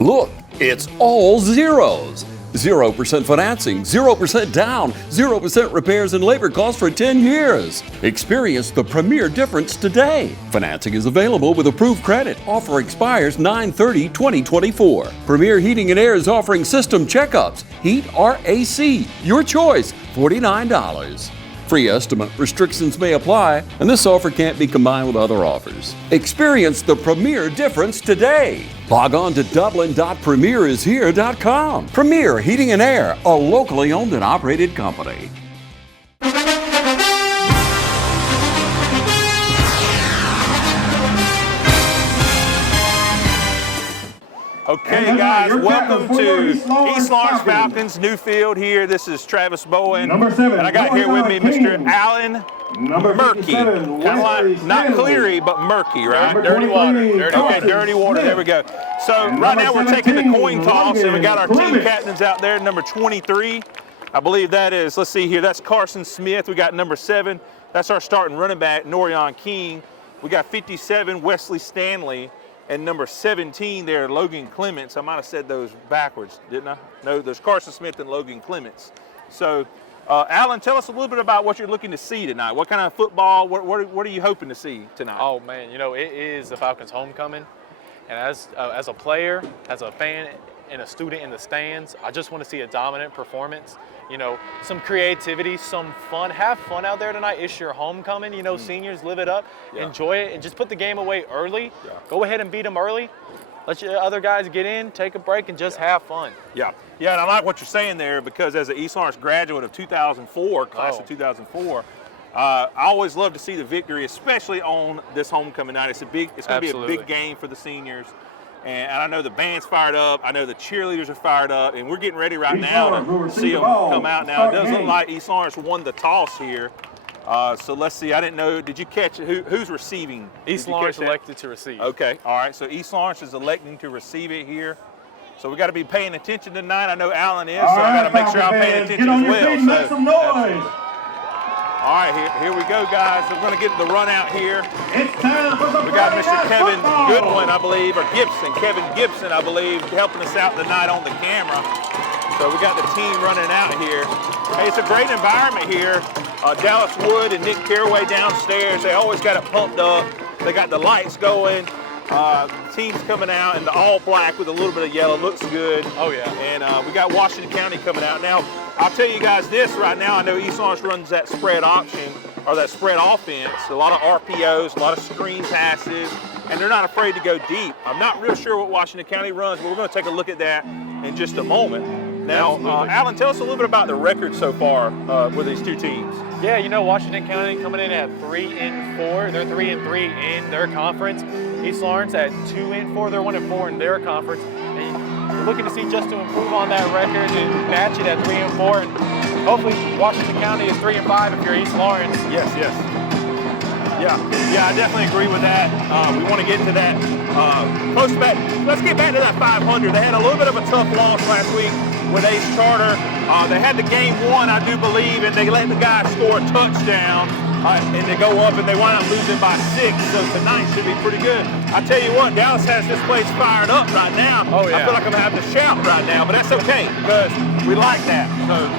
Look, it's all zeros. 0% financing, 0% down, 0% repairs and labor costs for 10 years. Experience the premier difference today. Financing is available with approved credit. Offer expires 9/30/2024. Premier Heating and Air is offering system checkups. Heat or AC, your choice, $49. Free estimate restrictions may apply, and this offer can't be combined with other offers. Experience the premier difference today. Log on to dublin.premierishere.com. Premier Heating and Air, a locally owned and operated company. Okay, guys, welcome to East Lawrence Falcons, new field here. This is Travis Bowen. Number 7. And I got here with me Mr. Alan Murky. Kind of like, not Cleary, but Murky, right? Dirty water. Dirty water. There we go. So right now we're taking the coin toss, and we got our team captains out there. Number 23, I believe that is, let's see here, that's Carson Smith. We got number 7. That's our starting running back, Norion King. We got 57, Wesley Stanley. And number 17 there, Logan Clements. I might have said those backwards, didn't I? No, there's Carson Smith and Logan Clements. So, Alan, tell us a little bit about what you're looking to see tonight. What kind of football, what are you hoping to see tonight? Oh, man, you know, it is the Falcons' homecoming. And as a player, as a fan, and a student in the stands, I just want to see a dominant performance. You know, some creativity, some fun. Have fun out there tonight. It's your homecoming. You know, seniors, live it up, enjoy it, and just put the game away early. Yeah. Go ahead and beat them early. Let your other guys get in, take a break, and just have fun. Yeah, and I like what you're saying there, because as an East Lawrence graduate of 2004, class of 2004, I always love to see the victory, especially on this homecoming night. It's going to be a big game for the seniors. And I know the band's fired up. I know the cheerleaders are fired up. And we're getting ready right now to see them come out. Now, it does look like East Lawrence won the toss here. So let's see. I didn't know. Did you catch it? Who's receiving? East Lawrence elected to receive. Okay. All right. So East Lawrence is electing to receive it here. So we got to be paying attention tonight. I know Alan is, so I got to make sure I'm paying attention as well. Make some noise. All right, here we go, guys. We're going to get the run out here. It's time for the We got Mr. Kevin football. Goodwin, I believe, or Gibson. Kevin Gibson, I believe, helping us out tonight on the camera. So we got the team running out here. Hey, it's a great environment here. Dallas Wood and Nick Caraway downstairs. They always got it pumped up. They got the lights going. The team's coming out in the all black with a little bit of yellow. Looks good. Oh, yeah. And we got Washington County coming out. Now, I'll tell you guys this right now. I know East Lawrence runs that spread option, or that spread offense. A lot of RPOs, a lot of screen passes, and they're not afraid to go deep. I'm not real sure what Washington County runs, but we're going to take a look at that in just a moment. Now, Alan, tell us a little bit about the record so far with these two teams. Yeah, you know, Washington County coming in at 3-4. They're 3-3 in their conference. East Lawrence at 2-4. They're 1-4 in their conference. And we're looking to see just to improve on that record and match it at 3-4. And hopefully Washington County is 3-5 if you're East Lawrence. Yes. Yeah, I definitely agree with that. We want to get to that close back. Let's get back to that 500. They had a little bit of a tough loss last week with Ace Charter. They had the game won, I do believe, and they let the guy score a touchdown. And they go up and they wind up losing by 6, so tonight should be pretty good. I tell you what, Dallas has this place fired up right now. Oh, yeah. I feel like I'm having to shout right now, but that's okay because we like that. So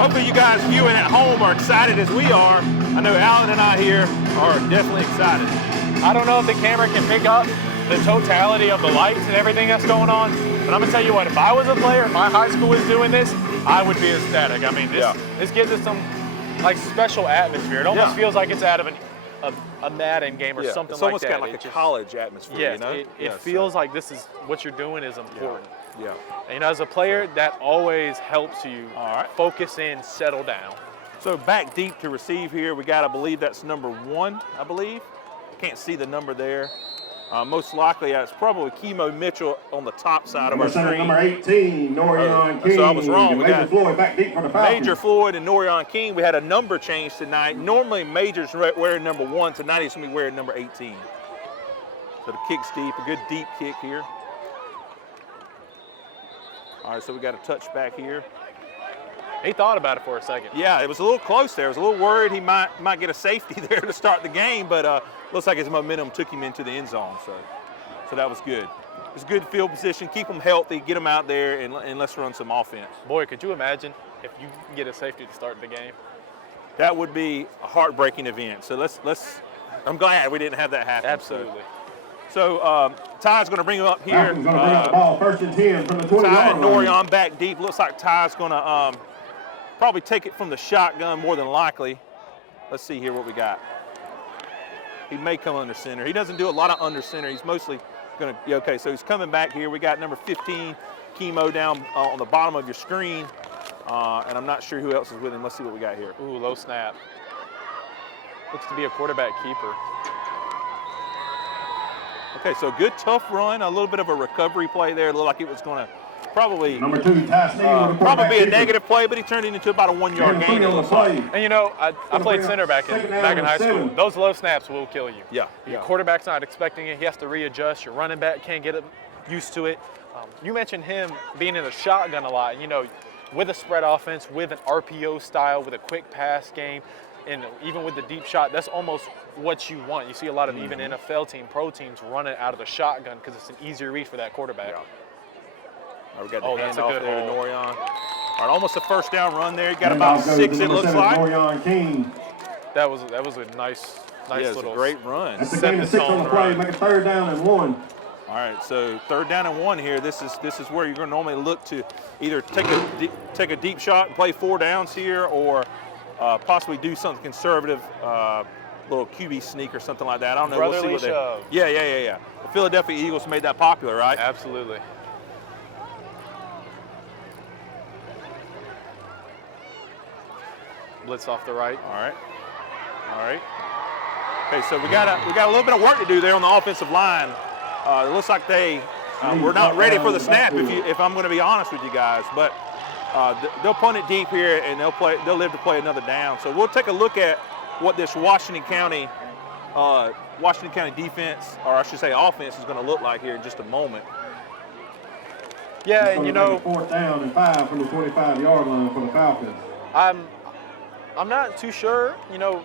hopefully you guys viewing at home are excited as we are. I know Alan and I here are definitely excited. I don't know if the camera can pick up the totality of the lights and everything that's going on, but I'm going to tell you what, if I was a player, if my high school was doing this, I would be ecstatic. I mean, this gives us some like special atmosphere. It almost feels like it's out of a Madden game or something like that. It's almost got like a college atmosphere, yes, you know? It feels like this is what you're doing is important. Yeah. And, you know, as a player, that always helps you focus in, settle down. So back deep to receive here, we got, I believe that's number 1, I believe. Can't see the number there. Most likely, it's probably Kimo Mitchell on the top side of our screen. Number 18, Norion King. So I was wrong. We got Floyd back deep for the Falcons. Major Floyd and Norion King. We had a number change tonight. Normally, Major's wearing number 1. Tonight, he's going to be wearing number 18. So the kick's deep, a good deep kick here. All right, so we got a touchback here. He thought about it for a second. Yeah, it was a little close there. I was a little worried he might get a safety there to start the game, but looks like his momentum took him into the end zone, so that was good. It's good field position. Keep them healthy. Get them out there, and let's run some offense. Boy, could you imagine if you can get a safety to start the game? That would be a heartbreaking event. So let's. I'm glad we didn't have that happen. Absolutely. So Ty's going to bring him up here. Falcons going to bring up the ball 1st and 10 from the 20-yard Ty line. and Norion back deep. Looks like Ty's going to probably take it from the shotgun more than likely. Let's see here what we got. He may come under center. He doesn't do a lot of under center. He's mostly going to, okay, so he's coming back here. We got number 15, Chemo, down on the bottom of your screen. And I'm not sure who else is with him. Let's see what we got here. Ooh, low snap. Looks to be a quarterback keeper. Okay, so good tough run. A little bit of a recovery play there. It looked like it was going to probably Number 2, Ty Sneed, with the probably quarterback be a keeper. negative play, but he turned it into about a 1-yard Number gain. 3 It on the looks like. play. And you know, I played center back in high school. 7. Those low snaps will kill you. Yeah. Your quarterback's not expecting it. He has to readjust. Your running back can't get used to it. You mentioned him being in a shotgun a lot. You know, with a spread offense, with an RPO style, with a quick pass game, and even with the deep shot, that's almost what you want. You see a lot of even NFL pro teams running out of the shotgun because it's an easier read for that quarterback. Yeah. All right, we got the That's a handoff good there to haul. Norion. All right, almost a first down run there. Got Handoff about goes to 6, it number looks 7, like. Norion King. That was a nice Yeah, it's a little great run. That's a Set gain the of 6 on tone the play. right. Make a 3rd down and 1. All right, so 3rd down and 1 here. This is where you're going to normally look to either take a deep shot and play 4 downs here, or possibly do something conservative, little QB sneak or something like that. I don't know. Brotherly we'll see what shove. Yeah. The Philadelphia Eagles made that popular, right? Absolutely. Blitz off the right. All right. Okay, so we got a little bit of work to do there on the offensive line. It looks like they were not ready for the snap. If I'm going to be honest with you guys, but they'll punt it deep here and they'll live to play another down. So we'll take a look at what this Washington County defense, or I should say offense, is going to look like here in just a moment. Yeah, It's and you gonna know, make a 4th down and 5 from the 25-yard line for the Falcons. I'm not too sure, you know,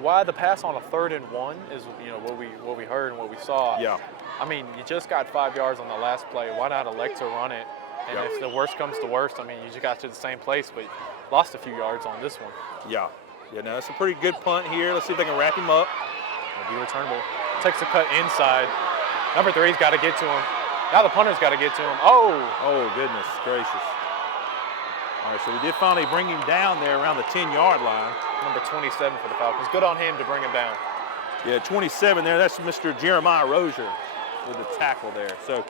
why the pass on a 3rd and 1 is, you know, what we heard and what we saw. Yeah. I mean, you just got 5 yards on the last play. Why not elect to run it? And Yeah. if the worst comes to worst, I mean, you just got to the same place, but lost a few yards on this one. Yeah. No, it's a pretty good punt here. Let's see if they can wrap him up. It'll be returnable. Takes a cut inside. Number 3's got to get to him. Now the punter's got to get to him. Oh, goodness gracious. All right, so we did finally bring him down there around the 10-yard line. Number 27 for the Falcons. Good on him to bring him down. Yeah, 27 there. That's Mr. Jeremiah Rozier with the tackle there. So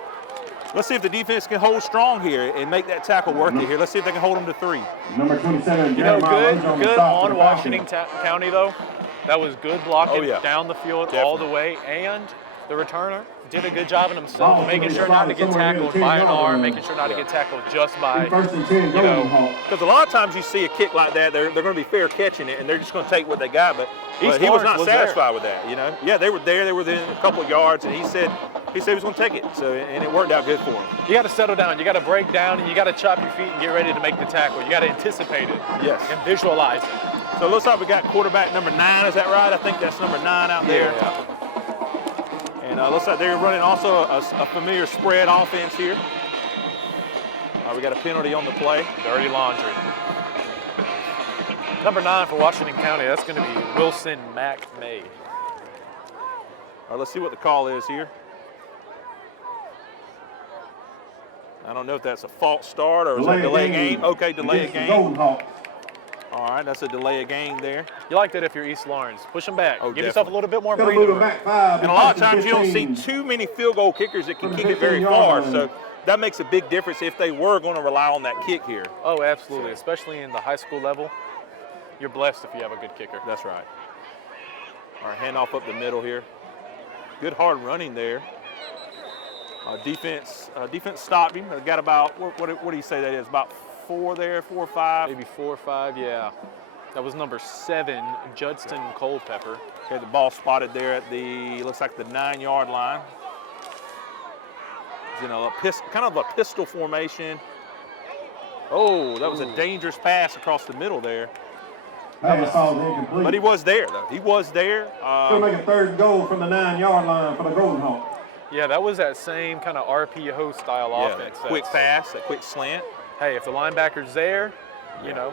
let's see if the defense can hold strong here and make that tackle worth it here. Let's see if they can hold them to 3. Number 27, You know, Jeremiah Rozier the good stop for on the Washington Falcons. County, though. That was good blocking Oh, yeah. down the field Definitely. all the way. And the returner did a good job in himself, Ball making to sure the not to side, get somewhere near tackled the by an 10-yard arm, line. making sure not to get tackled just by, 1st and 10, you Golden know, Hawk. Because a lot of times you see a kick like that, they're going to be fair catching it, and they're just going to take what they got. But he was Lawrence not was satisfied with that, you know. Yeah, they were there. They were within a couple of yards, and he said he was going to take it. So, and it worked out good for him. you got to settle down. You got to break down, and you got to chop your feet and get ready to make the tackle. You got to anticipate it Yes. and visualize it. So it looks like we got quarterback number 9. Is that right? I think that's number 9 out there. Yeah. And looks like they're running also a familiar spread offense here. We got a penalty on the play. Dirty laundry. Number 9 for Washington County, that's going to be Wilson McMay. All right, let's see what the call is here. I don't know if that's a false start or is that delay a game. Okay, delay a Against the game. Golden Hawks. All right, that's a delay a game there. You like that if you're East Lawrence. Push them back. Oh, Give yourself a definitely. little bit more Gonna breathing move it room. back 5. And a lot of 1st and times you don't see 15. too many field goal kickers that can From the kick it very 15-yard far. line. So that makes a big difference if they were going to rely on that kick here. Oh, absolutely. Especially in the high school level. You're blessed if you have a good kicker. That's right. All right, handoff up the middle here. Good hard running there. Defense stopped him. They got about, what do you say that is? About 4 there, 4 or 5? Maybe 4 or 5, yeah. That was number 7, Judson Culpepper. Okay, the ball spotted there at the, looks like the 9-yard line. You know, kind of a pistol formation. Oh, that was a dangerous pass across the middle there. Pass falls incomplete. But he was there, though. He was there. Gonna make a 3rd goal from the 9-yard line for the Golden Hawks. Yeah, that was that same kind of RPO style Yeah, offense. that quick pass, that quick slant. Hey, if the linebacker's there, you know,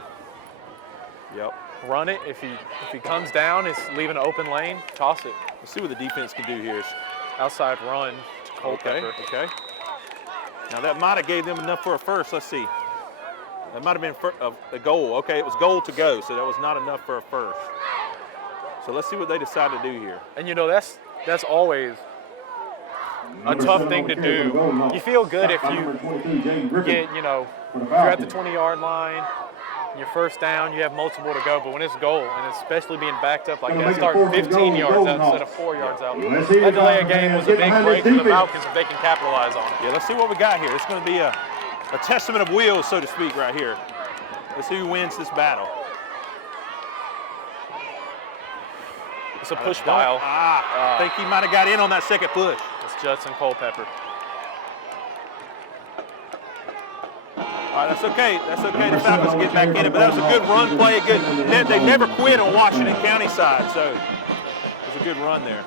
Yep. run it. If he comes down, it's leaving an open lane, toss it. Let's see what the defense can do here. Outside run to Culpepper. Okay. Now that might have gave them enough for a first. Let's see. That might have been a goal. Okay, it was goal to go, so that was not enough for a first. So let's see what they decide to do here. And you know, that's always a tough thing to do. You feel good if you get, you know, you're at the 20-yard line, you're first down, you have multiple to go, but when it's goal, and especially being backed up like that, starting 15 yards out instead of 4 yards out, that delay of game was a big break for the Falcons if they can capitalize on it. Yeah, let's see what we got here. It's going to be a testament of wheels, so to speak, right here. Let's see who wins this battle. It's a push pile. I think he might have got in on that second push. It's Judson Culpepper. All right, that's okay. That's okay. The Falcons get back in it, but that was a good run play. They never quit on Washington County side, so it was a good run there.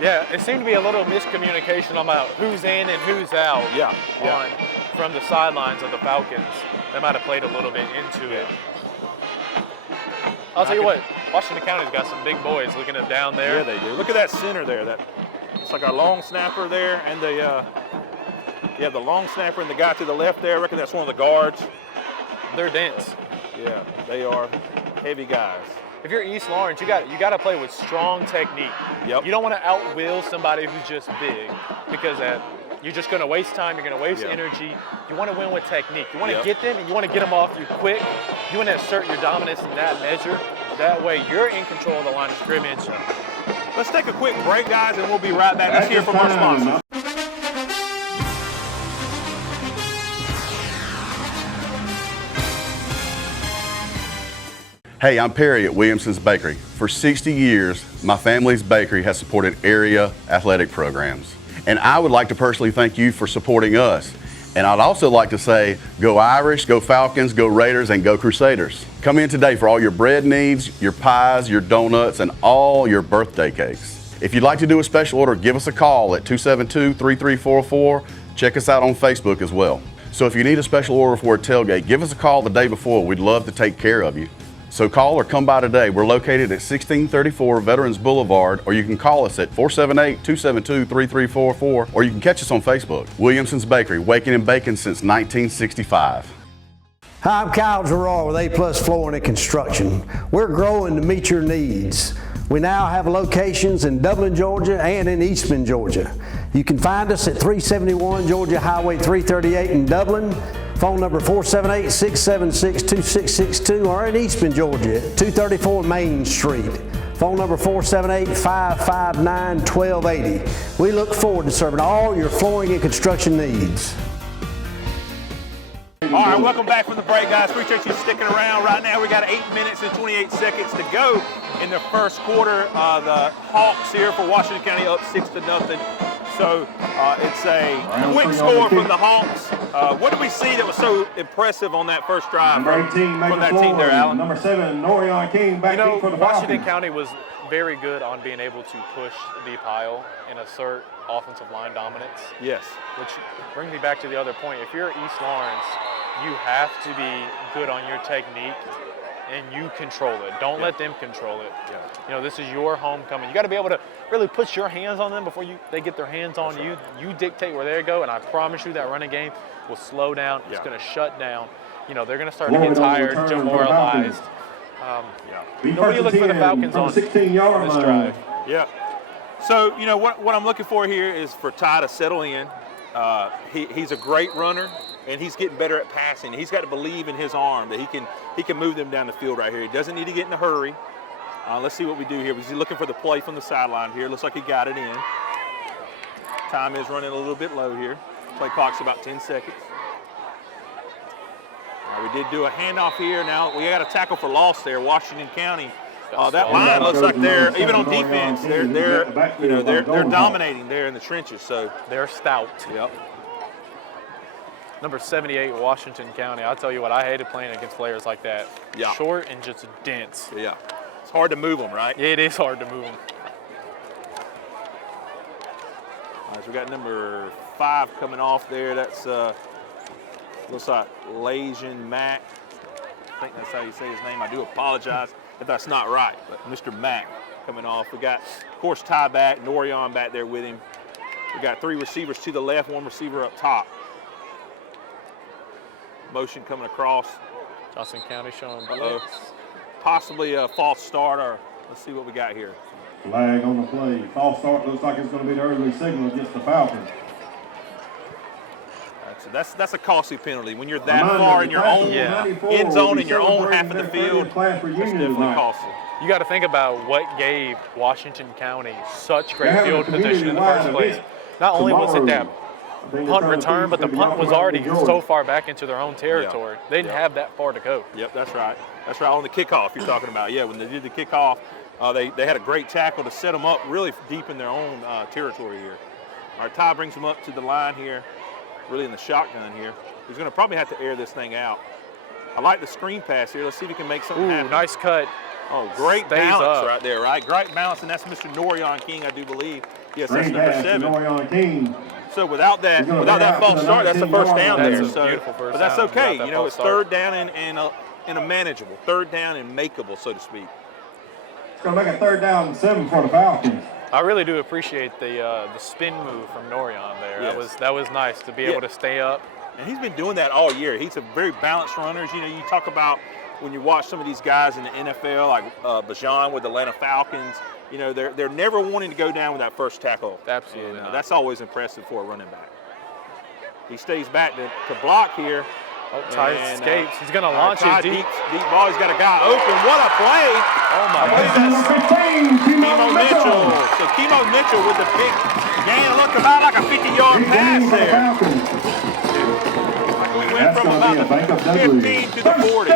Yeah, it seemed to be a little miscommunication about who's in and who's out. Yeah. From the sidelines of the Falcons. They might have played a little bit into it. I'll tell you what, Washington County's got some big boys looking at down there. Yeah, they do. Look at that center there. It's like our long snapper there, and the long snapper and the guy to the left there. I reckon that's one of the guards. They're dense. Yeah, they are heavy guys. If you're East Lawrence, you got to play with strong technique. Yep. You don't want to outwill somebody who's just big, because you're just going to waste time. You're going to waste energy. You want to win with technique. You want to get them, and you want to get them off you quick. You want to assert your dominance in that measure. That way, you're in control of the line of scrimmage. Let's take a quick break, guys, and we'll be right back. Let's hear from our sponsors. Hey, I'm Perry at Williamson's Bakery. For 60 years, my family's bakery has supported area athletic programs. And I would like to personally thank you for supporting us. And I'd also like to say, go Irish, go Falcons, go Raiders, and go Crusaders. Come in today for all your bread needs, your pies, your donuts, and all your birthday cakes. If you'd like to do a special order, give us a call at 272-3344. Check us out on Facebook as well. So if you need a special order for a tailgate, give us a call the day before. We'd love to take care of you. So call or come by today. We're located at 1634 Veterans Boulevard, or you can call us at 478-272-3344, or you can catch us on Facebook. Williamson's Bakery, waking and baking since 1965. Hi, I'm Kyle Gerard with A+ Flooring and Construction. We're growing to meet your needs. We now have locations in Dublin, Georgia and in Eastman, Georgia. You can find us at 371 Georgia Highway 338 in Dublin. Phone number 478-676-2662, or in Eastman, Georgia at 234 Main Street. Phone number 478-559-1280. We look forward to serving all your flooring and construction needs. All right, welcome back from the break, guys. Appreciate you sticking around. Right now, we got 8 minutes and 28 seconds to go in the first quarter. The Hawks here for Washington County up 6-0. So it's a quick score from the Hawks. What did we see that was so impressive on that first drive from that team there, Alan? Number 7, Norion King, back deep for the Washington Falcons. County was very good on being able to push the pile and assert offensive line dominance. Yes. Which brings me back to the other point. If you're East Lawrence, you have to be good on your technique and you control it. Don't let them control it. Yeah. You know, this is your homecoming. You got to be able to really put your hands on them before they get their hands on you. You dictate where they go, and I promise you that running game will slow down. It's going to shut down. You know, they're going to start to get tired, demoralized. What do you look for the Falcons on this drive? Yeah. So, you know, what I'm looking for here is for Ty to settle in. He's a great runner, and he's getting better at passing. He's got to believe in his arm that he can move them down the field right here. He doesn't need to get in a hurry. Let's see what we do here. He's looking for the play from the sideline here. Looks like he got it in. Time is running a little bit low here. Play clock's about 10 seconds. We did do a handoff here. Now we got a tackle for loss there. Washington County. That line looks like they're even on defense. They're dominating there in the trenches. So they're stout. Yep. Number 78, Washington County. I'll tell you what, I hated playing against players like that. Yeah. Short and just dense. Yeah. It's hard to move them, right? It is hard to move them. All right, so we got number 5 coming off there. That's looks like Lasian Mack. I think that's how you say his name. I do apologize if that's not right, but Mr. Mack coming off. We got, of course, Ty back, Norion back there with him. We got 3 receivers to the left, 1 receiver up top. Motion coming across. Johnson County showing Uh-oh. blitz. Possibly a false start, or let's see what we got here. Flag on the play. False start looks like it's going to be the early signal against the Falcons. That's a costly penalty. When you're that far in your own end zone, in your own half of the field, it's definitely costly. You got to think about what gave Washington County such great field position in the first place. Not only was it that punt return, but the punt was already so far back into their own territory. They didn't have that far to go. Yep, that's right. That's right, on the kickoff you're talking about. Yeah, when they did the kickoff, they had a great tackle to set them up really deep in their own territory here. All right, Ty brings them up to the line here, really in the shotgun here. He's going to probably have to air this thing out. I like the screen pass here. Let's see if he can make something happen. Nice cut. Oh, great Stays balance up. right there, right? Great balance, and that's Mr. Norion King, I do believe. Yes, that's Green number pass to 7. Norion King. So without that false start, that's the first down That's there. a So, beautiful first but that's down okay. without that You know, false it's start. third down and a manageable, third down and makeable, so to speak. It's going to make a 3rd down and 7 for the Falcons. I really do appreciate the spin move from Norion there. Yes. That was nice to be able to stay up. And he's been doing that all year. He's a very balanced runner. You know, you talk about when you watch some of these guys in the NFL, like Bajan with the Atlanta Falcons. You know, they're never wanting to go down with that first tackle. Absolutely And, not. that's always impressive for a running back. He stays back to block here. Oh, Ty And, escapes. He's going to launch Ty it deep. deep ball. He's got a guy open. What a play! Oh, my I believe goodness. that's Kemo Mitchell. So Kemo Mitchell with the big gain. Look about like a 50-yard pass there. We went from about the 15 to the 40.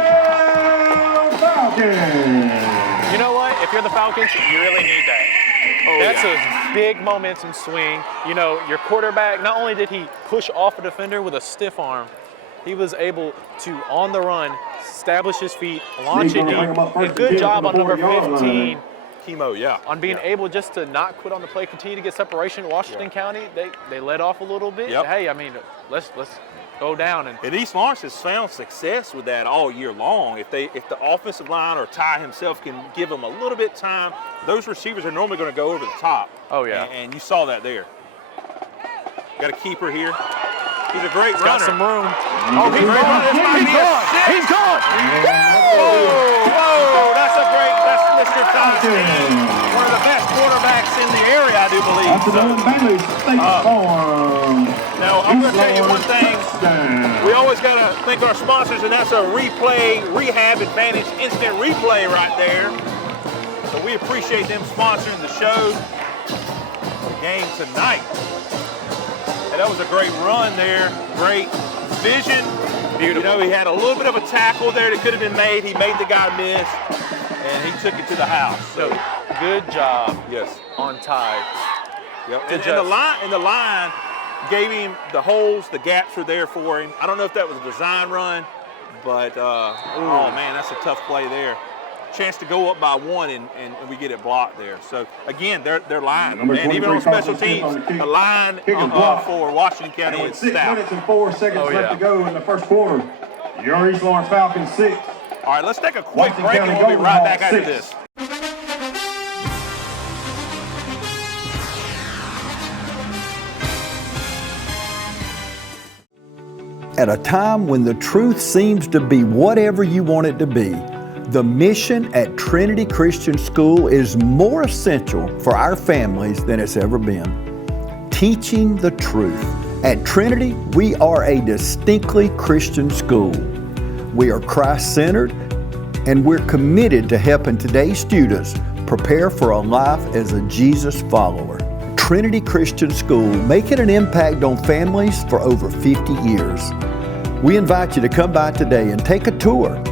You know what? If you're the Falcons, you really need that. That's a big momentum swing. You know, your quarterback, not only did he push off a defender with a stiff arm, he was able to, on the run, establish his feet, launch it deep. A good job on number 15. Kemo, On being able just to not quit on the play, continue to get separation. Washington County, they let off a little bit. Yep. Hey, I mean, let's go down. And East Lawrence has found success with that all year long. If the offensive line or Ty himself can give them a little bit of time, those receivers are normally going to go over the top. Oh, yeah. And you saw that there. Got a keeper here. He's a great runner. Got some room. Oh, he's gone. This might be a six. He's gone. Whoa, that's Mr. Thompson. One of the best quarterbacks in the area, I do believe. That's another Bailey State Farm. Now, I'm going to tell you one thing. We always got to thank our sponsors, and that's a Rehab Advantage instant replay right there. So we appreciate them sponsoring the show, the game tonight. And that was a great run there, great vision. Beautiful. You know, he had a little bit of a tackle there that could have been made. He made the guy miss, and he took it to the house. So good job. Yes. On Ty. Yep. And the line gave him the holes, the gaps were there for him. I don't know if that was a design run, but oh man, that's a tough play there. Chance to go up by 1 and we get it blocked there. So again, their line, and even on special teams, the line for Washington County is 6 stout. minutes and 4 seconds left to go in the first quarter. Your East Lawrence Falcons 6. All right, let's take a quick Washington break County and we'll be right Golden back Hawks after 6. this. At a time when the truth seems to be whatever you want it to be, the mission at Trinity Christian School is more essential for our families than it's ever been. Teaching the truth. At Trinity, we are a distinctly Christian school. We are Christ-centered, and we're committed to helping today's students prepare for a life as a Jesus follower. Trinity Christian School, making an impact on families for over 50 years. We invite you to come by today and take a tour.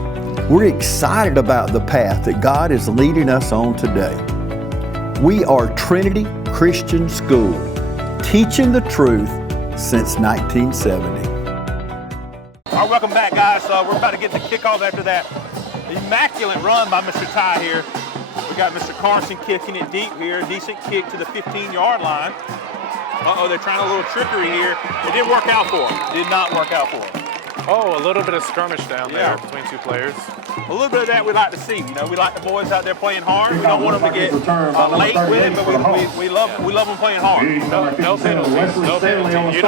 We're excited about the path that God is leading us on today. We are Trinity Christian School, teaching the truth since 1970. All right, welcome back, guys. We're about to get the kickoff after that immaculate run by Mr. Ty here. We got Mr. Carson kicking it deep here. Decent kick to the 15-yard line. Uh-oh, they're trying a little trickery here. It didn't work out for them. Did not work out for them. Oh, a little bit of skirmish down there between two players. A little bit of that we like to see. You know, we like the boys out there playing hard. We don't want them to get late with it, but we love them playing hard. No penalties. No penalties.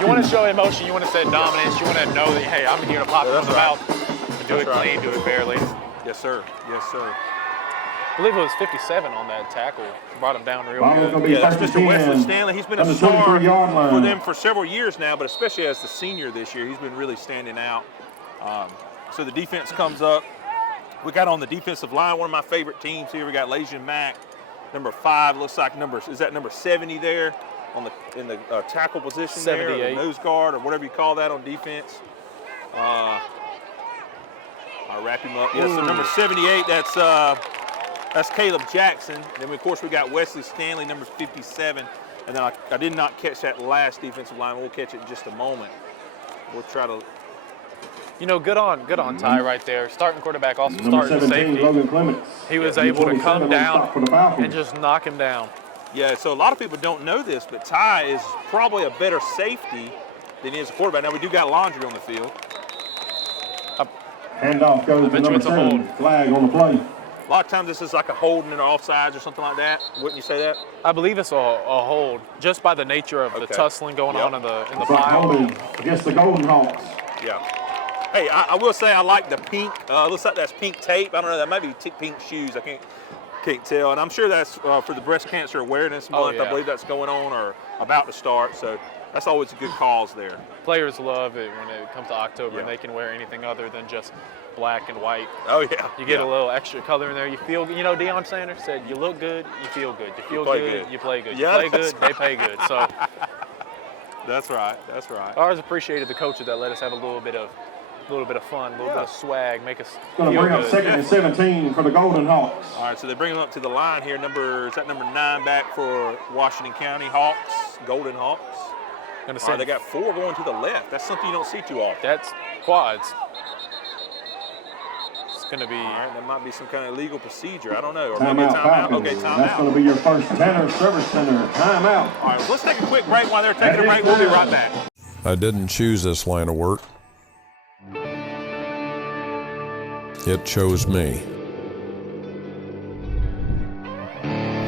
You want to show emotion. You want to say dominance. You want to know that, hey, I'm here to pop it in the mouth. Do it clean. Do it fairly. Yes, sir. Yes, sir. I believe it was 57 on that tackle. Brought him down real good. Yeah, that's Mr. Wesley Stanley. He's been a star for them for several years now, but especially as the senior this year, he's been really standing out. So the defense comes up. We got on the defensive line one of my favorite teams here. We got Legion Mack, number 5. Looks like number 70 there in the tackle position 78. there, or the nose guard, or whatever you call that on defense. I'll wrap him up. Yeah, so number 78. That's Caleb Jackson. Then, of course, we got Wesley Stanley, number 57. And then I did not catch that last defensive line. We'll catch it in just a moment. We'll try to. You know, good on Ty right there. Starting quarterback, also starting 17, safety. He was able to come down and just knock him down. Yeah, so a lot of people don't know this, but Ty is probably a better safety than he is a quarterback. Now, we do got Laundry on the field. Handoff goes to number 7. Flag on the play. A lot of times this is like a holding or offsides or something like that. Wouldn't you say that? I believe it's a hold, just by the nature of the tussling going on in the pile. Against the Golden Hawks. Yeah. Hey, I will say I like the pink. Looks like that's pink tape. I don't know. That might be pink shoes. I can't tell. And I'm sure that's for the Breast Cancer Awareness Month. Yeah. I believe that's going on or about to start. So that's always a good cause there. Players love it when it comes to October and they can wear anything other than just black and white. Oh, yeah. You get a little extra color in there. You feel, Deion Sanders said, you look good, you feel good. You feel good, you play good. Yeah, you play good, they pay good. So that's right. That's right. I always appreciated the coaches that let us have a little bit of fun, a little bit of swag, make us going to feel bring good. up 2nd and 17 for the Golden Hawks. All right, so they bring them up to the line here. Is that number 9 back for Washington County Hawks, Golden Hawks? They got 4 going to the left. That's something you don't see too often. That's quads. It's going to be. All right, that might be some kind of illegal procedure. I don't know. Or Timeout, maybe a timeout. Falcons. Okay, timeout. That's going to be your first Tanner Service Center timeout. All right, let's take a quick break. While they're taking a break, we'll be right back. I didn't choose this line of work. It chose me.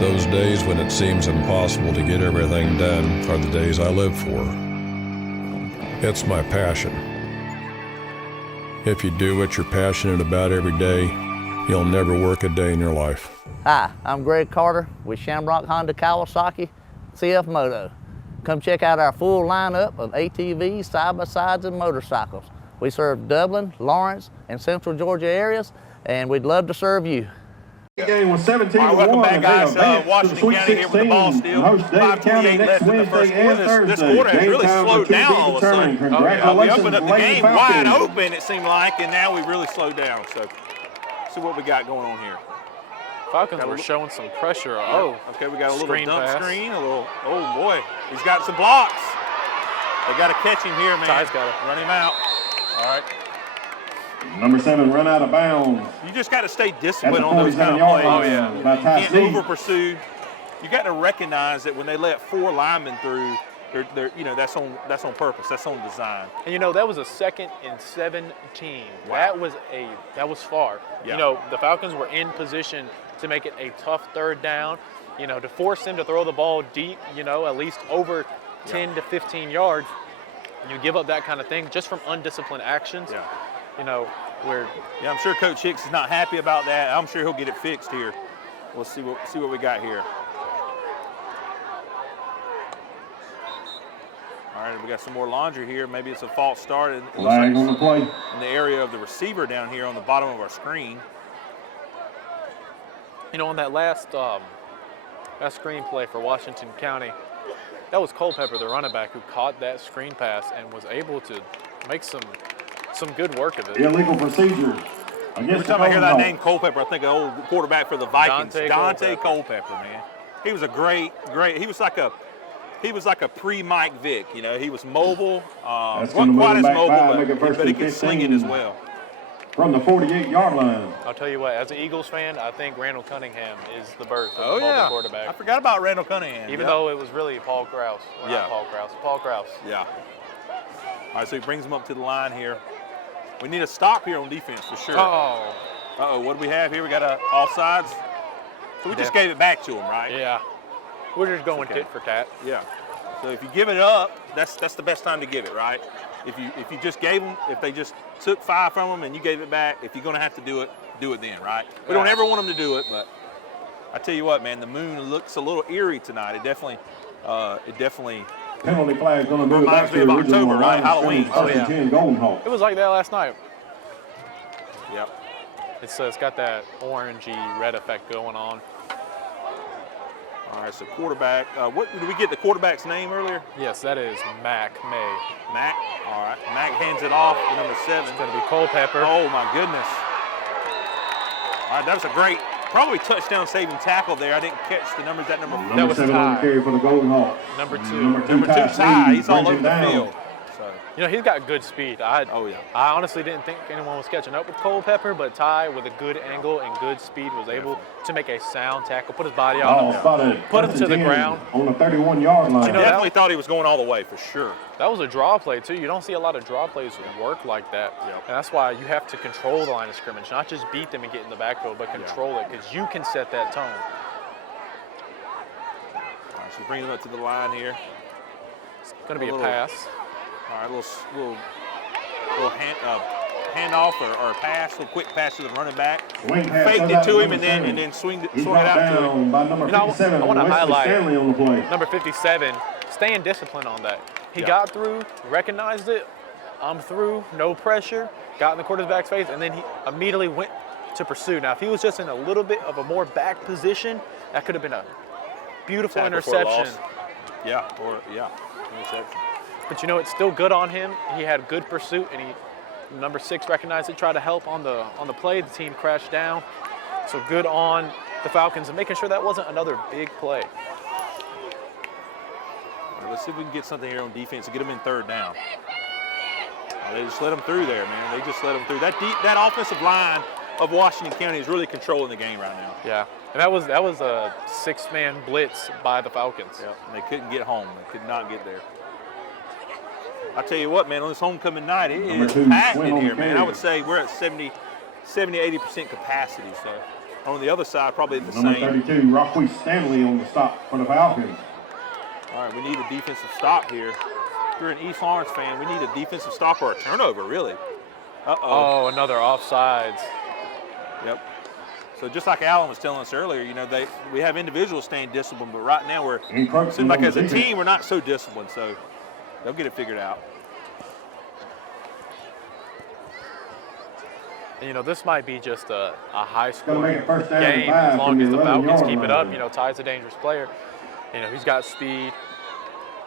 Those days when it seems impossible to get everything done are the days I live for. It's my passion. If you do what you're passionate about every day, you'll never work a day in your life. Hi, I'm Greg Carter with Shamrock Honda Kawasaki CF Moto. Come check out our full lineup of ATVs, side-by-sides, and motorcycles. We serve Dublin, Lawrence, and Central Georgia areas, and we'd love to serve you. The game was 17-1. Welcome back, guys. Washington County here with the ball still. 5:28 left in the first quarter. This quarter has really slowed down all of a sudden. We opened up the game wide open, it seemed like, and now we've really slowed down. So, see what we got going on here. Falcons were showing some pressure. Oh, okay, we got a little screen dump pass. screen. Oh boy, he's got some blocks. They got to catch him here, man. Ty's got to run him out. All right. Number 7 run out of bounds. You just got to stay disciplined on those kind of plays. Oh, yeah. You can't over pursue. You got to recognize that when they let 4 linemen through, they're that's on purpose. That's on design. And that was a 2nd and 17. Wow. That was far. Yeah. The Falcons were in position to make it a tough 3rd down. To force them to throw the ball deep. At least over 10 to 15 yards. You give up that kind of thing just from undisciplined actions. Yeah. Yeah, I'm sure Coach Hicks is not happy about that. I'm sure he'll get it fixed here. We'll see what we got here. All right, we got some more laundry here. Maybe it's a false start. It looks Flag like on the play. in the area of the receiver down here on the bottom of our screen. on that last screen play for Washington County, that was Culpepper, the running back, who caught that screen pass and was able to make some good work of it. Illegal procedure. Every time I hear that name, Culpepper, I think of an old quarterback for the Vikings, Dante Culpepper, man. He was a great. He was like a pre-Mike Vick. He was mobile. Wasn't quite as mobile, but he could sling it as well. from the 48-yard line. I'll tell you what, as an Eagles fan, I think Randall Cunningham is the birth of Oh, the yeah. quarterback. I forgot about Randall Cunningham. Even though it was really Paul Krause. Or Yeah. Not Paul Krause. Paul Krause. Yeah. All right, so he brings him up to the line here. We need a stop here on defense for sure. Oh. Uh-oh, what do we have here? We got a offsides. So we just gave it back to him, right? Yeah. We're just going Okay. tit for tat. Yeah. So if you give it up, that's the best time to give it, right? If you just gave them, if they just took 5 from them and you gave it back, if you're going to have to do it then, right? We don't ever want them to do it, but I tell you what, man, the moon looks a little eerie tonight. It definitely Penalty flag going to move Reminds back me to of the original October, right? line of Halloween. scrimmage, first and 10 Golden Hawk. It was like that last night. Yep. It's got that orangey red effect going on. All right, so quarterback. What did we get the quarterback's name earlier? Yes, that is Mac May. Mac. All right. Mac hands it off to number 7. It's going to be Culpepper. Oh my goodness. All right, that was a great, probably touchdown saving tackle there. I didn't catch the numbers. That number. That was 7 on the Ty. carry for the Golden Hawks. Number 2. Number 2 Number 2 Ty. He's all brings over it the down. field. So. You know, he's got good speed. Oh yeah. I honestly didn't think anyone was catching up with Culpepper, but Ty, with a good angle and good speed, was able to make a sound tackle, put his body Ball on spotted. put him First to and the 10 ground. on the 31-yard line. You know, Definitely thought he was going all the way for sure. That was a draw play, too. You don't see a lot of draw plays work like that. Yep. And that's why you have to control the line of scrimmage, not just beat them and get in the backfield, but control it, because you can set that tone. All right, so bring him up to the line here. It's going to be a little- pass. All right, little handoff or pass, little quick pass to the running back. Wing pass Faked goes it out to him number and then 7. swung it He's out brought to him. down by number You know, 57, I wanna Wesley highlight Stanley on the play. Number 57, staying disciplined on that. He got through, recognized it, I'm through, no pressure, got in the quarterback's face, and then he immediately went to pursue. Now, if he was just in a little bit of a more back position, that could have been a beautiful Tackle for a interception. loss. Interception. But you know, it's still good on him. He had good pursuit, and number 6 recognized it, tried to help on the play. The team crashed down. So good on the Falcons and making sure that wasn't another big play. All right, let's see if we can get something here on defense and get them in 3rd down. Oh, they just let them through there, man. They just let them through. That offensive line of Washington County is really controlling the game right now. Yeah, and that was a 6-man blitz by the Falcons. Yeah, and they couldn't get home. They could not get there. I tell you what, man, on this homecoming night, it Number is 2, packed Swin in on here, the man. carry. I would say we're at 80% capacity. So on the other side, probably the Number same. 32, Rockwee Stanley on the stop for the Falcons. All right, we need a defensive stop here. If you're an East Lawrence fan, we need a defensive stop or a turnover, really. Oh, another offsides. Yep. So just like Alan was telling us earlier, you know, we have individuals staying disciplined, but right now Encroaching seems like on as the a defense. team we're not so disciplined. So they'll get it figured out. And, you know, this might be just a high Gonna scoring make it first down and game 5 as long from as the the Falcons 11-yard keep it up. line. You know, Ty's a dangerous player. You know, he's got speed.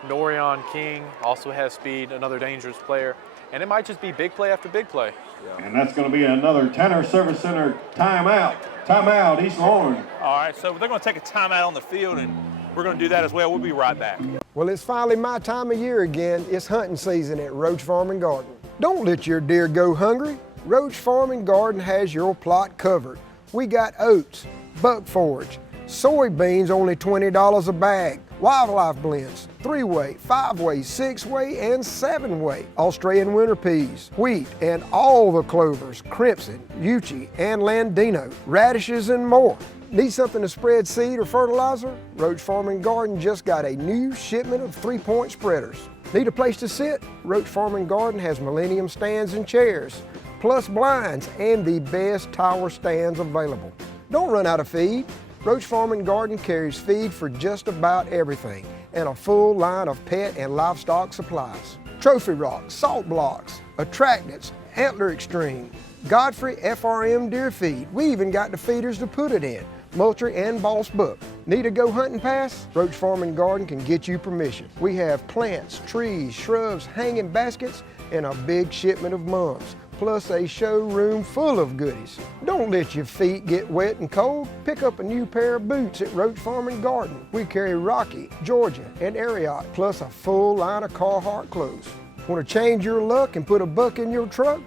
Norion King also has speed, another dangerous player. And it might just be big play after big play. And that's going to be another Tanner Service Center timeout. Timeout, East Lawrence. All right, so they're going to take a timeout on the field, and we're going to do that as well. We'll be right back. Well, it's finally my time of year again. It's hunting season at Roach Farm and Garden. Don't let your deer go hungry. Roach Farm and Garden has your plot covered. We got oats, buck forage, soybeans only $20 a bag, wildlife blends, 3-way, 5-way, 6-way, and 7-way, Australian winter peas, wheat, and all the clovers, crimson, Uchi, and Landino, radishes, and more. Need something to spread seed or fertilizer? Roach Farm and Garden just got a new shipment of 3-point spreaders. Need a place to sit? Roach Farm and Garden has Millennium stands and chairs, plus blinds, and the best tower stands available. Don't run out of feed. Roach Farm and Garden carries feed for just about everything and a full line of pet and livestock supplies. Trophy rocks, salt blocks, attractants, Antler Extreme, Godfrey FRM deer feed. We even got the feeders to put it in, Moultrie and Boss Buck. Need a go hunting pass? Roach Farm and Garden can get you permission. We have plants, trees, shrubs, hanging baskets, and a big shipment of mums, plus a showroom full of goodies. Don't let your feet get wet and cold. Pick up a new pair of boots at Roach Farm and Garden. We carry Rocky, Georgia, and Ariat, plus a full line of Carhartt clothes. Want to change your luck and put a buck in your truck?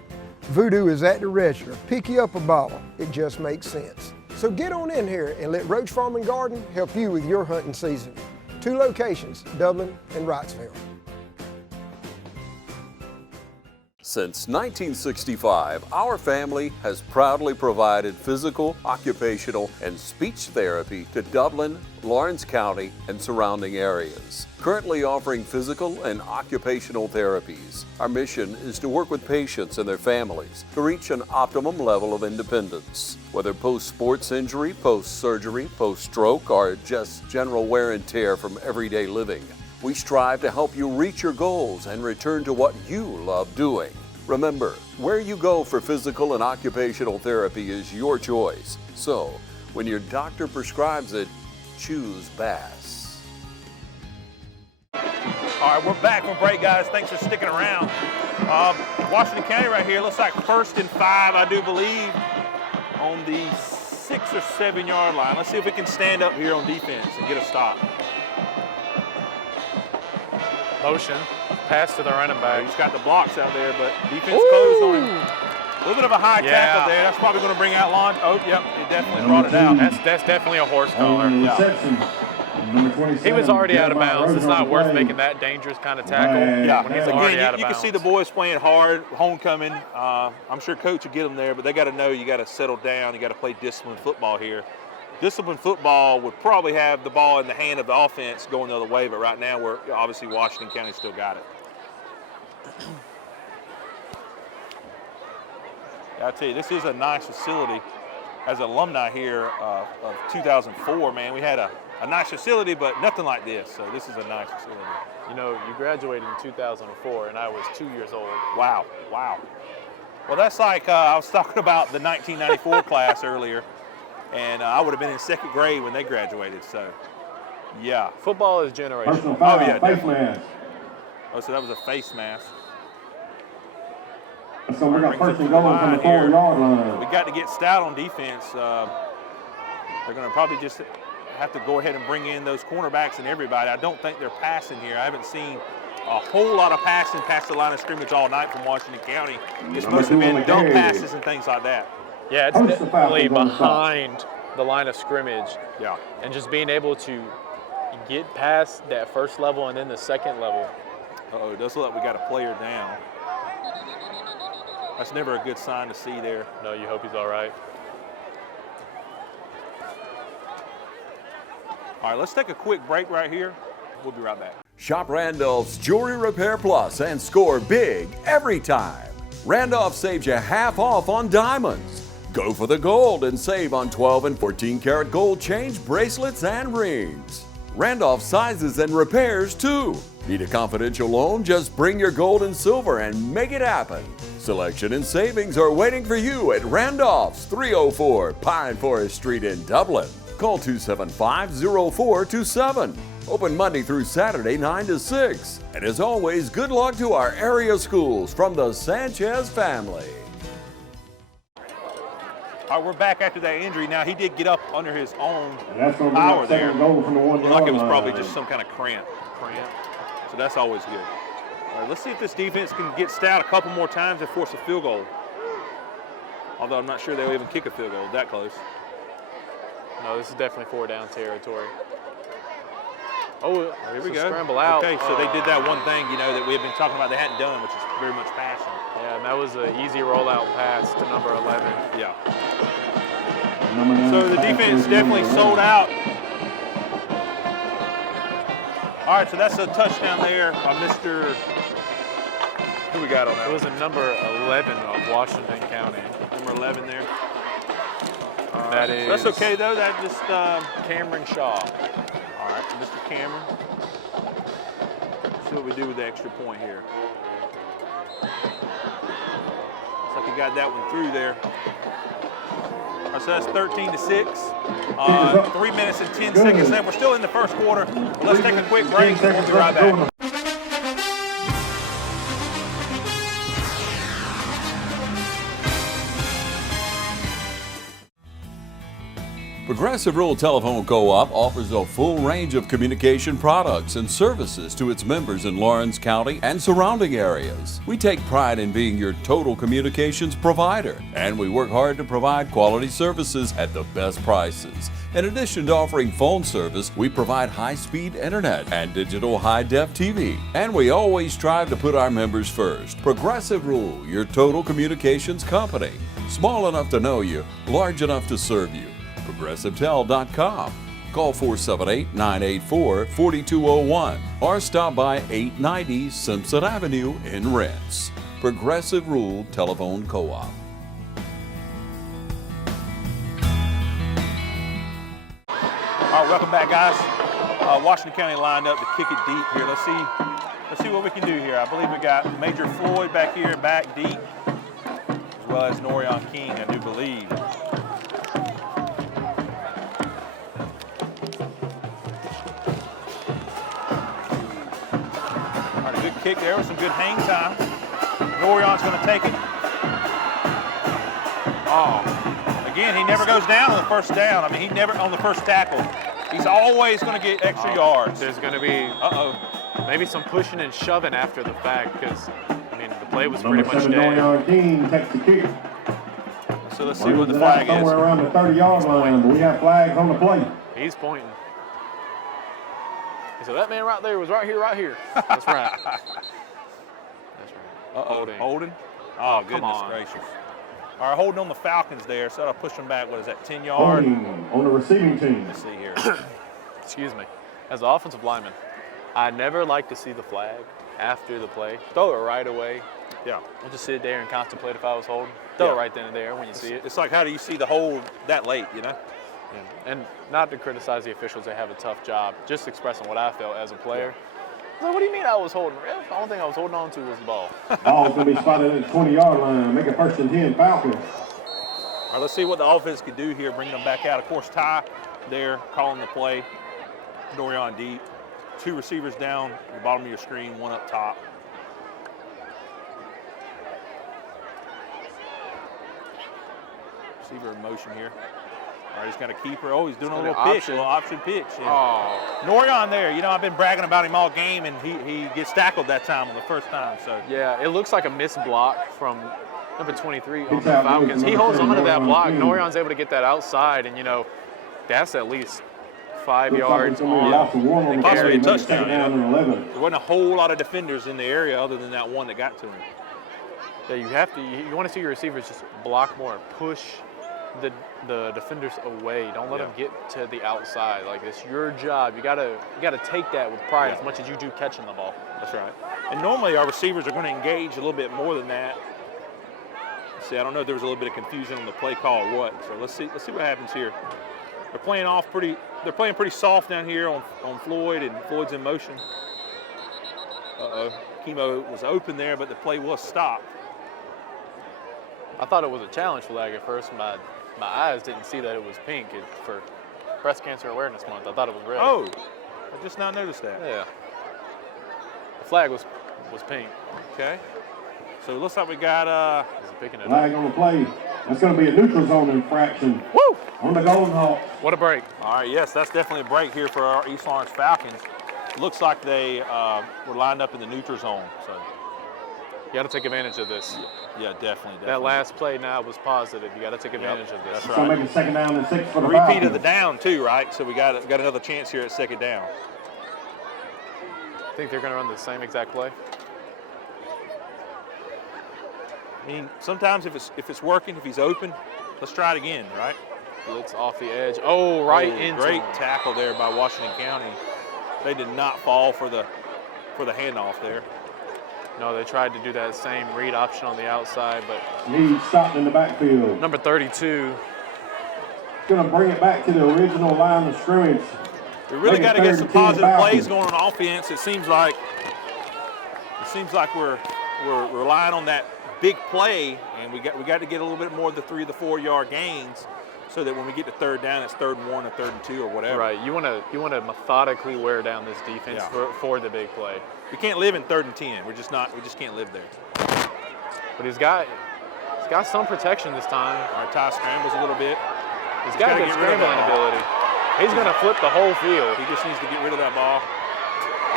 Voodoo is at the register. Pick you up a bottle. It just makes sense. So get on in here and let Roach Farm and Garden help you with your hunting season. 2 locations, Dublin and Wrightsville. Since 1965, our family has proudly provided physical, occupational, and speech therapy to Dublin, Lawrence County, and surrounding areas. Currently offering physical and occupational therapies, our mission is to work with patients and their families to reach an optimum level of independence. Whether post-sports injury, post-surgery, post-stroke, or just general wear and tear from everyday living, we strive to help you reach your goals and return to what you love doing. Remember, where you go for physical and occupational therapy is your choice. So, when your doctor prescribes it, choose Bass. All right, we're back from break, guys. Thanks for sticking around. Washington County right here looks like 1st and 5, I do believe, on the 6 or 7 yard line. Let's see if we can stand up here on defense and get a stop. Motion, pass to the running back. He's got the blocks out there, but defense closed on him. A little bit of a high tackle there. That's probably going to bring out Lon. Oh, yep, he definitely brought it out. That's definitely a horse collar. Yeah. He was already out of bounds. It's not worth making that dangerous kind of tackle. Yeah, when he's already out of you can bounds. see the boys playing hard, homecoming. I'm sure coach will get them there, but they got to know you got to settle down. You got to play disciplined football here. Disciplined football would probably have the ball in the hand of the offense going the other way, but right now we're obviously Washington County still got it. I tell you, this is a nice facility. As alumni here of 2004, man, we had a nice facility, but nothing like this. So this is a nice facility. You know, you graduated in 2004, and I was 2 years old. Wow, wow. Well, that's like I was talking about the 1994 class earlier, and I would have been in 2nd grade when they graduated. So, yeah. Football is generational. Oh yeah, face mask. Oh, so that was a face mask. So we got 1st and goal from the 4 yard line. We got to get stout on defense. They're going to probably just have to go ahead and bring in those cornerbacks and everybody. I don't think they're passing here. I haven't seen a whole lot of passing past the line of scrimmage all night from Washington County. It's supposed to have been dump passes and things like that. Yeah, it's definitely behind the line of scrimmage. Yeah. And just being able to get past that first level and then the second level. Uh-oh, it does look like we got a player down. That's never a good sign to see there. No, you hope he's all right. All right, let's take a quick break right here. We'll be right back. Shop Randolph's Jewelry Repair Plus and score big every time. Randolph saves you half off on diamonds. Go for the gold and save on 12 and 14 karat gold change bracelets and rings. Randolph sizes and repairs too. Need a confidential loan? Just bring your gold and silver and make it happen. Selection and savings are waiting for you at Randolph's, 304 Pine Forest Street in Dublin. Call 275-0427. Open Monday through Saturday, 9 to 6. And as always, good luck to our area schools from the Sanchez family. All right, we're back after that injury. Now, he did get up under his own power there. Goal from the 1 Looked yard like it was line. probably just some kind of cramp. So that's always good. All right, let's see if this defense can get stout a couple more times and force a field goal. Although I'm not sure they'll even kick a field goal that close. No, this is definitely 4 down territory. Oh, here we go. Scramble out. Okay, so they did that one thing, you know, that we have been talking about they hadn't done, which is very much passing. Yeah, and that was an easy rollout pass to number 11. Yeah. So the defense definitely sold out. All right, so that's a touchdown there by Mr. Who we got on that? It was a number 11 of Washington County. Number 11 there. That is. That's okay though. That just Cameron Shaw. All right, Mr. Cameron. See what we do with the extra point here. Looks like he got that one through there. All right, so that's 13-6. 3 minutes and 10 seconds left. We're still in the first quarter. Let's take a quick break and we'll be right back. Progressive Rural Telephone Co-op offers a full range of communication products and services to its members in Lawrence County and surrounding areas. We take pride in being your total communications provider, and we work hard to provide quality services at the best prices. In addition to offering phone service, we provide high-speed internet and digital high-def TV. And we always strive to put our members first. Progressive Rural, your total communications company. Small enough to know you, large enough to serve you. ProgressiveTel.com. Call 478-984-4201 or stop by 890 Simpson Avenue in Rents. Progressive Rural Telephone Co-op. All right, welcome back, guys. Washington County lined up to kick it deep here. Let's see what we can do here. I believe we got Major Floyd back here, back deep, as well as Norion King, I do believe. Kick there with some good hang time. Norion's going to take it. Oh, again, he never goes down on the first down. I mean, he never on the first tackle. He's always going to get extra yards. There's going to be maybe some pushing and shoving after the fact because, I mean, the play was pretty much dead. Norion King takes the kick. So let's see what the flag is. Somewhere around the 30-yard line, but we have flags on the play. He's pointing. So that man right there was right here. That's right. That's right. Holding. Oh, goodness gracious. All right, holding on the Falcons there, so that'll push them back. What is that, 10 yard? On the receiving team. Let's see here. Excuse me. As an offensive lineman, I never like to see the flag after the play. Throw it right away. Yeah. I'll just sit there and contemplate if I was holding. Throw it right then and there when you see it. It's like, how do you see the hold that late, you know? Yeah. And not to criticize the officials, they have a tough job. Just expressing what I felt as a player. So what do you mean I was holding? Really? The only thing I was holding on to was the ball. Ball's going to be spotted at the 20-yard line. Make it 1st and 10, Falcons. All right, let's see what the offense can do here, bringing them back out. Of course, Ty there calling the play. Norion deep. 2 receivers down at the bottom of your screen, 1 up top. Receiver in motion here. All right, he's got a keeper. Oh, he's doing a little pitch, a little option pitch. Yeah. Oh. Norion there. You know, I've been bragging about him all game, and he gets tackled that time on the first time. So yeah, it looks like a missed block from number 23 on the Falcons. He holds on to that block. Norion's able to get that outside, and, you know, that's at least 5 yards on possibly a touchdown. You know? There wasn't a whole lot of defenders in the area other than that one that got to him. Yeah, you want to see your receivers just block more, push the defenders away. Don't let them get to the outside. Like, it's your job. You gotta take that with pride as much as you do catching the ball. That's right. And normally our receivers are going to engage a little bit more than that. See, I don't know if there was a little bit of confusion on the play call or what. So let's see what happens here. They're playing pretty soft down here on Floyd, and Floyd's in motion. Chemo was open there, but the play was stopped. I thought it was a challenge flag at first. My eyes didn't see that it was pink for Breast Cancer Awareness Month. I thought it was red. Oh, I just now noticed that. Yeah. The flag was pink. Okay. So it looks like we got flag on the play. That's going to be a neutral zone infraction. Woo! On the Golden Hawks. What a break. All right, yes, that's definitely a break here for our East Lawrence Falcons. Looks like they were lined up in the neutral zone. So you got to take advantage of this. Yeah, definitely. That last play now was positive. You got to take advantage of this. That's So right. make it 2nd down and 6 for the Repeat Falcons. of the down too, right? So we got another chance here at 2nd down. I think they're going to run the same exact play. I mean, sometimes if it's working, if he's open, let's try it again, right? Blitz off the edge. Oh, right into great him. tackle there by Washington County. They did not fall for the handoff there. No, they tried to do that same read option on the outside, but Need stopped in the backfield. number 32. Going to bring it back to the original line of scrimmage. We really got to get some 3rd and 10 positive plays Falcons. going on offense. It seems like we're relying on that big play, and we got to get a little bit more of the 3 to 4 yard gains, so that when we get to 3rd down, it's 3rd and 1 or 3rd and 2 or whatever. Right. You want to methodically wear down this defense for the big play. We can't live in 3rd and 10. We just can't live there. But he's got some protection this time. All right, Ty scrambles a little bit. He's got good scrambling ability. He's going to flip the whole field. He just needs to get rid of that ball.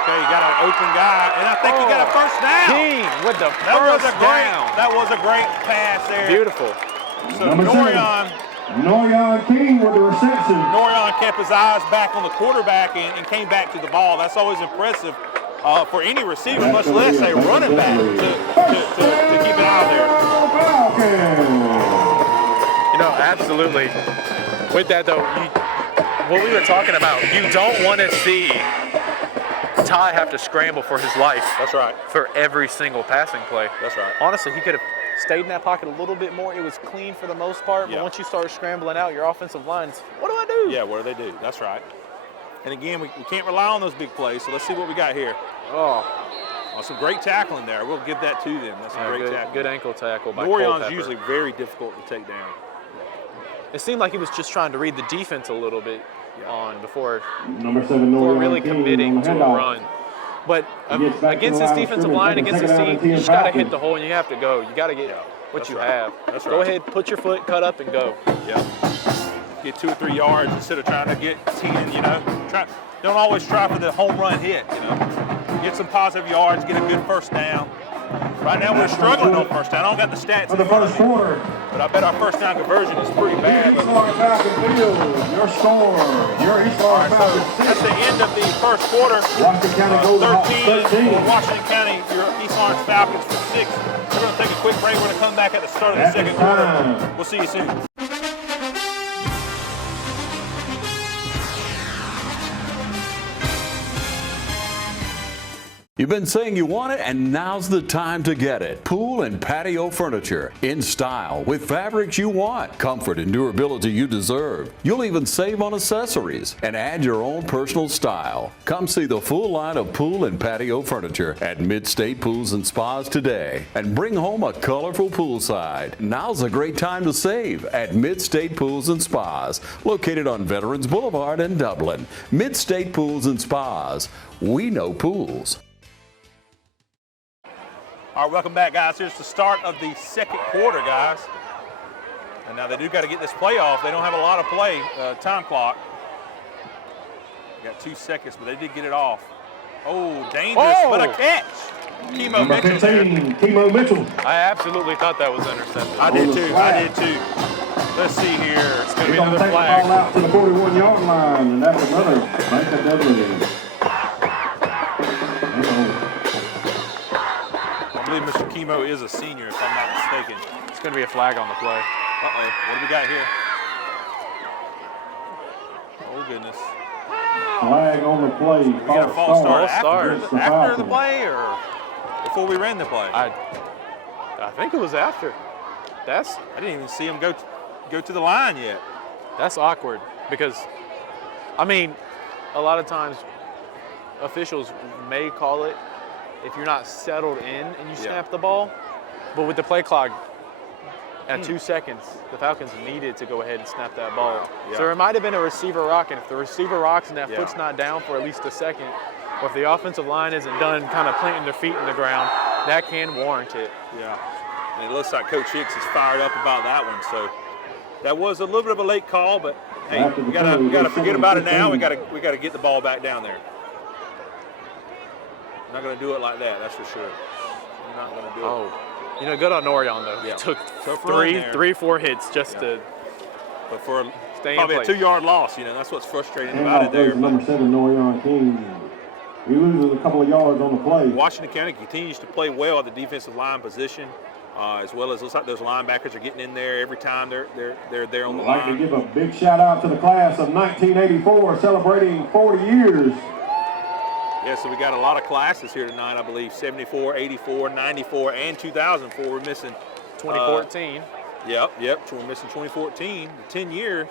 Okay, he got an open guy, and I think he got a first down. King with the first down. That was a great pass there. Beautiful. So Norion King with the reception. Norion kept his eyes back on the quarterback and came back to the ball. That's always impressive for any receiver, much less a running back, to keep it out there. You know, absolutely. With that, though, what we were talking about, you don't want to see Ty have to scramble for his life. That's right. For every single passing play. That's right. Honestly, he could have stayed in that pocket a little bit more. It was clean for the most part, but once you start scrambling out your offensive lines, what do I do? Yeah, what do they do? That's right. And again, we can't rely on those big plays, so let's see what we got here. Oh, some great tackling there. We'll give that to them. That's a great tackle. Good ankle tackle by Norion's usually very difficult to take down. It seemed like he was just trying to read the defense a little bit before really committing to a run. But against this defensive line, against this team, you just got to hit the hole and you have to go. You got to get what you have. Go ahead, put your foot, cut up, and go. Yeah. Get 2 or 3 yards instead of trying to get 10, you know. Don't always try for the home run hit, you know. Get some positive yards, get a good first down. Right now we're struggling on first down. I don't got the stats in the first quarter, but I bet our first down conversion is pretty bad. Your score, your East Lawrence Falcons. That's the end of the first quarter. Washington County goes 13 for Washington County, your East Lawrence Falcons for 6. We're going to take a quick break. We're going to come back at the start of the second quarter. We'll see you soon. You've been saying you want it, and now's the time to get it. Pool and patio furniture in style with fabrics you want, comfort and durability you deserve. You'll even save on accessories and add your own personal style. Come see the full line of pool and patio furniture at Mid-State Pools and Spas today and bring home a colorful poolside. Now's a great time to save at Mid-State Pools and Spas, located on Veterans Boulevard in Dublin. Mid-State Pools and Spas. We know pools. All right, welcome back, guys. Here's the start of the second quarter, guys. And now they do got to get this play off. They don't have a lot of play, time clock. Got 2 seconds, but they did get it off. Oh, dangerous, but a catch. Kimo Mitchell there. Kimo Mitchell. I absolutely thought that was intercepted. I did too. Let's see here. It's going to be He's another take flag. the ball out to the 41-yard line, and that's another bank of I believe Mr. Kimo is a senior, if I'm not mistaken. It's going to be a flag on the play. Uh-oh, what do we got here? Oh, goodness. Flag on the play. We got a false start after the Falcons. play or before we ran the play? I think it was after. I didn't even see him go to the line yet. That's awkward because, I mean, a lot of times officials may call it if you're not settled in and you snap the ball. But with the play clock at 2 seconds, the Falcons needed to go ahead and snap that ball. Yeah. So there might have been a receiver rock, and if the receiver rocks and that foot's not down for at least a second, or if the offensive line isn't done kind of planting their feet in the ground, that can warrant it. Yeah, and it looks like Coach Hicks is fired up about that one. So that was a little bit of a late call, but hey, we gotta forget about it now. We gotta get the ball back down there. Not going to do it like that, that's for sure. I'm not going to do it. Oh, you know, good on Norion, though. Yeah. He took three, 4 hits just to but for stay probably in a place. 2-yard loss, you know, that's what's frustrating about it there. Number 7, Norion King. He loses a couple of yards on the play. Washington County continues to play well at the defensive line position, as well as looks like those linebackers are getting in there every time they're there on the line. I'd like to give a big shout out to the class of 1984, celebrating 40 years. Yeah, so we got a lot of classes here tonight, I believe. 74, 84, 94, and 2004. We're missing 2014. Yep. We're missing 2014, 10 years.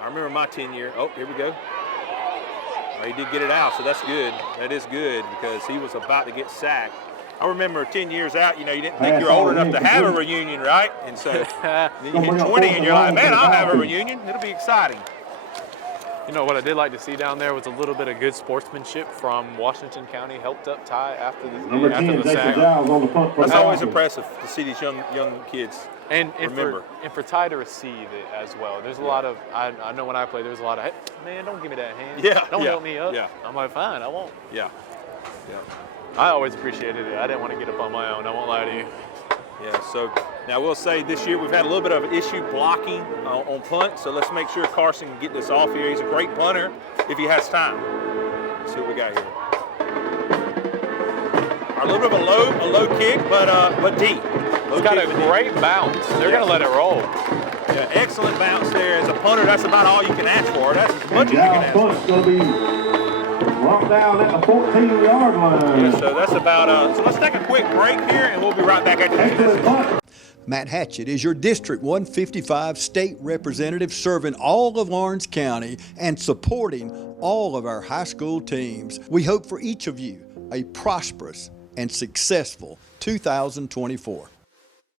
I remember my 10 year. Oh, here we go. Oh, he did get it out, so that's good. That is good because he was about to get sacked. I remember 10 years out, you know, you didn't think you're old enough to have a reunion, right? And so then you hit 20 and you're like, man, I'll have a reunion. It'll be exciting. You know, what I did like to see down there was a little bit of good sportsmanship from Washington County, helped up Ty after Number 10, the Jason sack. Giles on the punt for the That's always Falcons. impressive to see these young kids. And remember. for Ty to receive it as well. There's a lot of, I know when I play, there's a lot of, hey, man, don't give me that hand. Yeah, Don't yeah, help me up. yeah. I'm like, fine, I won't. Yeah. Yeah. I always appreciated it. I didn't want to get up on my own. I won't lie to you. Yeah, so now we'll say this year we've had a little bit of an issue blocking on punt, so let's make sure Carson can get this off here. He's a great punter if he has time. Let's see what we got here. A little bit of a low kick, but deep. It's got a great bounce. They're going to let it roll. Yeah, excellent bounce there. As a punter, that's about all you can ask for. That's as much as you can ask for. Punt's going to be dropped down at the 14-yard line. Yeah, so that's about, so let's take a quick break here, and we'll be right back after this. Matt Hatchett is your District 155 state representative serving all of Lawrence County and supporting all of our high school teams. We hope for each of you a prosperous and successful 2024.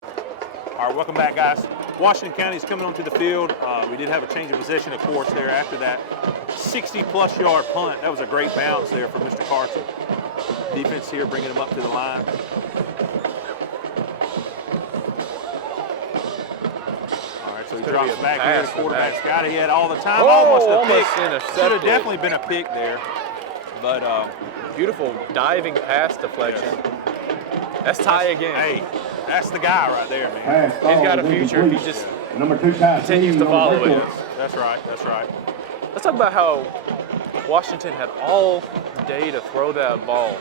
All right, welcome back, guys. Washington County is coming onto the field. We did have a change of possession, of course, there after that 60-plus yard punt. That was a great bounce there for Mr. Carson. Defense here bringing him up to the line. All right, so he drops back here. The quarterback's got it. He had all the time. Almost a pick. Should have definitely been a pick there. But beautiful diving pass deflection. That's Ty again. Hey, that's the guy right there, man. He's got a future if he just Number 2 continues to follow it. That's right. That's right. Let's talk about how Washington had all day to throw that ball.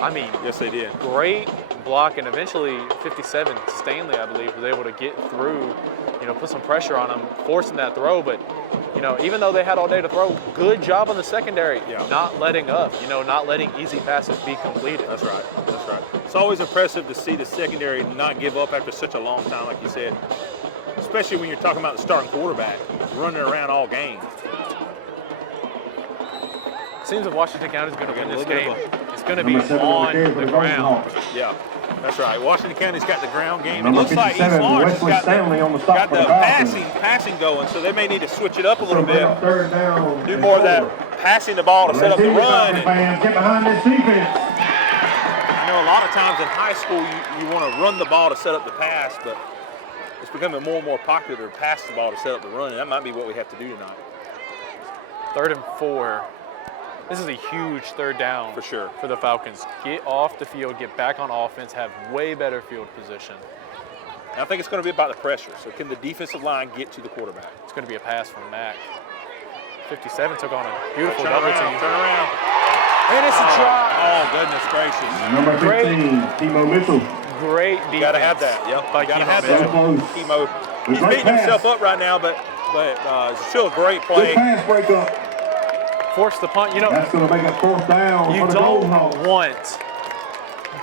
I mean, yes, they did. Great block, and eventually 57 Stanley, I believe, was able to get through, put some pressure on him, forcing that throw. But, even though they had all day to throw, good job on the secondary, not letting up, not letting easy passes be completed. That's right. That's right. It's always impressive to see the secondary not give up after such a long time, like you said, especially when you're talking about the starting quarterback running around all game. Seems if Washington County is going to win this game, it's going to be on the ground. Yeah, that's right. Washington County's got the ground game. Number It looks like East 57, Lawrence has Wesley Stanley on the stop got for the the Falcons. passing going, so they may need to switch it up a little bit. Third down. Do more of that passing the ball to set up the run. Fans, get behind this defense. I know a lot of times in high school you want to run the ball to set up the pass, but it's becoming more and more popular to pass the ball to set up the run, and that might be what we have to do tonight. 3rd and 4. This is a huge third down for sure for the Falcons. Get off the field, get back on offense, have way better field position. And I think it's going to be about the pressure. So can the defensive line get to the quarterback? It's going to be a pass from Mack. 57 took on a beautiful Turn double around, team. Turn around. And it's a drop. Oh, goodness gracious. Number 15, Timo Mitchell. Great defense. Got to have that. Yep. By Got to Kimo have Mitchell. that. Kimo. He's beating himself up right now, but it's still a great play. Good pass breakup. Force the punt. That's going to make a 4th down. You for the don't Goldhawks. want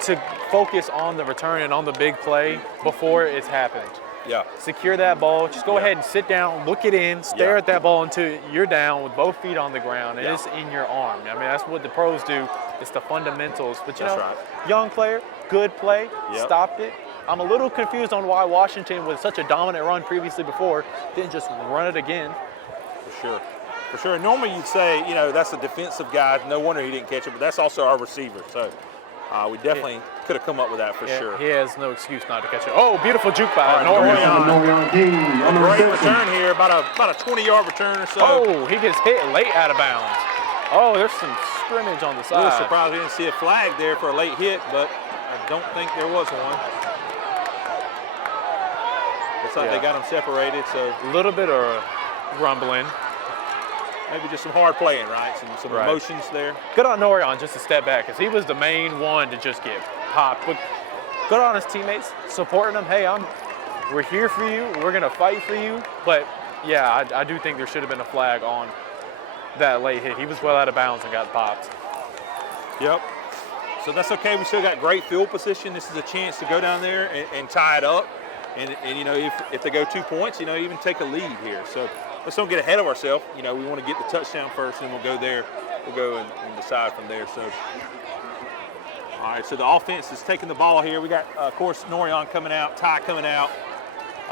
to focus on the return and on the big play before it's happened. Yeah. Secure that ball. Just go ahead and sit down, look it in, stare at that ball until you're down with both feet on the ground and it's in your arm. I mean, that's what the pros do. It's the fundamentals. But young player, good play, stopped it. I'm a little confused on why Washington, with such a dominant run previously before, didn't just run it again. For sure. For sure. Normally you'd say, that's a defensive guy. No wonder he didn't catch it, but that's also our receiver. So we definitely could have come up with that for sure. He has no excuse not to catch it. Oh, beautiful juke by Norion. Great return here, about a 20-yard return or so. Oh, he gets hit late out of bounds. Oh, there's some scrimmage on the side. I was surprised we didn't see a flag there for a late hit, but I don't think there was one. Looks like they got them separated, so. A little bit of rumbling. Maybe just some hard playing, right? Some emotions there. Good on Norion just to step back, because he was the main one to just get popped. But good on his teammates, supporting him. Hey, we're here for you. We're going to fight for you. But, yeah, I do think there should have been a flag on that late hit. He was well out of bounds and got popped. Yep. So that's okay. We still got great field position. This is a chance to go down there and tie it up. And if they go 2 points, even take a lead here. So let's don't get ahead of ourselves. We want to get the touchdown first, and we'll go there. We'll go and decide from there. So, all right. So the offense is taking the ball here. We got, of course, Norion coming out, Ty coming out.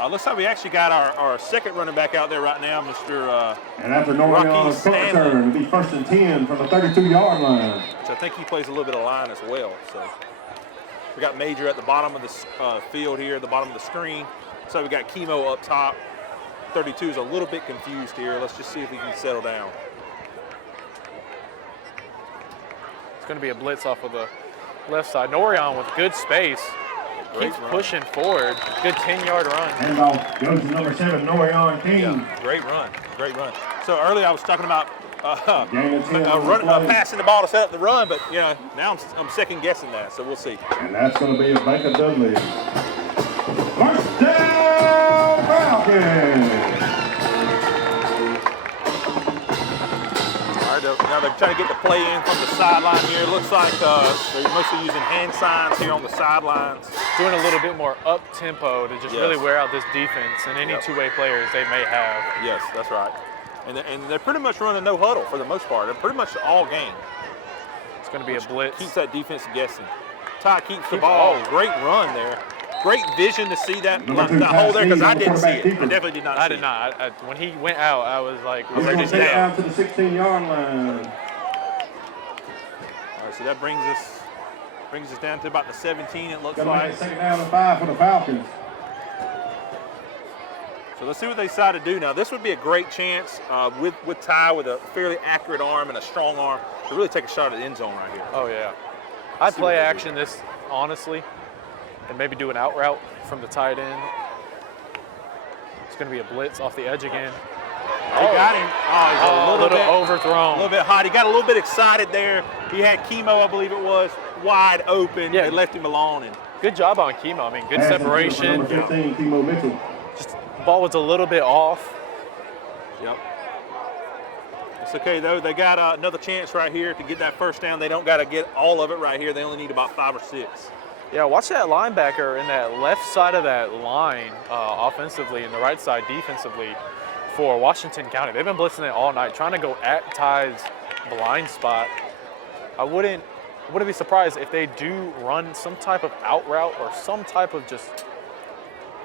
Looks like we actually got our second running back out there right now, Mr. And after Norion's punt return, it'll be 1st and 10 from the 32-yard line. So I think he plays a little bit of line as well. So we got Major at the bottom of the field here, at the bottom of the screen. So we got Chemo up top. 32 is a little bit confused here. Let's just see if he can settle down. It's going to be a blitz off of the left side. Norion with good space. Keeps pushing forward. Good 10-yard run. Handoff goes to number 7, Norion King. Yeah, great run. So earlier I was talking about passing the ball to set up the run, but now I'm second guessing that. So we'll see. And that's going to be a Baker Dudley. First down, Falcons. Now they're trying to get the play in from the sideline here. It looks like they're mostly using hand signs here on the sidelines. Doing a little bit more up-tempo to just really wear out this defense and any two-way players they may have. Yes, that's right. And they're pretty much running no huddle for the most part. They're pretty much all game. It's going to be a blitz. Keeps that defense guessing. Ty keeps the ball. Great run there. Great vision to see that hole there, because I didn't see it. I definitely did not see it. I did not. When he went out, I was like, He's going to take it out to the 16-yard line. All right, so that brings us down to about the 17, it looks like. Second down and 5 for the Falcons. So let's see what they decide to do now. This would be a great chance with Ty, with a fairly accurate arm and a strong arm, to really take a shot at the end zone right here. Oh, yeah. I'd play action this, honestly, and maybe do an out route from the tight end. It's going to be a blitz off the edge again. They got him. Oh, he's a little bit overthrown. A little bit hot. He got a little bit excited there. He had Chemo, I believe it was, wide open. Yeah. They left him alone. And good job on Chemo. I mean, good separation. Number 15, Chemo Mitchell. Just the ball was a little bit off. Yep. It's okay, though. They got another chance right here to get that first down. They don't got to get all of it right here. They only need about 5 or 6. Yeah, watch that linebacker in that left side of that line offensively and the right side defensively for Washington County. They've been blitzing it all night, trying to go at Ty's blind spot. I wouldn't be surprised if they do run some type of out route or some type of just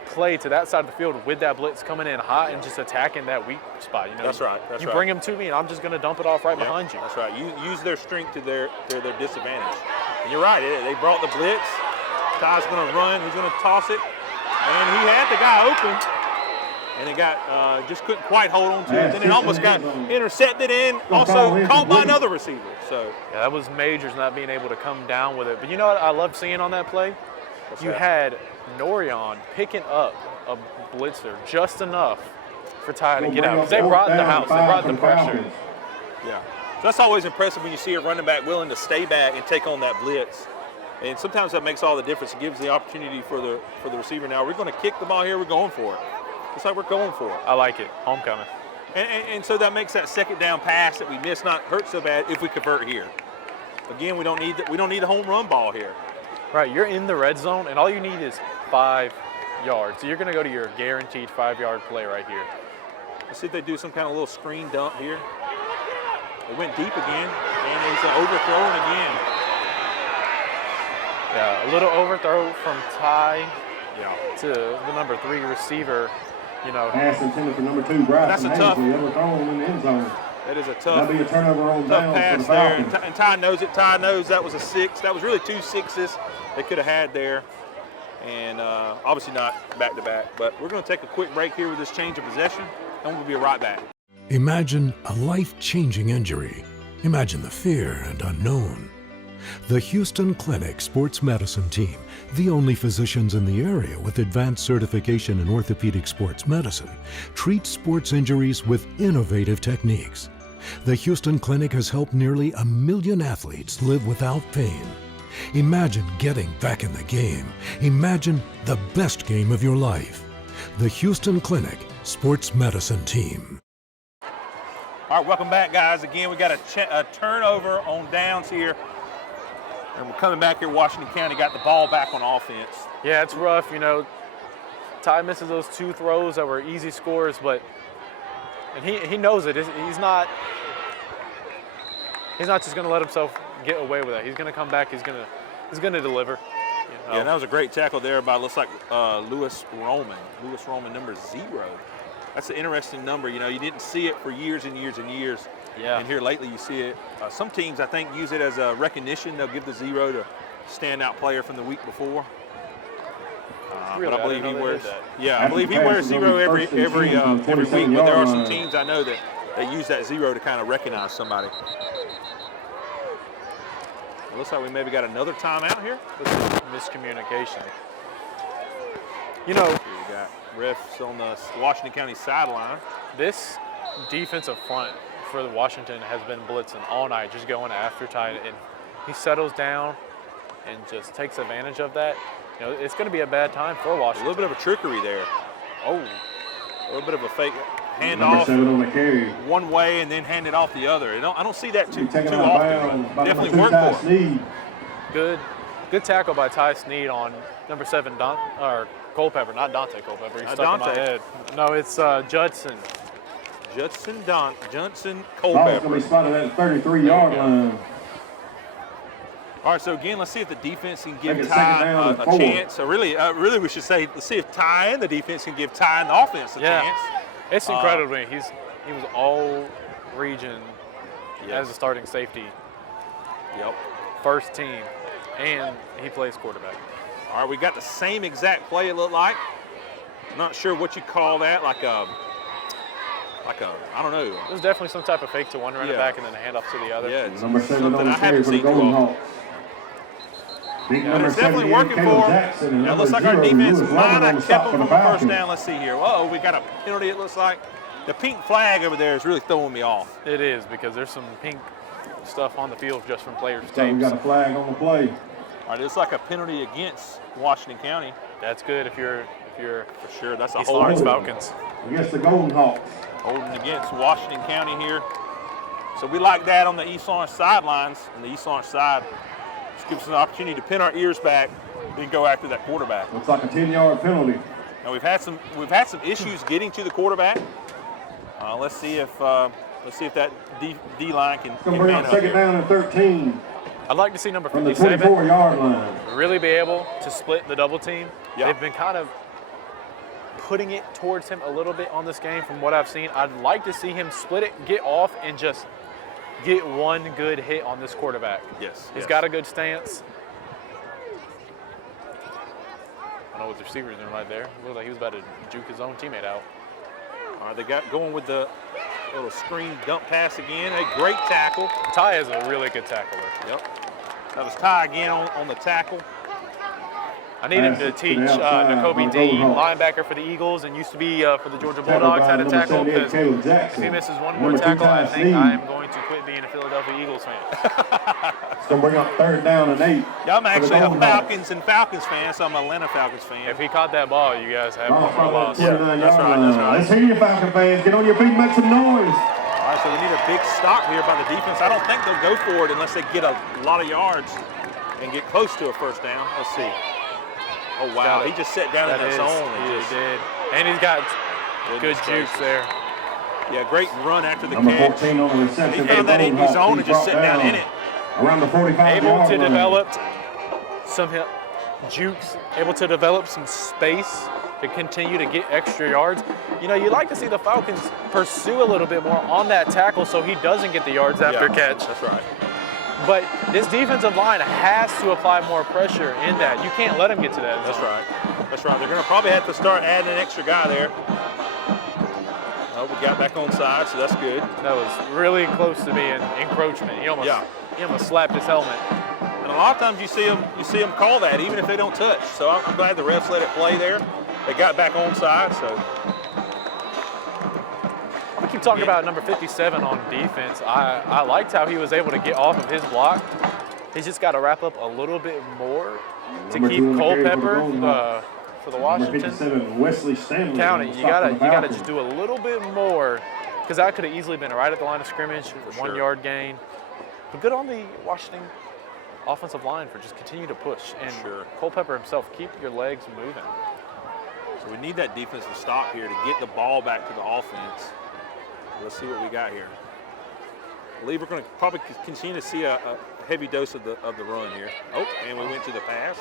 play to that side of the field with that blitz coming in hot and just attacking that weak spot. That's right. You bring them to me, and I'm just going to dump it off right behind you. That's right. You use their strength to their disadvantage. And you're right. They brought the blitz. Ty's going to run. He's going to toss it. And he had the guy open. And it got just couldn't quite hold on to it. Then it almost got intercepted and also caught by another receiver. So yeah, that was Majors not being able to come down with it. But you know what I loved seeing on that play? You had Norion picking up a blitzer just enough for Ty to get out. They brought the house. They brought the pressure. Yeah. So that's always impressive when you see a running back willing to stay back and take on that blitz. And sometimes that makes all the difference. It gives the opportunity for the receiver. Now, we're going to kick the ball here. We're going for it. It's like we're going for it. I like it. Homecoming. And so that makes that second down pass that we missed not hurt so bad if we convert here. Again, we don't need the home run ball here. Right, you're in the red zone, and all you need is 5 yards. So you're going to go to your guaranteed 5-yard play right here. Let's see if they do some kind of little screen dump here. They went deep again, and he's overthrown again. Yeah, a little overthrow from Ty to the number 3 receiver. Pass intended for number 2, Bryson. That's a tough. Overthrown in the end zone. That is a tough. That'll be a turnover on down pass for the there, Falcons. and Ty knows it. Ty knows that was a 6. That was really 2 6s they could have had there, and obviously not back to back. But we're going to take a quick break here with this change of possession, and we'll be right back. Imagine a life-changing injury. Imagine the fear and unknown. The Houston Clinic Sports Medicine Team, the only physicians in the area with advanced certification in orthopedic sports medicine, treats sports injuries with innovative techniques. The Houston Clinic has helped nearly 1 million athletes live without pain. Imagine getting back in the game. Imagine the best game of your life. The Houston Clinic Sports Medicine Team. All right, welcome back, guys. Again, we got a turnover on downs here. And we're coming back here. Washington County got the ball back on offense. Yeah, it's rough. Ty misses those 2 throws that were easy scores, and he knows it. He's not just going to let himself get away with it. He's going to come back. He's going to deliver. You know? Yeah, that was a great tackle there by, looks like Lewis Roman. Lewis Roman, number 0. That's an interesting number. You know, you didn't see it for years and years and years. Yeah. And here lately you see it. Some teams, I think, use it as a recognition. They'll give the 0 to standout player from the week before. Really? But I believe he wears. That. Yeah, I believe he wears 0 every week. But there are some teams I know that they use that 0 to kind of recognize somebody. It looks like we maybe got another timeout here. Miscommunication. You know, we got refs on the Washington County sideline. This defensive front for Washington has been blitzing all night, just going after tight end. He settles down and just takes advantage of that. You know, it's going to be a bad time for Washington. A little bit of a trickery there. Oh. A little bit of a fake handoff one way and then hand it off the other. I don't see that too often. Definitely work for him. Good tackle by Ty Sneed on number 7, Culpepper, not Dante Culpepper. He's stuck in my head. No, it's Judson. Judson Culpepper. Ball's going to be spotted at the 33-yard line. All right, so again, let's see if the defense can give Ty a chance. So really, we should say, let's see if Ty and the defense can give Ty and the offense a chance. It's incredible. He was all region as a starting safety. Yep. First team, and he plays quarterback. All right, we got the same exact play, it looked like. I'm not sure what you call that, like a, I don't know. It was definitely some type of fake to one running back and then a handoff to the other. Yeah, it's number 7 something on the I haven't carry for the seen too Golden often. Hawks. Yeah, it's definitely working for him. It looks like our defense might have kept them from the first down. Let's see here. Uh-oh, we got a penalty, it looks like. The pink flag over there is really throwing me off. It is, because there's some pink stuff on the field just from players' So we tapes. got a flag on the play. All right, it's like a penalty against Washington County. That's good if you're for sure. That's a East holding. Lawrence Falcons. Against the Golden Hawks. Holding against Washington County here. So we like that on the East Lawrence sidelines. On the East Lawrence side, just gives us an opportunity to pin our ears back and go after that quarterback. Looks like a 10-yard penalty. Now we've had some issues getting to the quarterback. Let's see if that D line can. Going to bring up second down and 13. I'd like to see number from the 57 24-yard line. really be able to split the double team. Yeah. They've been kind of putting it towards him a little bit on this game from what I've seen. I'd like to see him split it, get off, and just get one good hit on this quarterback. Yes. He's got a good stance. I don't know what the receiver's doing right there. Looked like he was about to juke his own teammate out. All right, they got going with the little screen dump pass again. A great tackle. Ty is a really good tackler. Yep. That was Ty again on the tackle. I need him to teach Nakobe Dean, linebacker for the Eagles and used to be for the Georgia Bulldogs, how to tackle, because if he misses one more tackle, I think I am going to quit being a Philadelphia Eagles fan. It's going to bring up third down and 8. Yeah, I'm actually a Falcons fan, so I'm an Atlanta Falcons fan. If he caught that ball, you guys have one more loss. Yeah, that's right. Let's hear you, Falcon fans. Get on your feet and make some noise. All right, so we need a big stop here by the defense. I don't think they'll go for it unless they get a lot of yards and get close to a first down. Let's see. Oh, wow. He just sat down in that zone. He did. And he's got good jukes there. Yeah, great run after the Number catch. 14 on the reception. He found that empty zone and just sat down in it. Around the 45-yard Able to line. develop some jukes, able to develop some space to continue to get extra yards. You know, you like to see the Falcons pursue a little bit more on that tackle so he doesn't get the yards after catch. That's right. But this defensive line has to apply more pressure in that. You can't let him get to that. That's right. That's right. They're going to probably have to start adding an extra guy there. Oh, we got back on side, so that's good. That was really close to being encroachment. He almost slapped his helmet. And a lot of times you see them call that even if they don't touch. So I'm glad the refs let it play there. They got back on side, so. We keep talking about number 57 on defense. I liked how he was able to get off of his block. He's just got to wrap up a little bit more to keep Culpepper for the Washington Wesley Stanley County. You gotta just do a little bit more, because that could have easily been right at the line of scrimmage, 1 yard gain. But good on the Washington offensive line for just continue to push. And Culpepper himself, keep your legs moving. So we need that defensive stop here to get the ball back to the offense. Let's see what we got here. I believe we're going to probably continue to see a heavy dose of the run here. Oh, and we went to the pass.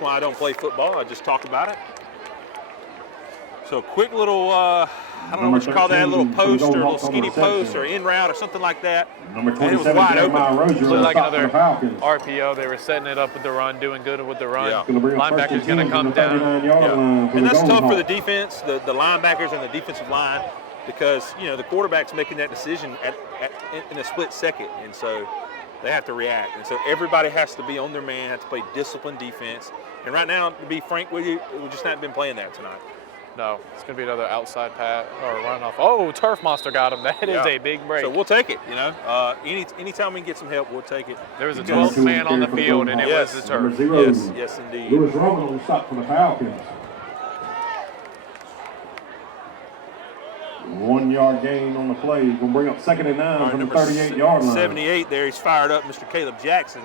That's why I don't play football. I just talk about it. So quick little, I don't know what you call that, a little post or a little skinny post or in route or something like that. Number And it was 27, wide Jeremiah open. Rozier, Looked like stop for the another Falcons. RPO. They were setting it up with the run, doing good with the run. Yeah. Gonna bring up first Linebacker's and going to 10 come from the down. 39-yard line for And the that's Golden tough for the Hawks. defense, the linebackers and the defensive line, because, you know, the quarterback's making that decision in a split second, and so they have to react. And so everybody has to be on their man, have to play disciplined defense. And right now, to be frank with you, we've just not been playing that tonight. No, it's going to be another outside pass or run off. Oh, Turf Monster got him. That is a big break. So we'll take it, you know. Anytime we can get some help, we'll take it. There was a 12th man on the field, and it was the Turf. Number 0, Yes, indeed. Lewis Roman on the stop for the Falcons. 1 yard gain on the play. He's going to bring up 2nd and 9 from the 38-yard line. 78 there, he's fired up, Mr. Caleb Jackson.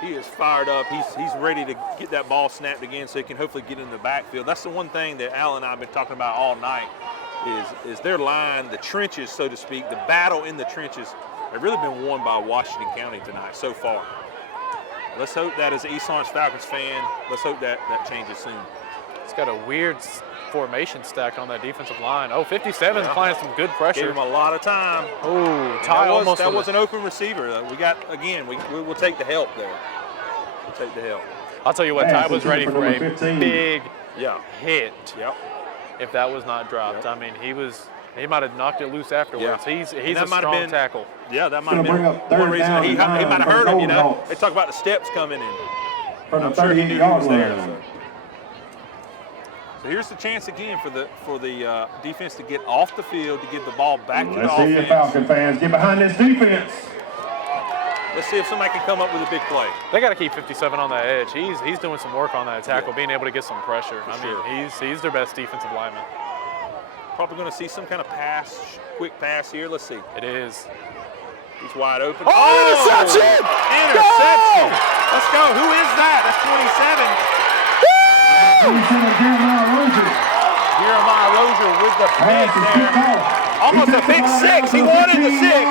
He is fired up. He's ready to get that ball snapped again so he can hopefully get in the backfield. That's the one thing that Al and I have been talking about all night is their line, the trenches, so to speak, the battle in the trenches have really been won by Washington County tonight so far. Let's hope that as an East Orange Falcons fan, let's hope that changes soon. It's got a weird formation stack on that defensive line. Oh, 57 applying some good pressure. Gave him a lot of time. Oh, Ty almost. That was an open receiver. We got, again, we'll take the help there. We'll take the help. I'll tell you what, Ty was ready for a 15. big Yeah. hit. Yep. If that was not dropped. Yep. I mean, he might have knocked it loose afterwards. Yeah. He's that a might have strong been- tackle. Yeah, that might Gonna have been bring up one third reason down he and might 9 have for heard the him, you Golden know. Hawks. They talk about the steps coming in. From the I'm sure he knew he 38-yard was there. line. So here's the chance again for the defense to get off the field, to give the ball back to the Let's see you offense. Falcon fans. Get behind this defense. Let's see if somebody can come up with a big play. They got to keep 57 on that edge. He's doing some work on that tackle, being able to get some pressure. I mean, he's their best defensive lineman. Probably going to see some kind of pass, quick pass here. Let's see. It is. He's wide open. Oh, interception! Interception! Let's go. Who is that? That's 27. Jeremiah Rozier with the pick there. Almost a big six. He wanted the six.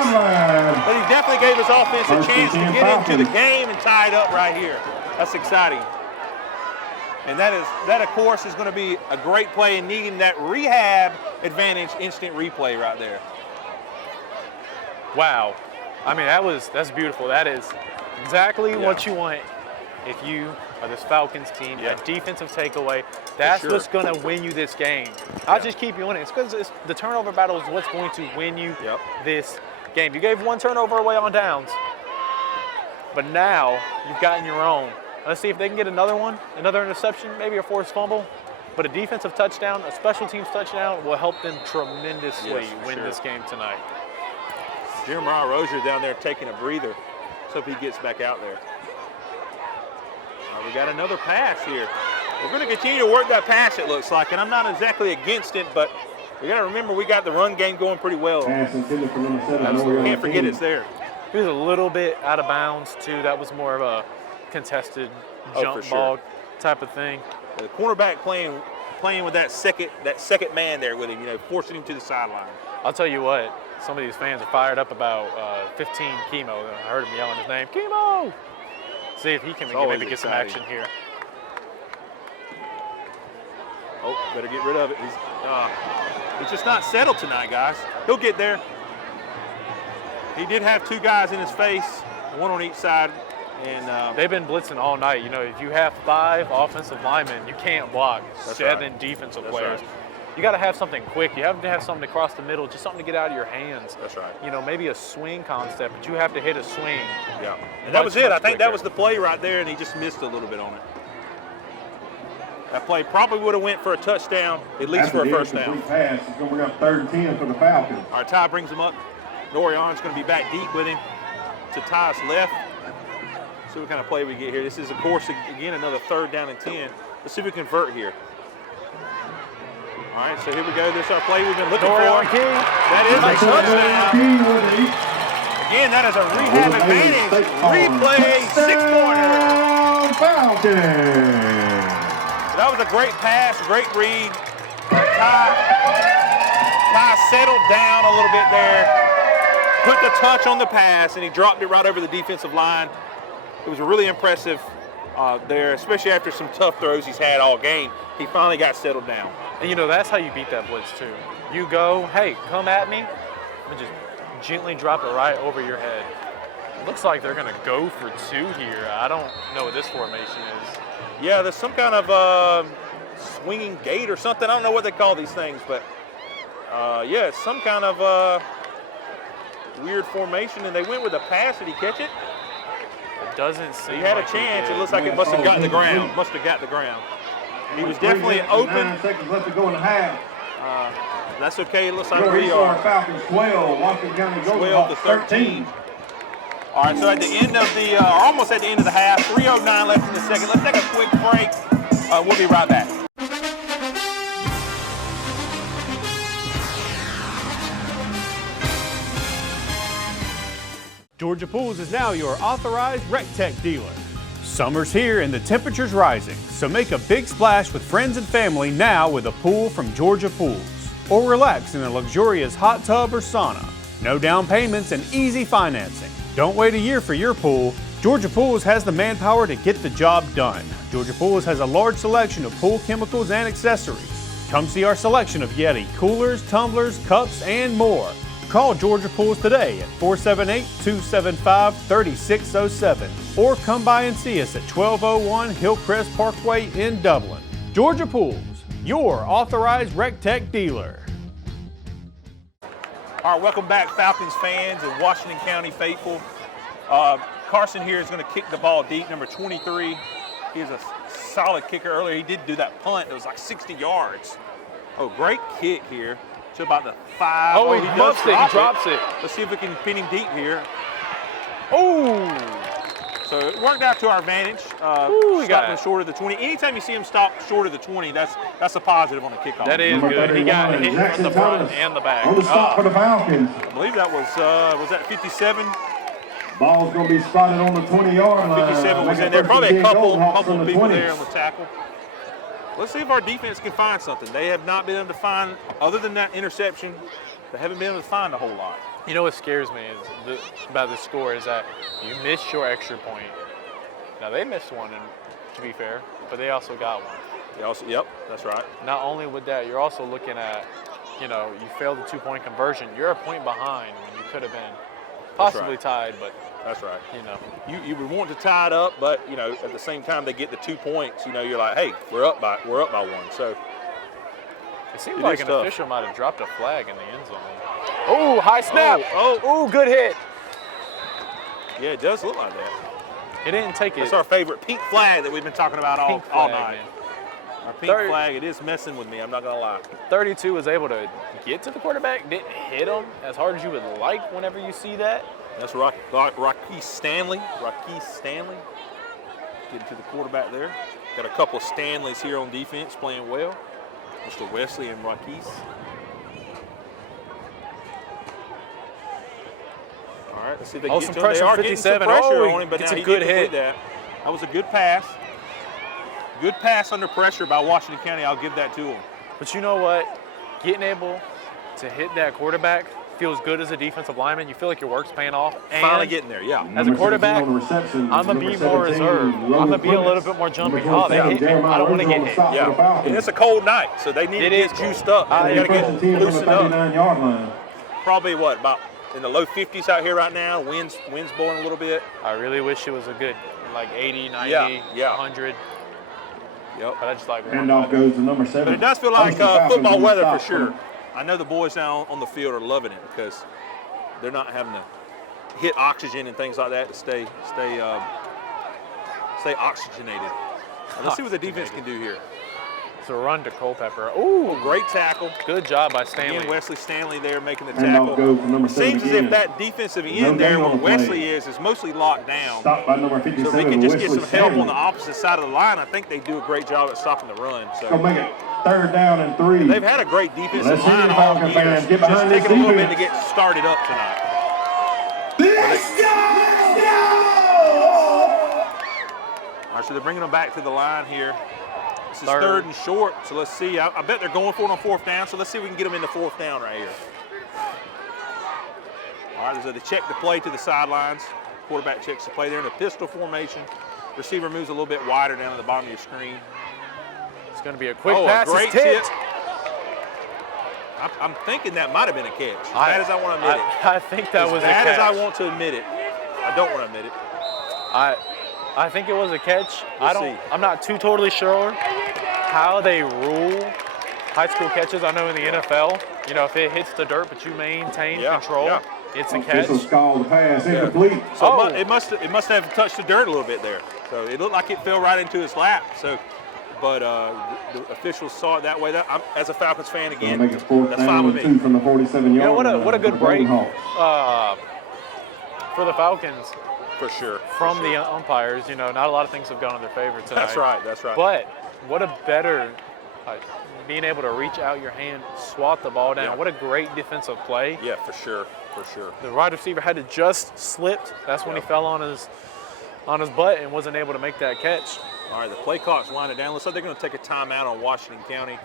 But he definitely gave his offense a chance to get into the game and tie it up right here. That's exciting. And that, of course, is going to be a great play and needing that rehab advantage instant replay right there. Wow. I mean, that's beautiful. That is exactly what you want if you are this Falcons team. A defensive takeaway. That's what's going to win you this game. I'll just keep you in it. It's because the turnover battle is what's going to win you this game. You gave one turnover away on downs, but now you've gotten your own. Let's see if they can get another one, another interception, maybe a forced fumble. But a defensive touchdown, a special teams touchdown will help them tremendously win this game tonight. Jeremiah Rozier down there taking a breather. Let's hope he gets back out there. We got another pass here. We're going to continue to work that pass, it looks like, and I'm not exactly against it, but we got to remember we got the run game going pretty well. Pass intended for number 7. Absolutely. Can't forget it's there. He was a little bit out of bounds, too. That was more of a contested jump ball type of thing. The cornerback playing with that second man there with him, forcing him to the sideline. I'll tell you what, some of these fans are fired up about 15 Chemo. I heard him yelling his name, Chemo! See if he can maybe get some action here. Oh, better get rid of it. He's just not settled tonight, guys. He'll get there. He did have two guys in his face, one on each side. And they've been blitzing all night. If you have 5 offensive linemen, you can't block 7 defensive players. Right. You got to have something quick. You have to have something to cross the middle, just something to get out of your hands. That's right. Maybe a swing concept, but you have to hit a swing. Yeah. And that was it. I think that was the play right there, and he just missed a little bit on it. That play probably would have went for a touchdown, at least for a first down. Pass. He's going to bring up 3rd and 10 for the Falcons. All right, Ty brings him up. Norion's going to be back deep with him to Ty's left. See what kind of play we get here. This is, of course, again, another 3rd down and 10. Let's see if we can convert here. All right, so here we go. This is our play we've been looking for. That is a touchdown. Again, that is a rehab advantage. Replay, 6-pointer. Falcons. That was a great pass, great read. Ty settled down a little bit there. Put the touch on the pass, and he dropped it right over the defensive line. It was a really impressive there, especially after some tough throws he's had all game. He finally got settled down. And, you know, that's how you beat that blitz, too. You go, hey, come at me, and just gently drop it right over your head. Looks like they're going to go for 2 here. I don't know what this formation is. Yeah, there's some kind of swinging gate or something. I don't know what they call these things, but yeah, it's some kind of weird formation, and they went with a pass. Did he catch it? It doesn't seem He had like a chance. He It looks like it must have gotten the ground. Must have got the ground. He was definitely open. 9 seconds left to go in the half. That's okay. It looks like Your we are Falcons 12, Washington County 12 to 13. All right, so at the end of the, almost at the end of the half, 3:09 left in the second. Let's take a quick break. We'll be right back. Georgia Pools is now your authorized RecTech dealer. Summer's here and the temperature's rising, so make a big splash with friends and family now with a pool from Georgia Pools. Or relax in a luxurious hot tub or sauna. No down payments and easy financing. Don't wait a year for your pool. Georgia Pools has the manpower to get the job done. Georgia Pools has a large selection of pool chemicals and accessories. Come see our selection of Yeti coolers, tumblers, cups, and more. Call Georgia Pools today at 478-275-3607 or come by and see us at 1201 Hillcrest Parkway in Dublin. Georgia Pools, your authorized RecTech dealer. All right, welcome back, Falcons fans and Washington County faithful. Carson here is going to kick the ball deep, number 23. He is a solid kicker. Earlier he did do that punt. It was like 60 yards. Oh, great kick here. To about the 5. Oh, he muffs it. He drops it. Let's see if we can pin him deep here. Oh! So it worked out to our advantage. Stopping short of the 20. Anytime you see him stop short of the 20, that's a positive on the kickoff. That is good. He got hit from the front and the back. On the stop for the Falcons. I believe that was that 57? Ball's going to be spotted on the 20-yard line. 57 was in there. Probably a couple people there on the tackle. Let's see if our defense can find something. They have not been able to find, other than that interception, they haven't been able to find a whole lot. You know what scares me is about this score is that you missed your extra point. Now they missed one, to be fair, but they also got one. Yep, that's right. Not only with that, you're also looking at, you failed the 2-point conversion. You're a point behind when you could have been possibly tied, but that's right. You would want to tie it up, but at the same time they get the 2 points. You're like, hey, we're up by one. So it seemed like an official might have dropped a flag in the end zone. Oh, high snap! Oh, good hit. Yeah, it does look like that. It didn't take it. It's our favorite pink flag that we've been talking about all night. Man. Our pink flag, it is messing with me. I'm not gonna lie. 32 was able to get to the quarterback, didn't hit him as hard as you would like whenever you see that. That's Rocky Stanley. Getting to the quarterback there. Got a couple of Stanleys here on defense playing well. Mr. Wesley and Rocky. All right, let's see if they can get to him. They are getting some pressure on him, but now he did complete that. That was a good pass. Good pass under pressure by Washington County. I'll give that to him. But you know what? Getting able to hit that quarterback feels good as a defensive lineman. You feel like your work's paying off. And finally getting there, yeah. As a quarterback, I'm going to be more reserved. I'm going to be a little bit more jumpy. Oh, they hit me. I don't want to get hit. Yeah, and it's a cold night, so they need to get juiced up. They got to get loosened up. Probably about in the low 50s out here right now. Wind's blowing a little bit. I really wish it was a good 80, 90, 100. Yep. But I just like handoff goes to number 7. But it does feel like football weather for sure. I know the boys down on the field are loving it because they're not having to hit oxygen and things like that to stay oxygenated. Let's see what the defense can do here. It's a run to Culpepper. Ooh, great tackle. Good job by Stanley. Again, Wesley Stanley there making the tackle. It seems as if that defensive end there where Wesley is mostly locked down. Stopped by number 57. So if they can just get some help on the opposite side of the line, I think they do a great job at stopping the run. So go make it 3rd down and 3. They've had a great defensive line all year. Just taking a little bit to get started up tonight. Let's go! All right, so they're bringing them back to the line here. This is 3rd and short, so let's see. I bet they're going for it on 4th down, so let's see if we can get them into 4th down right here. All right, so they check the play to the sidelines. Quarterback checks the play there in a pistol formation. receiver moves a little bit wider down at the bottom of your screen. It's going to be a quick pass. A great it's tipped. tip. I'm thinking that might have been a catch. As bad as I want to admit it. I think that was a catch. As bad as I want to admit it, I don't want to admit it. I think it was a catch. We'll see. I'm not too totally sure how they rule high school catches. I know in the NFL, you know, if it hits the dirt but you maintain control, it's a catch. Officials called the pass incomplete. So it must have touched the dirt a little bit there. So it looked like it fell right into his lap. So, but the officials saw it that way. I'm, as a Falcons fan, again, Make it fourth that's down fine with and me. 2 from the 47-yard line. What a good break for the Falcons. For sure. From the umpires, you know, not a lot of things have gone in their favor tonight. That's right, that's right. But what a better, being able to reach out your hand, swat the ball down. Yeah. What a great defensive play. Yeah, for sure, for sure. The wide receiver had to just slipped. That's when he fell on his butt and wasn't able to make that catch. All right, the play clock's winding down. Looks like they're going to take a timeout on Washington County.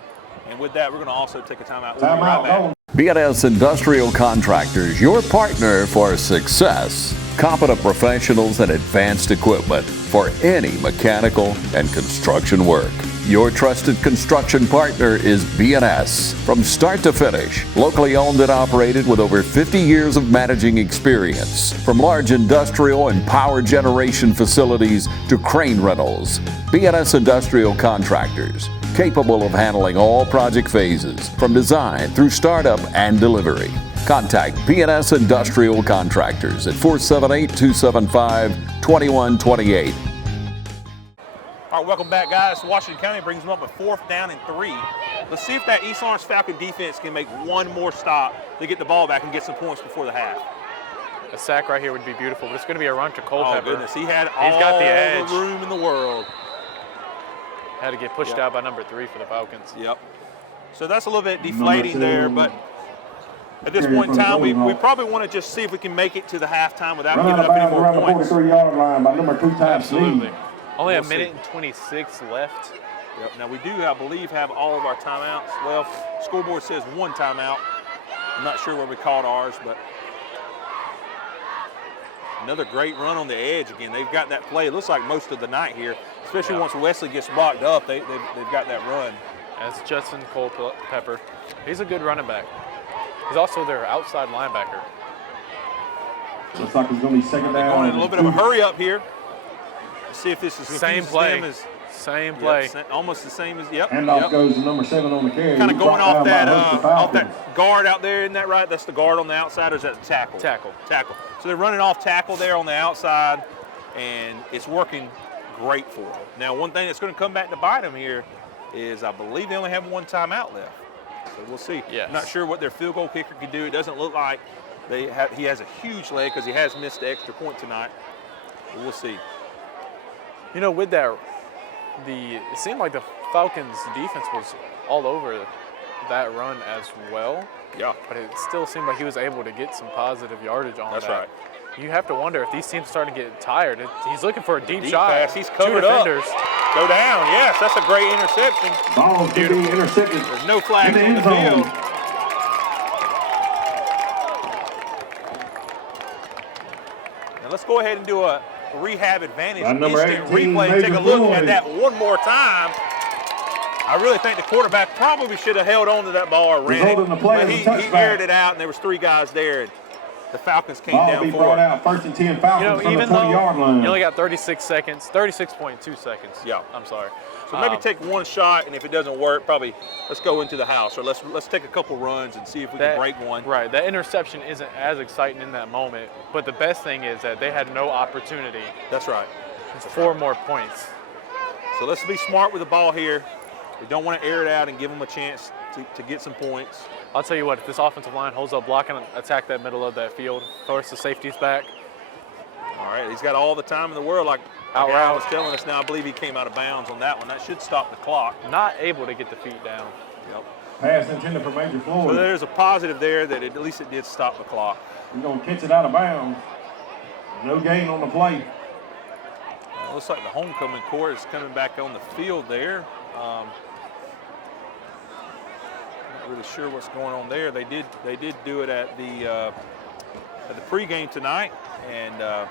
And with that, we're going to also take a timeout. We'll be right back. BNS Industrial Contractors, your partner for success. Competent professionals and advanced equipment for any mechanical and construction work. Your trusted construction partner is BNS. From start to finish, locally owned and operated with over 50 years of managing experience. From large industrial and power generation facilities to crane rentals, BNS Industrial Contractors, capable of handling all project phases, from design through startup and delivery. Contact BNS Industrial Contractors at 478-275-2128. All right, welcome back, guys. Washington County brings them up a 4th down and 3. Let's see if that East Lawrence Falcon defense can make one more stop to get the ball back and get some points before the half. A sack right here would be beautiful, but it's going to be a run to Culpepper. Oh, goodness. He's got the edge. the room in the world. Had to get pushed out by number 3 for the Falcons. Yep. So that's a little bit deflating there, but at this point in time, we probably want to just see if we can make it to the halftime without giving up any more points. Around the 43-yard line by number 2 times. Absolutely. Only a minute and 26 left. Yep. Now we do, I believe, have all of our timeouts. Well, scoreboard says 1 timeout. I'm not sure where we called ours, but another great run on the edge again. They've got that play. It looks like most of the night here, especially once Wesley gets blocked up. They've got that run. That's Justin Culpepper. He's a good running back. He's also their outside linebacker. Looks like it's going to be second down. Going in a little bit of a hurry up here. Let's see if this is same play. Same play. Yep, almost the same as yep. Handoff goes to number 7 on the carry. Kind of going off that guard out there, isn't that right? That's the guard on the outside, or is that the tackle? Tackle. So they're running off tackle there on the outside, and it's working great for them. Now, one thing that's going to come back to bite them here is I believe they only have 1 timeout left. So we'll see. Yes. I'm not sure what their field goal kicker can do. It doesn't look like he has a huge leg because he has missed the extra point tonight. But we'll see. You know, with that, it seemed like the Falcons' defense was all over that run as well. Yeah. But it still seemed like he was able to get some positive yardage on that. That's right. You have to wonder if these teams starting to get tired. He's looking for a deep shot. Pass. He's covered 2 up. defenders. Go down. Yes, that's a great interception. Ball to be intercepted. There's no flags on the field. Now let's go ahead and do a rehab advantage instant replay. Take a look at that one more time. I really think the quarterback probably should have held on to that ball or ran it, but he aired it out, and there was 3 guys there. And the Falcons came down for it. Out 1st and 10 Falcons from the 20-yard line. You only got 36 seconds, 36.2 seconds. Yeah. I'm sorry. So maybe take 1 shot, and if it doesn't work, probably let's go into the house, or let's take a couple runs and see if we can break one. Right. That interception isn't as exciting in that moment, but the best thing is that they had no opportunity. That's right. It's 4 more points. So let's be smart with the ball here. We don't want to air it out and give them a chance to get some points. I'll tell you what, if this offensive line holds up block and attack that middle of that field, force the safeties back. All right, he's got all the time in the world, like Al was telling us now. I believe he came out of bounds on that one. That should stop the clock. Not able to get the feet down. Yep. Pass intended for Major Floyd. So there's a positive there that at least it did stop the clock. He's going to catch it out of bounds. No gain on the play. Looks like the homecoming court is coming back on the field there. Not really sure what's going on there. They did do it at the pregame tonight, and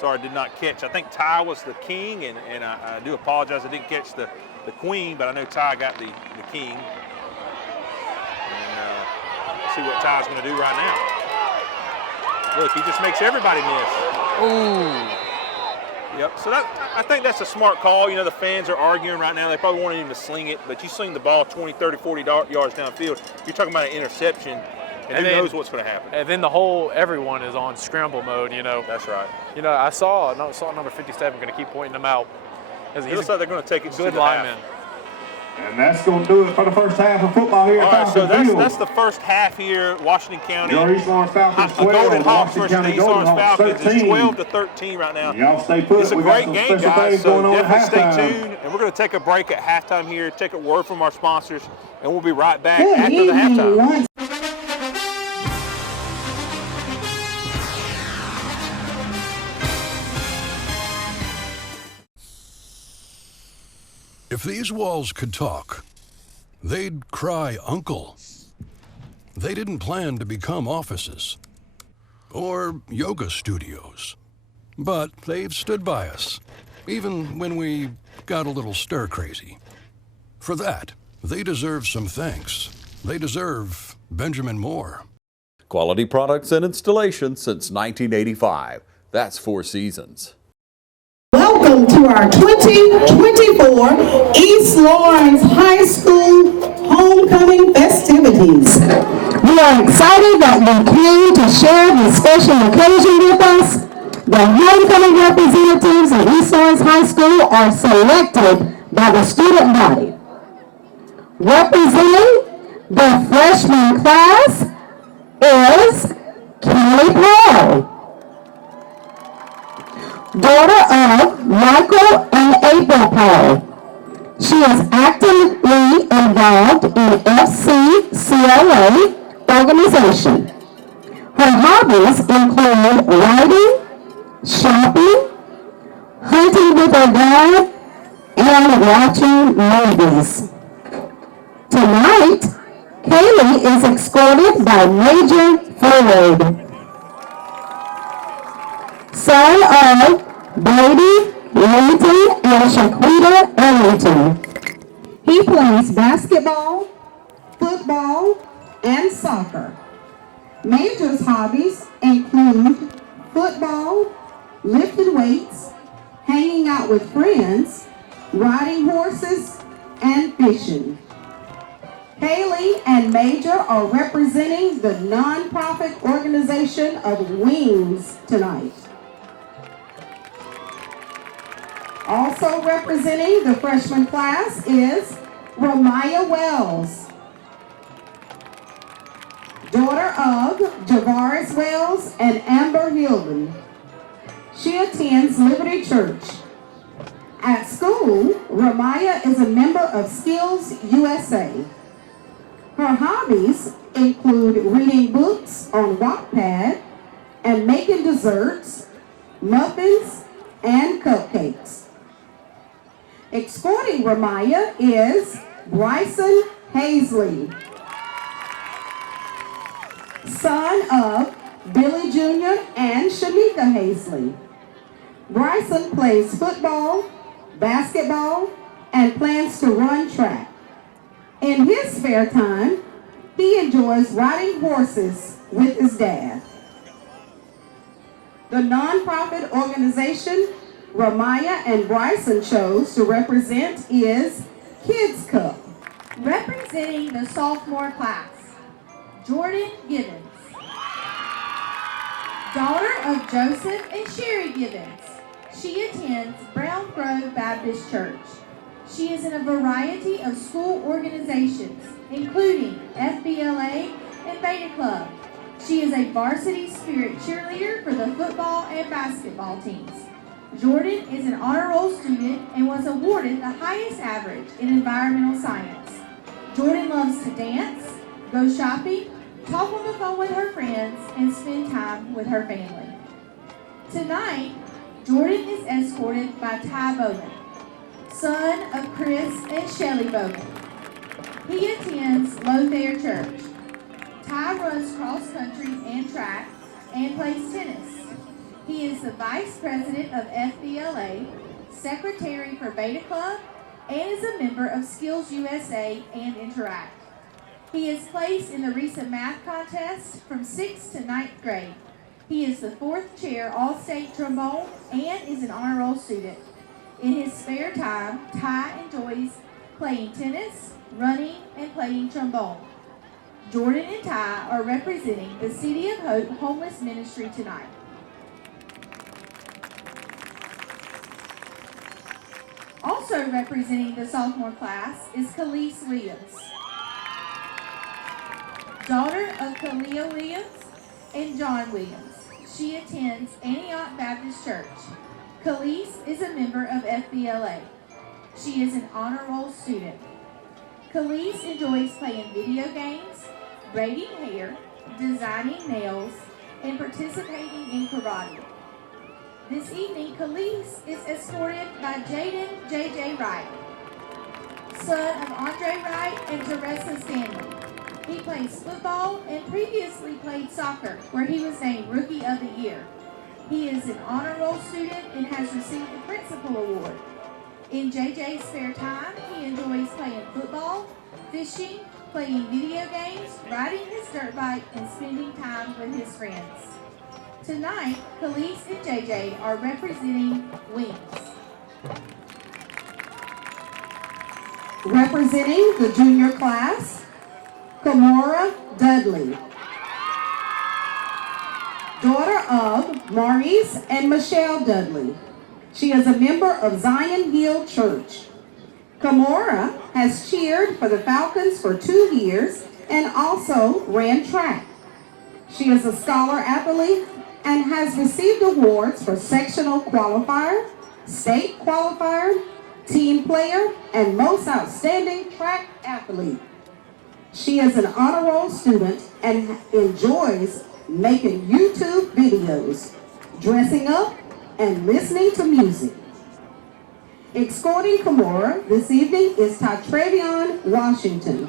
Sorry, I did not catch. I think Ty was the king, and I do apologize. I didn't catch the queen, but I know Ty got the king. And let's see what Ty's going to do right now. Look, he just makes everybody miss. Ooh. Yep, so I think that's a smart call. You know, the fans are arguing right now. They probably want him to sling it, but you sling the ball 20, 30, 40 yards downfield, you're talking about an interception, and who knows what's going to happen. And then everyone is on scramble mode, you know. That's right. You know, I saw number 57, going to keep pointing them out. It looks like they're going to take it to the good lineman. half. And that's going to do it for the first half of football here at All right, Falcons so that's the first half here, Washington County. Your East Lawrence Falcons 12, Golden Hawks Washington versus the County East Lawrence Golden Hawks Falcons. 13. It's 12-13 right now. Y'all stay put. It's a We got great some game, special guys, things so going on at definitely stay halftime. tuned. And we're going to take a break at halftime here, take a word from our sponsors, and we'll be right back after the halftime. If these walls could talk, they'd cry uncle. They didn't plan to become offices or yoga studios, but they've stood by us, even when we got a little stir-crazy. For that, they deserve some thanks. They deserve Benjamin Moore. Quality products and installation since 1985. That's 4 Seasons. Welcome to our 2024 East Lawrence High School Homecoming festivities. We are excited that you came to share this special occasion with us. The homecoming representatives of East Lawrence High School are selected by the student body. Representing the freshman class is Kelly Paul, daughter of Michael and April Paul. She is actively involved in FCCLA organization. Her hobbies include writing, shopping, hunting with her dad, and watching movies. Tonight, Kaylee is escorted by Major Ford, son of Brady Ellington and Shaquita Ellington. He plays basketball, football, and soccer. Major's hobbies include football, lifting weights, hanging out with friends, riding horses, and fishing. Kaylee and Major are representing the nonprofit organization of Wings tonight. Also representing the freshman class is Ramaya Wells, daughter of Javaris Wells and Amber Hilden. She attends Liberty Church. At school, Ramaya is a member of Skills USA. Her hobbies include reading books on Wattpad and making desserts, muffins, and cupcakes. Escorting Ramaya is Bryson Hazley, son of Billy Jr. and Shanika Hazley. Bryson plays football, basketball, and plans to run track. In his spare time, he enjoys riding horses with his dad. The nonprofit organization Ramaya and Bryson chose to represent is Kids Cup. Representing the sophomore class, Jordan Gibbons, daughter of Joseph and Sherry Gibbons. She attends Brown Grove Baptist Church. She is in a variety of school organizations, including FBLA and Beta Club. She is a varsity spirit cheerleader for the football and basketball teams. Jordan is an honor roll student and was awarded the highest average in environmental science. Jordan loves to dance, go shopping, talk on the phone with her friends, and spend time with her family. Tonight, Jordan is escorted by Ty Bowman, son of Chris and Shelley Bowman. He attends Lothair Church. Ty runs cross country and track and plays tennis. He is the Vice President of FBLA, Secretary for Beta Club, and is a member of Skills USA and Interact. He is placed in the recent math contest from 6th to 9th grade. He is the 4th chair All-State trombone and is an honor roll student. In his spare time, Ty enjoys playing tennis, running, and playing trombone. Jordan and Ty are representing the City of Hope Homeless Ministry tonight. Also representing the sophomore class is Khalees Williams, daughter of Kalia Williams and John Williams. She attends Antioch Baptist Church. Khalees is a member of FBLA. She is an honor roll student. Khalees enjoys playing video games, braiding hair, designing nails, and participating in karate. This evening, Khalees is escorted by Jaden J.J. Wright, son of Andre Wright and Teresa Stanley. He plays football and previously played soccer, where he was named Rookie of the Year. He is an honor roll student and has received the Principal Award. In JJ's spare time, he enjoys playing football, fishing, playing video games, riding his dirt bike, and spending time with his friends. Tonight, Khalees and JJ are representing Wings. Representing the junior class, Kamora Dudley, daughter of Maurice and Michelle Dudley. She is a member of Zion Hill Church. Kamora has cheered for the Falcons for 2 years and also ran track. She is a scholar athlete and has received awards for sectional qualifier, state qualifier, team player, and most outstanding track athlete. She is an honor roll student and enjoys making YouTube videos, dressing up, and listening to music. Escorting Kamora this evening is Tytravion Washington,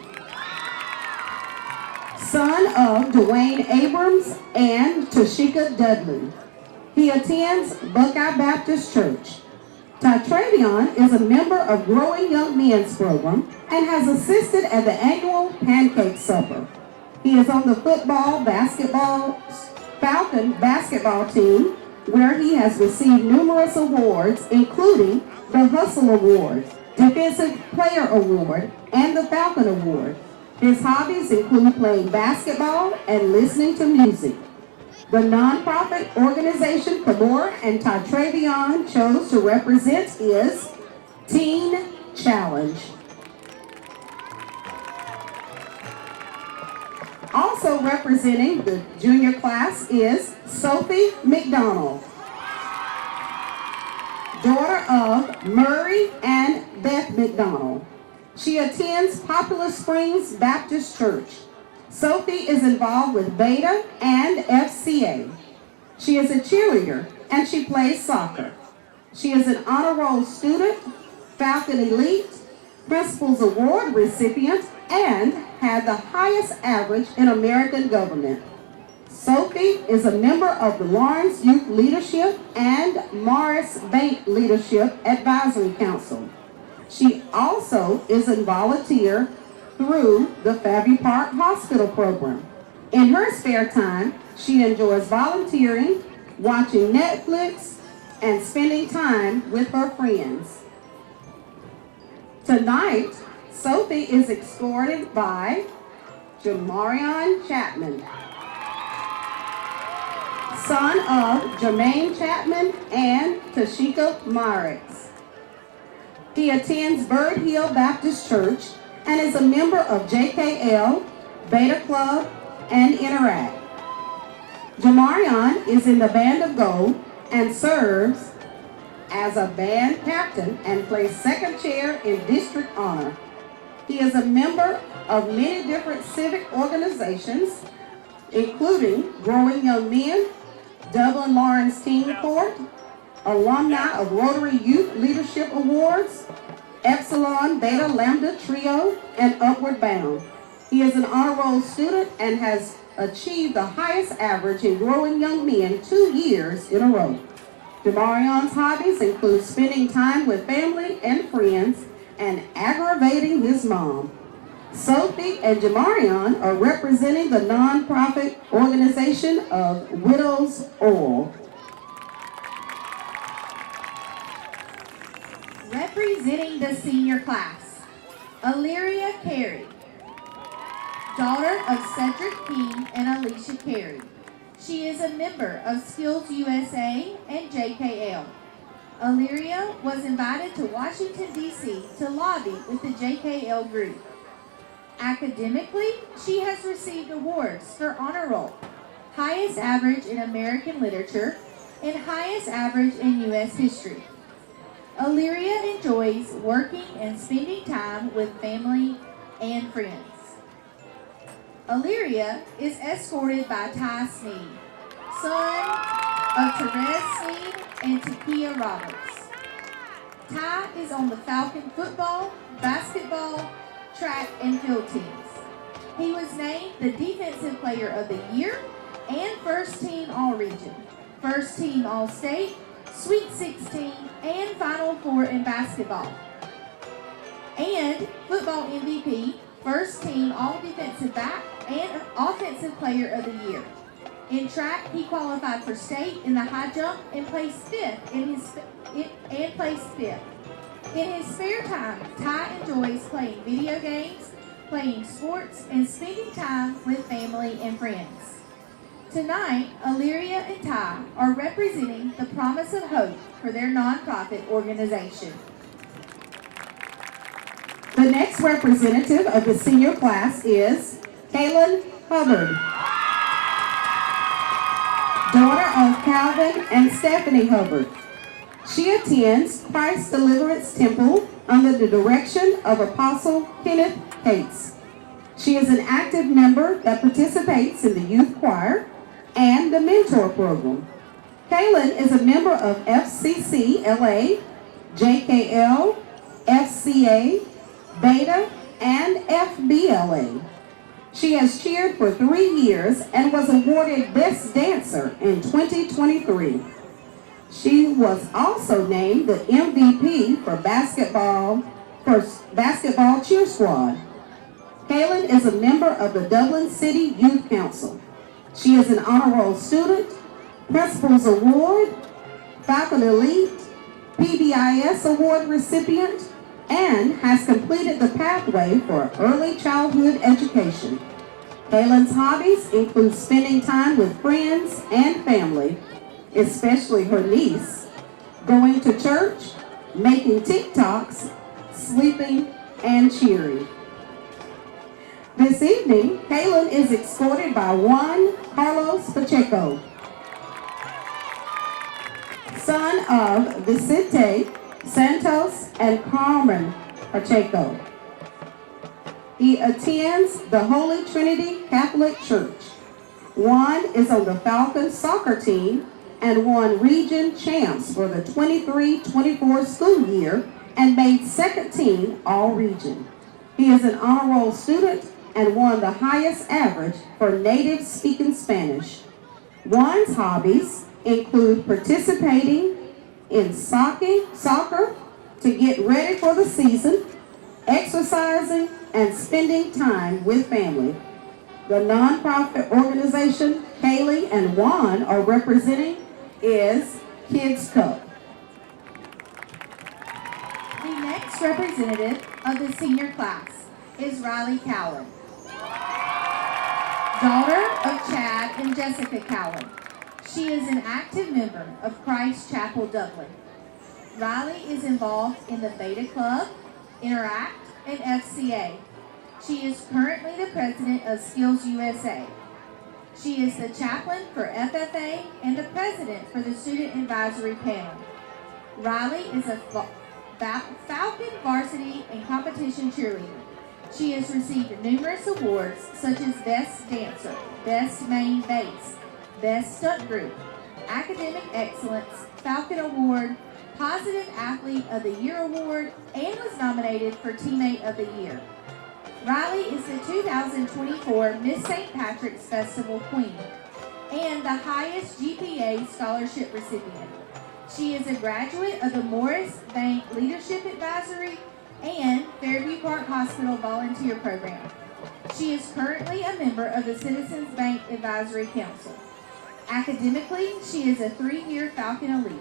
son of Dwayne Abrams and Tashika Dudley. He attends Buckeye Baptist Church. Tytravion is a member of Growing Young Men's Program and has assisted at the annual Pancake Supper. He is on the Falcon basketball team, where he has received numerous awards, including the Hustle Award, Defensive Player Award, and the Falcon Award. His hobbies include playing basketball and listening to music. The nonprofit organization Kamora and Tytravion chose to represent is Teen Challenge. Also representing the junior class is Sophie McDonald, daughter of Murray and Beth McDonald. She attends Poplar Springs Baptist Church. Sophie is involved with Beta and FCA. She is a cheerleader and she plays soccer. She is an honor roll student, Falcon Elite, Principal's Award recipient, and had the highest average in American government. Sophie is a member of the Lawrence Youth Leadership and Morris Bank Leadership Advisory Council. She also is a volunteer through the Fairview Park Hospital Program. In her spare time, she enjoys volunteering, watching Netflix, and spending time with her friends. Tonight, Sophie is escorted by Jamarion Chapman, son of Jermaine Chapman and Tashika Myrex. He attends Bird Hill Baptist Church and is a member of JKL, Beta Club, and Interact. Jamarion is in the Band of Gold and serves as a band captain and plays second chair in district honor. He is a member of many different civic organizations, including Growing Young Men, Dublin Lawrence Teen Court, alumni of Rotary Youth Leadership Awards, Epsilon Beta Lambda Trio, and Upward Bound. He is an honor roll student and has achieved the highest average in growing young men 2 years in a row. Jamarion's hobbies include spending time with family and friends and aggravating his mom. Sophie and Jamarion are representing the nonprofit organization of Widows Oil. Representing the senior class, Illyria Carey, daughter of Cedric King and Alicia Carey. She is a member of Skills USA and JKL. Illyria was invited to Washington, D.C. to lobby with the JKL group. Academically, she has received awards for Honor Roll, highest average in American literature, and highest average in U.S. history. Illyria enjoys working and spending time with family and friends. Illyria is escorted by Ty Sneed, son of Therese Sneed and Takia Roberts. Ty is on the Falcon football, basketball, track, and field teams. He was named the Defensive Player of the Year and First Team All-Region, First Team All-State, Sweet 16, and Final Four in basketball. And Football MVP, First Team All-Defensive Back, and Offensive Player of the Year. In track, he qualified for state in the high jump and placed fifth in his In his spare time, Ty enjoys playing video games, playing sports, and spending time with family and friends. Tonight, Illyria and Ty are representing the Promise of Hope for their nonprofit organization. The next representative of the senior class is Kaylin Hubbard, daughter of Calvin and Stephanie Hubbard. She attends Christ Deliverance Temple under the direction of Apostle Kenneth Cates. She is an active member that participates in the youth choir and the mentor program. Kaylin is a member of FCC LA, JKL, FCA, Beta, and FBLA. She has cheered for 3 years and was awarded Best Dancer in 2023. She was also named the MVP for basketball cheer squad. Kaylin is a member of the Dublin City Youth Council. She is an honor roll student, Principal's Award, Falcon Elite, PBIS Award recipient, and has completed the pathway for early childhood education. Kaylin's hobbies include spending time with friends and family, especially her niece, going to church, making TikToks, sleeping, and cheering. This evening, Kaylin is escorted by Juan Carlos Pacheco, son of Vicente Santos and Carmen Pacheco. He attends the Holy Trinity Catholic Church. Juan is on the Falcons soccer team and won region champs for the 23-24 school year and made second team all-region. He is an honor roll student and won the highest average for native speaking Spanish. Juan's hobbies include participating in soccer to get ready for the season, exercising, and spending time with family. The nonprofit organization Kaylee and Juan are representing is Kids Cup. The next representative of the senior class is Riley Cowan, daughter of Chad and Jessica Cowan. She is an active member of Christ Chapel Dublin. Riley is involved in the Beta Club, Interact, and FCA. She is currently the president of Skills USA. She is the chaplain for FFA and the president for the Student Advisory Panel. Riley is a Falcon varsity and competition cheerleader. She has received numerous awards such as Best Dancer, Best Main Bass, Best Stunt Group, Academic Excellence, Falcon Award, Positive Athlete of the Year Award, and was nominated for Teammate of the Year. Riley is the 2024 Miss St. Patrick's Festival Queen and the highest GPA scholarship recipient. She is a graduate of the Morris Bank Leadership Advisory and Fairview Park Hospital Volunteer Program. She is currently a member of the Citizens Bank Advisory Council. Academically, she is a 3-year Falcon Elite,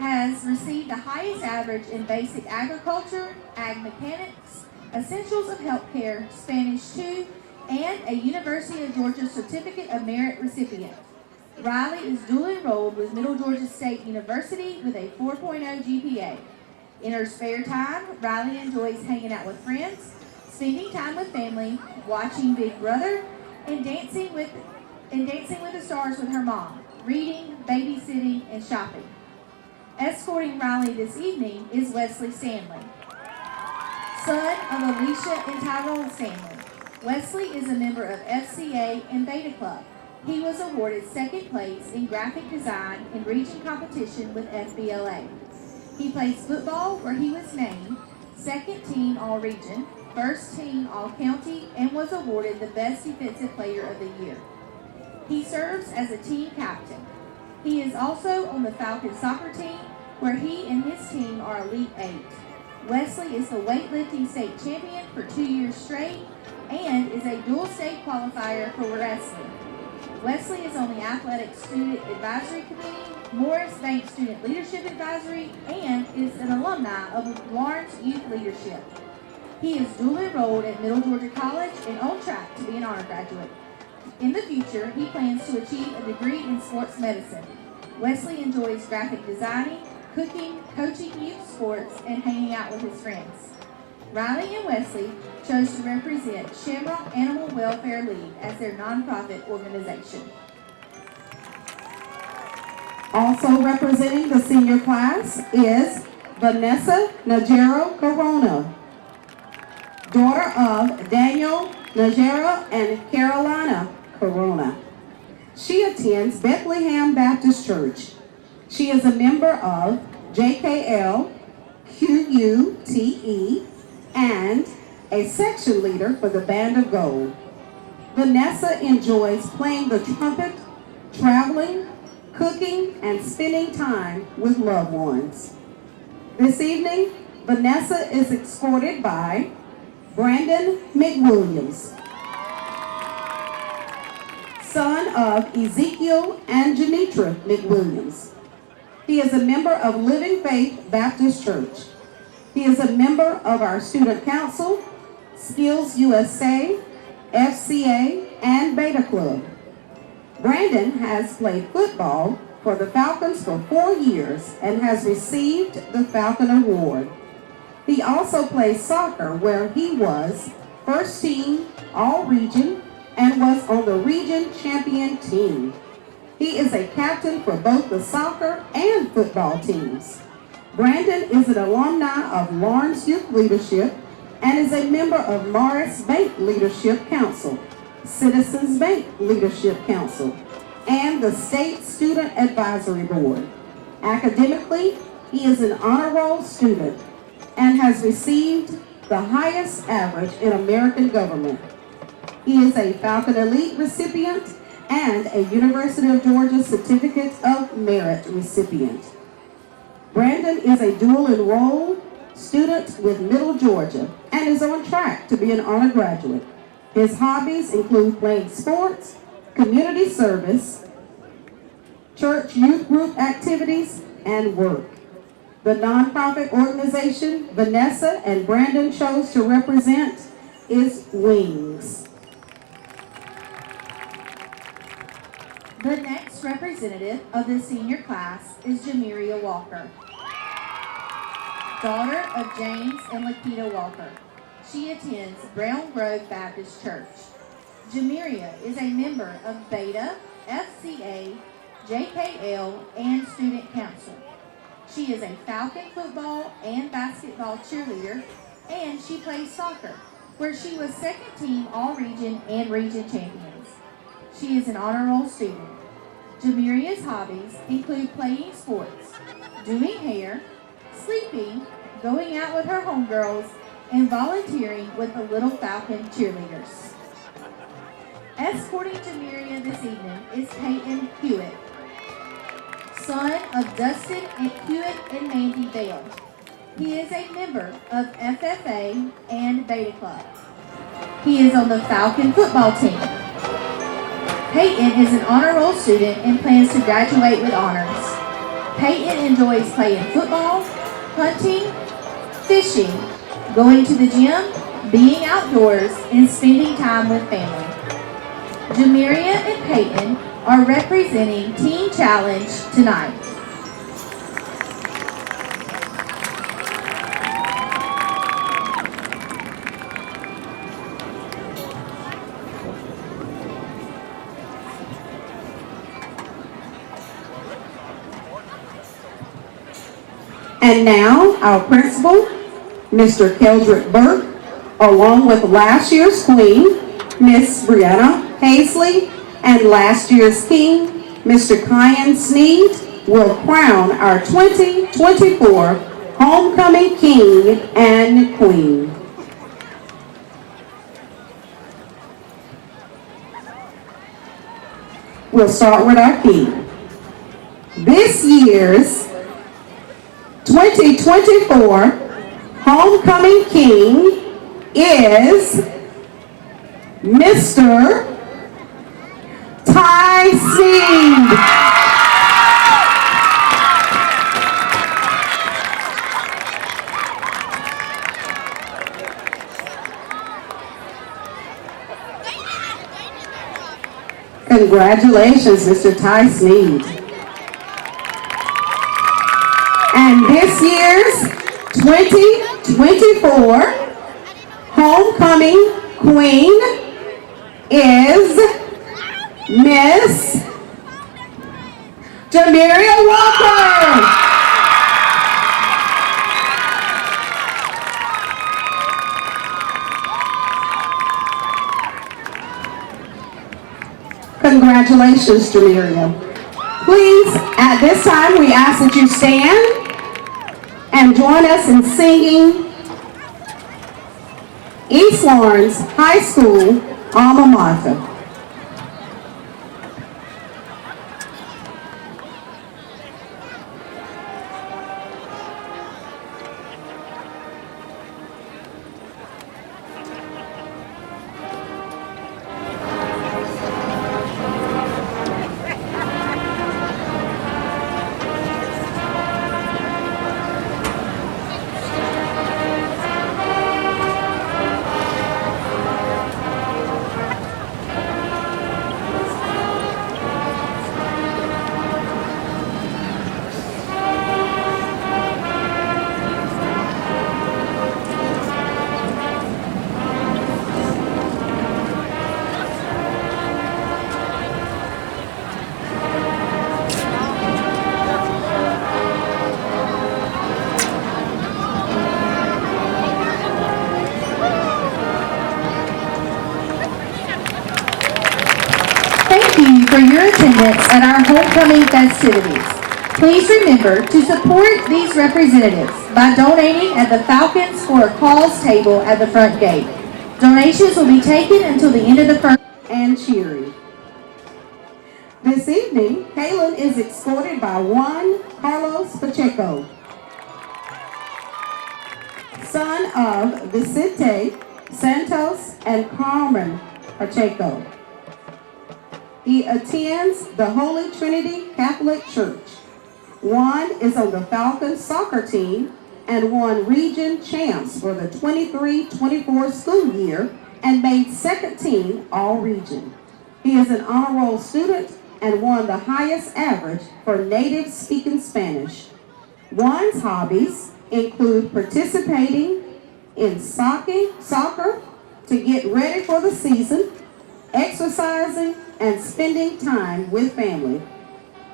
has received the highest average in basic agriculture, ag mechanics, essentials of healthcare, Spanish 2, and a University of Georgia Certificate of Merit recipient. Riley is dual enrolled with Middle Georgia State University with a 4.0 GPA. In her spare time, Riley enjoys hanging out with friends, spending time with family, watching Big Brother, and dancing with the stars with her mom, reading, babysitting, and shopping. Escorting Riley this evening is Wesley Stanley, son of Alicia and Tyrone Stanley. Wesley is a member of FCA and Beta Club. He was awarded 2nd place in graphic design in region competition with FBLA. He plays football where he was named 2nd team all-region, 1st team all-county, and was awarded the best defensive player of the year. He serves as a team captain. He is also on the Falcons soccer team where he and his team are Elite 8. Wesley is the weightlifting state champion for 2 years straight and is a dual state qualifier for wrestling. Wesley is on the Athletic Student Advisory Committee, Morris Bank Student Leadership Advisory, and is an alumni of Lawrence Youth Leadership. He is dual enrolled at Middle Georgia College and on track to be an honor graduate. In the future, he plans to achieve a degree in sports medicine. Wesley enjoys graphic designing, cooking, coaching youth sports, and hanging out with his friends. Riley and Wesley chose to represent Shamrock Animal Welfare League as their nonprofit organization. Also representing the senior class is Vanessa Najero Corona, daughter of Daniel Najero and Carolina Corona. She attends Bethlehem Baptist Church. She is a member of JKL, QUTE, and a section leader for the Band of Gold. Vanessa enjoys playing the trumpet, traveling, cooking, and spending time with loved ones. This evening, Vanessa is escorted by Brandon McWilliams, son of Ezekiel and Janitra McWilliams. He is a member of Living Faith Baptist Church. He is a member of our Student Council, Skills USA, FCA, and Beta Club. Brandon has played football for the Falcons for 4 years and has received the Falcon Award. He also plays soccer where he was 1st team all-region and was on the region champion team. He is a captain for both the soccer and football teams. Brandon is an alumni of Lawrence Youth Leadership and is a member of Morris Bank Leadership Council, Citizens Bank Leadership Council, and the State Student Advisory Board. Academically, he is an honor roll student and has received the highest average in American government. He is a Falcon Elite recipient and a University of Georgia Certificate of Merit recipient. Brandon is a dual enrolled student with Middle Georgia and is on track to be an honor graduate. His hobbies include playing sports, community service, church youth group activities, and work. The nonprofit organization Vanessa and Brandon chose to represent is WINGS. The next representative of the senior class is Jamiria Walker, daughter of James and Lakita Walker. She attends Brown Grove Baptist Church. Jamiria is a member of Beta, FCA, JKL, and Student Council. She is a Falcon football and basketball cheerleader, and she plays soccer, where she was 2nd team all-region and region champions. She is an honor roll student. Jamiria's hobbies include playing sports, doing hair, sleeping, going out with her homegirls, and volunteering with the Little Falcon cheerleaders. Escorting Jamiria this evening is Peyton Hewitt, son of Dustin and Hewitt and Mandy Bell. He is a member of FFA and Beta Club. He is on the Falcon football team. Peyton is an honor roll student and plans to graduate with honors. Peyton enjoys playing football, hunting, fishing, going to the gym, being outdoors, and spending time with family. Jamiria and Peyton are representing Teen Challenge tonight. And now, our principal, Mr. Keldrick Burke, along with last year's queen, Miss Brianna Hazley, and last year's king, Mr. Kyan Sneed, will crown our 2024 homecoming king and queen. We'll start with our king. This year's 2024 homecoming king is Mr. Ty Sneed. Congratulations, Mr. Ty Sneed. And this year's 2024 homecoming queen is Miss Jamiria Walker. Congratulations, Jamiria. Please, at this time, we ask that you stand and join us in singing East Lawrence High School alma mater. For your attendance at our homecoming festivities. Please remember to support these representatives by donating at the Falcons for a cause table at the front gate. Donations will be taken until the end of the first and cheering. This evening, Kaylin is escorted by Juan Carlos Pacheco, son of Vicente Santos and Carmen Pacheco. He attends the Holy Trinity Catholic Church. Juan is on the Falcons soccer team and won region champs for the 23-24 school year and made second team all region. He is an honor roll student and won the highest average for native speaking Spanish. Juan's hobbies include participating in soccer to get ready for the season, exercising, and spending time with family.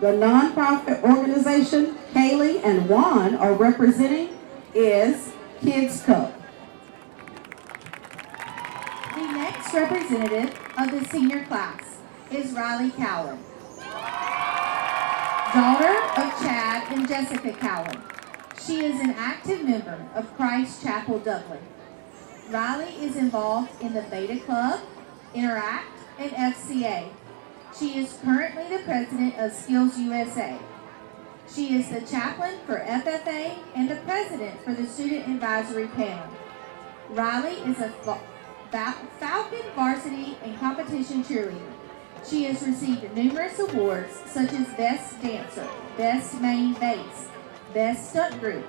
The nonprofit organization Kaylee and Juan are representing is Kids Cup. The next representative of the senior class is Riley Cowan, daughter of Chad and Jessica Cowan. She is an active member of Christ Chapel Dublin. Riley is involved in the Beta Club, Interact, and FCA. She is currently the president of Skills USA. She is the chaplain for FFA and the president for the Student Advisory Panel. Riley is a Falcon varsity and competition cheerleader. She has received numerous awards such as Best Dancer, Best Main Bass, Best Stunt Group,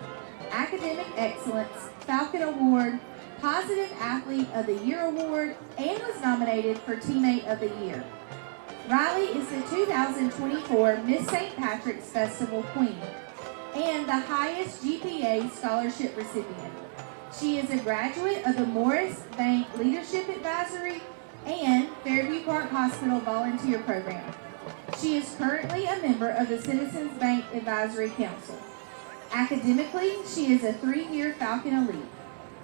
Academic Excellence, Falcon Award, Positive Athlete of the Year Award, and was nominated for Teammate of the Year. Riley is the 2024 Miss St. Patrick's Festival Queen and the highest GPA scholarship recipient. She is a graduate of the Morris Bank Leadership Advisory and Fairview Park Hospital Volunteer Program. She is currently a member of the Citizens Bank Advisory Council. Academically, she is a 3-year Falcon Elite,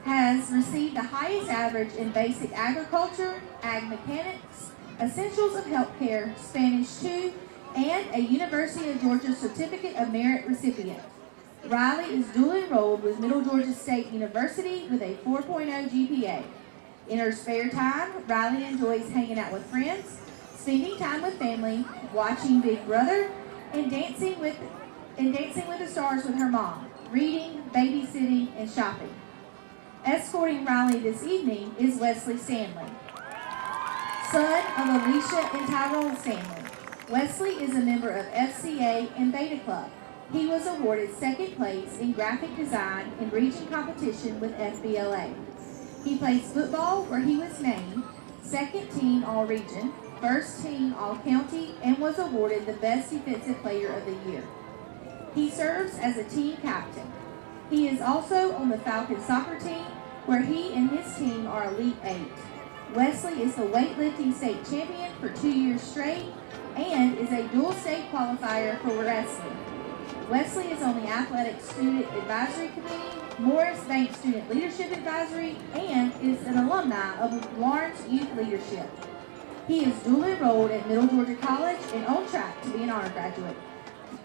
has received the highest average in basic agriculture, ag mechanics, essentials of healthcare, Spanish 2, and a University of Georgia Certificate of Merit recipient. Riley is dual enrolled with Middle Georgia State University with a 4.0 GPA. In her spare time, Riley enjoys hanging out with friends, spending time with family, watching Big Brother, and dancing with the stars with her mom, reading, babysitting, and shopping. Escorting Riley this evening is Wesley Stanley, son of Alicia and Tyrone Stanley. Wesley is a member of FCA and Beta Club. He was awarded 2nd place in graphic design in region competition with FBLA. He plays football where he was named 2nd team all-region, 1st team all-county, and was awarded the best defensive player of the year. He serves as a team captain. He is also on the Falcons soccer team where he and his team are Elite 8. Wesley is the weightlifting state champion for 2 years straight and is a dual state qualifier for wrestling. Wesley is on the Athletic Student Advisory Committee, Morris Bank Student Leadership Advisory, and is an alumni of Lawrence Youth Leadership. He is dual enrolled at Middle Georgia College and on track to be an honor graduate.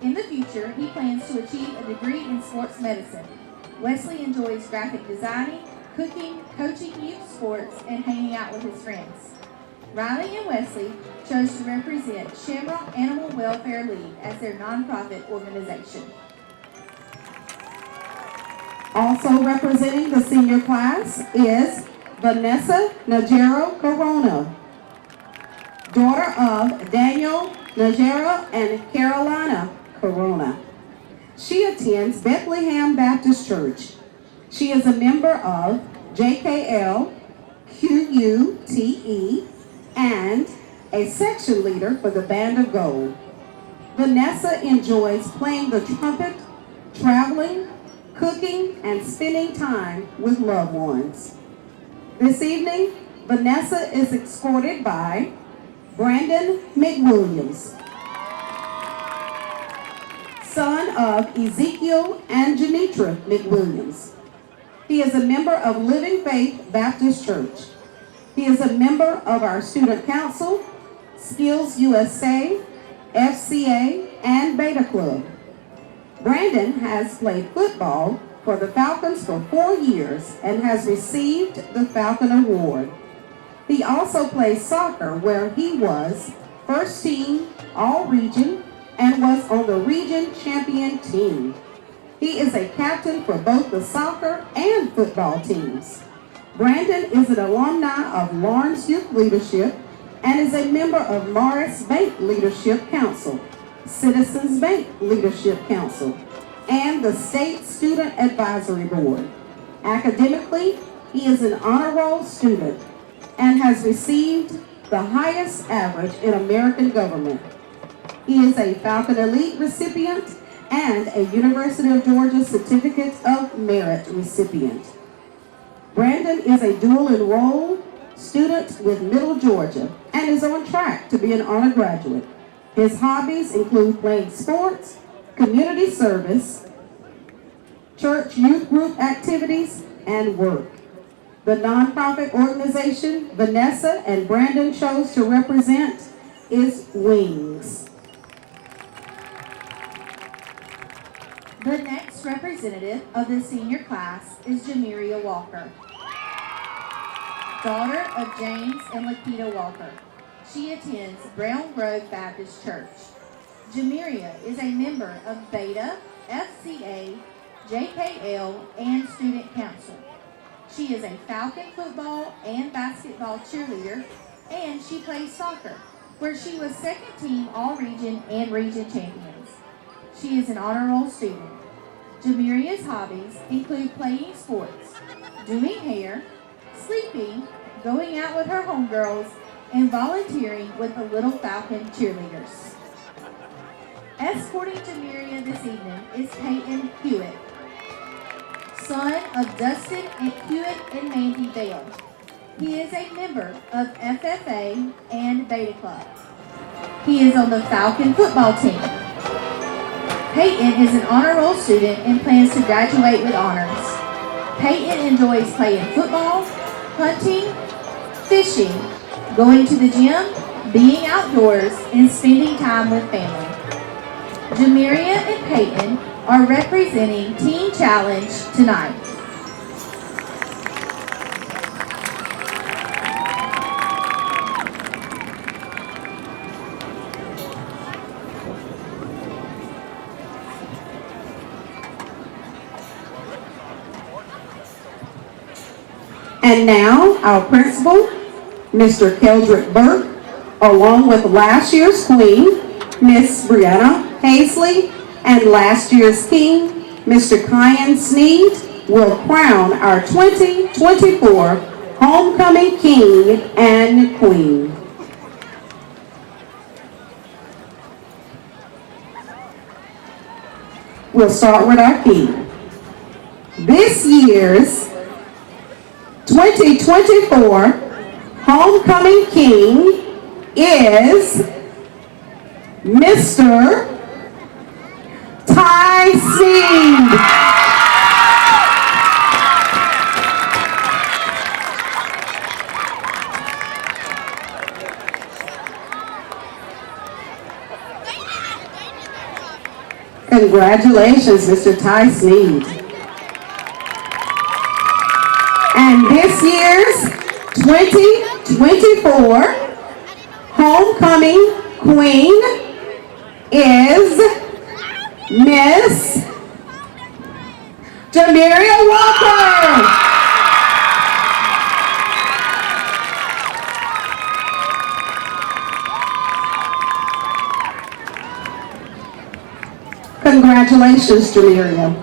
In the future, he plans to achieve a degree in sports medicine. Wesley enjoys graphic designing, cooking, coaching youth sports, and hanging out with his friends. Riley and Wesley chose to represent Shamrock Animal Welfare League as their nonprofit organization. Also representing the senior class is Vanessa Najero Corona, daughter of Daniel Najero and Carolina Corona. She attends Bethlehem Baptist Church. She is a member of JKL, QUTE, and a section leader for the Band of Gold. Vanessa enjoys playing the trumpet, traveling, cooking, and spending time with loved ones. This evening, Vanessa is escorted by Brandon McWilliams, son of Ezekiel and Janitra McWilliams. He is a member of Living Faith Baptist Church. He is a member of our Student Council, Skills USA, FCA, and Beta Club. Brandon has played football for the Falcons for 4 years and has received the Falcon Award. He also plays soccer where he was first team all-region and was on the region champion team. He is a captain for both the soccer and football teams. Brandon is an alumni of Lawrence Youth Leadership and is a member of Morris Bank Leadership Council, Citizens Bank Leadership Council, and the State Student Advisory Board. Academically, he is an honor roll student and has received the highest average in American government. He is a Falcon Elite recipient and a University of Georgia Certificate of Merit recipient. Brandon is a dual enrolled student with Middle Georgia and is on track to be an honor graduate. His hobbies include playing sports, community service, church youth group activities, and work. The nonprofit organization Vanessa and Brandon chose to represent is WINGS. The next representative of the senior class is Jamiria Walker. daughter of James and Lakita Walker. She attends Brown Grove Baptist Church. Jamiria is a member of Beta, FCA, JKL, and Student Council. She is a Falcon football and basketball cheerleader, and she plays soccer, where she was second team All-Region and Region champions. She is an honor roll student. Jamiria's hobbies include playing sports, doing hair, sleeping, going out with her homegirls, and volunteering with the Little Falcon cheerleaders. Escorting Jamiria this evening is Peyton Hewitt, son of Dustin and Hewitt and Mandy Bell. He is a member of FFA and Beta Club. He is on the Falcon football team. Peyton is an honor roll student and plans to graduate with honors. Peyton enjoys playing football, hunting, fishing, going to the gym, being outdoors, and spending time with family. Jamiria and Peyton are representing Team Challenge tonight. And now, our principal, Mr. Keldrick Burke, along with last year's queen, Miss Brianna Paisley, and last year's king, Mr. Kyan Sneed, will crown our 2024 homecoming king and queen. We'll start with our king. This year's 2024 homecoming king is Mr. Ty Sneed. Congratulations, Mr. Ty Sneed. And this year's 2024 homecoming queen is Miss Jamiria Walker. Congratulations, Jamiria.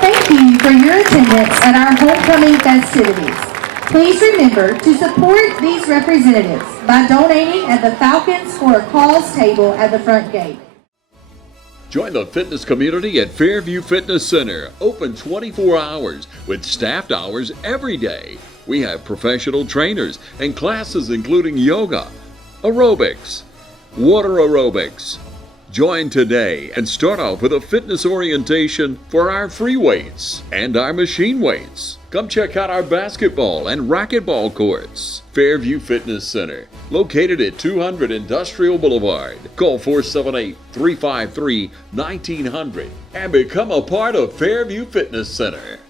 Thank you for your attendance at our homecoming festivities. Please remember to support these representatives by donating at the Falcons for a cause table at the front gate. Join the fitness community at Fairview Fitness Center, open 24 hours with staffed hours every day. We have professional trainers and classes including yoga, aerobics, water aerobics. Join today and start off with a fitness orientation for our free weights and our machine weights. Come check out our basketball and racquetball courts. Fairview Fitness Center, located at 200 Industrial Boulevard. Call 478-353-1900 and become a part of Fairview Fitness Center.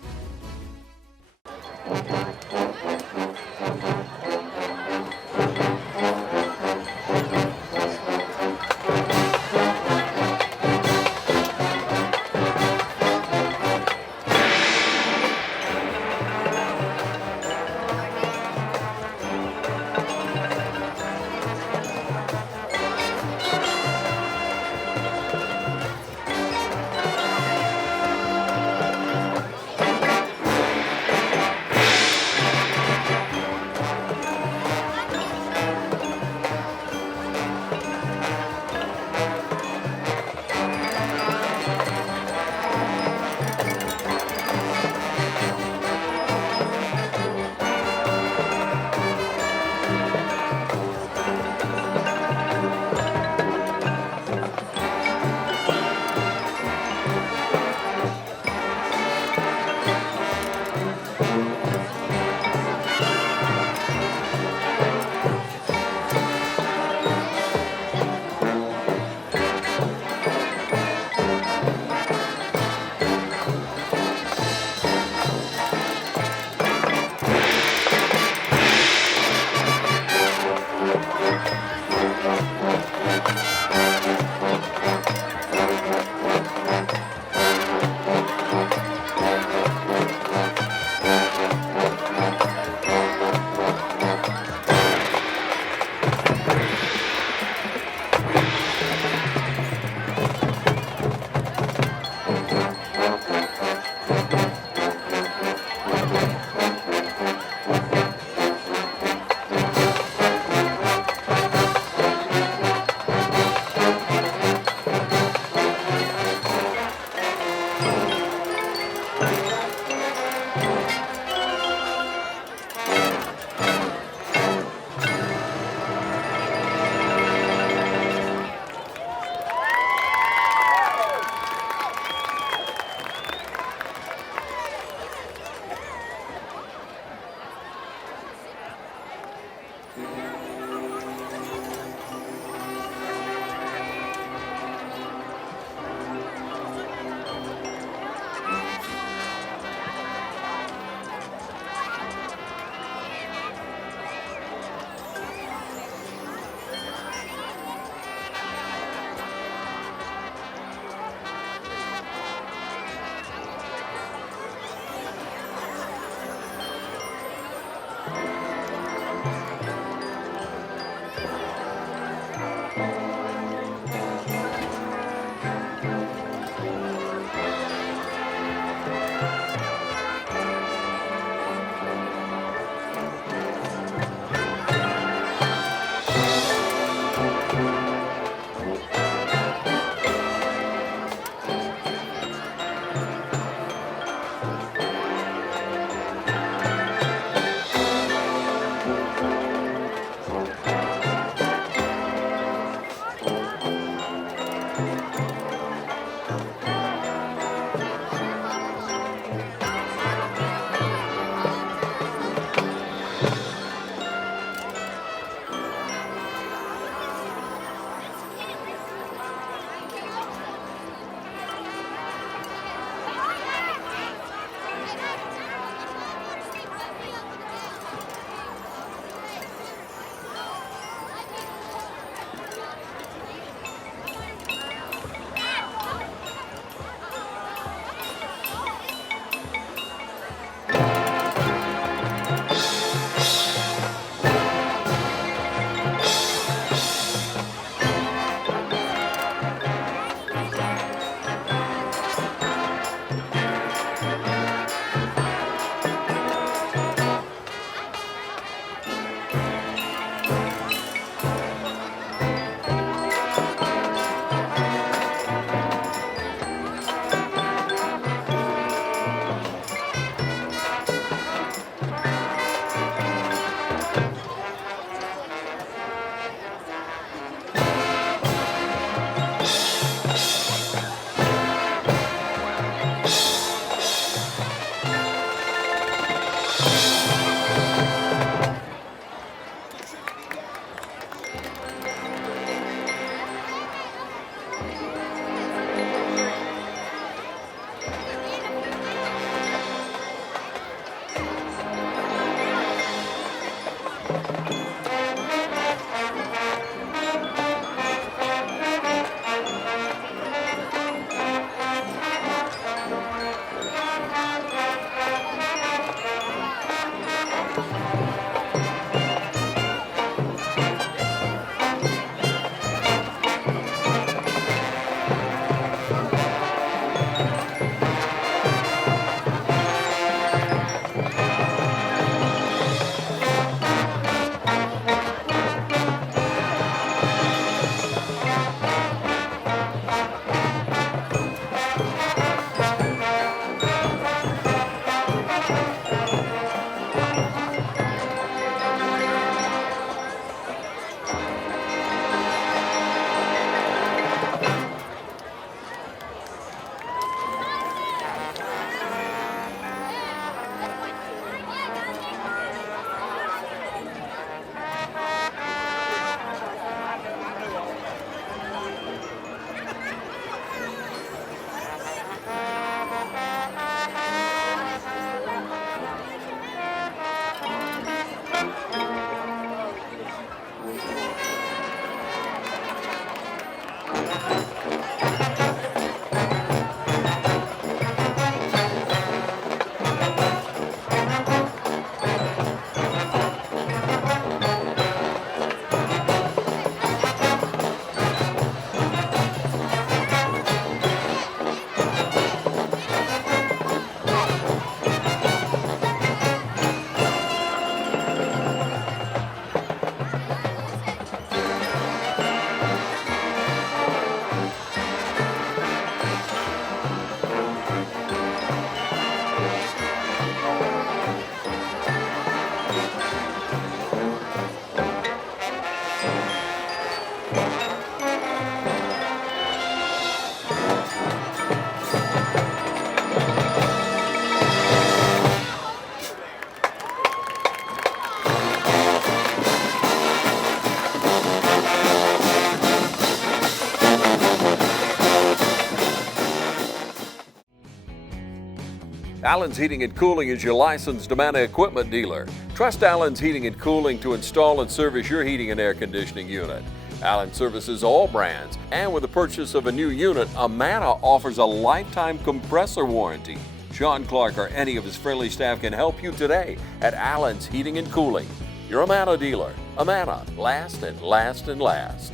Allen's Heating and Cooling is your licensed Amana equipment dealer. Trust Allen's Heating and Cooling to install and service your heating and air conditioning unit. Allen services all brands, and with the purchase of a new unit, Amana offers a lifetime compressor warranty. Sean Clark or any of his friendly staff can help you today at Allen's Heating and Cooling. Your Amana dealer. Amana, last and last and last.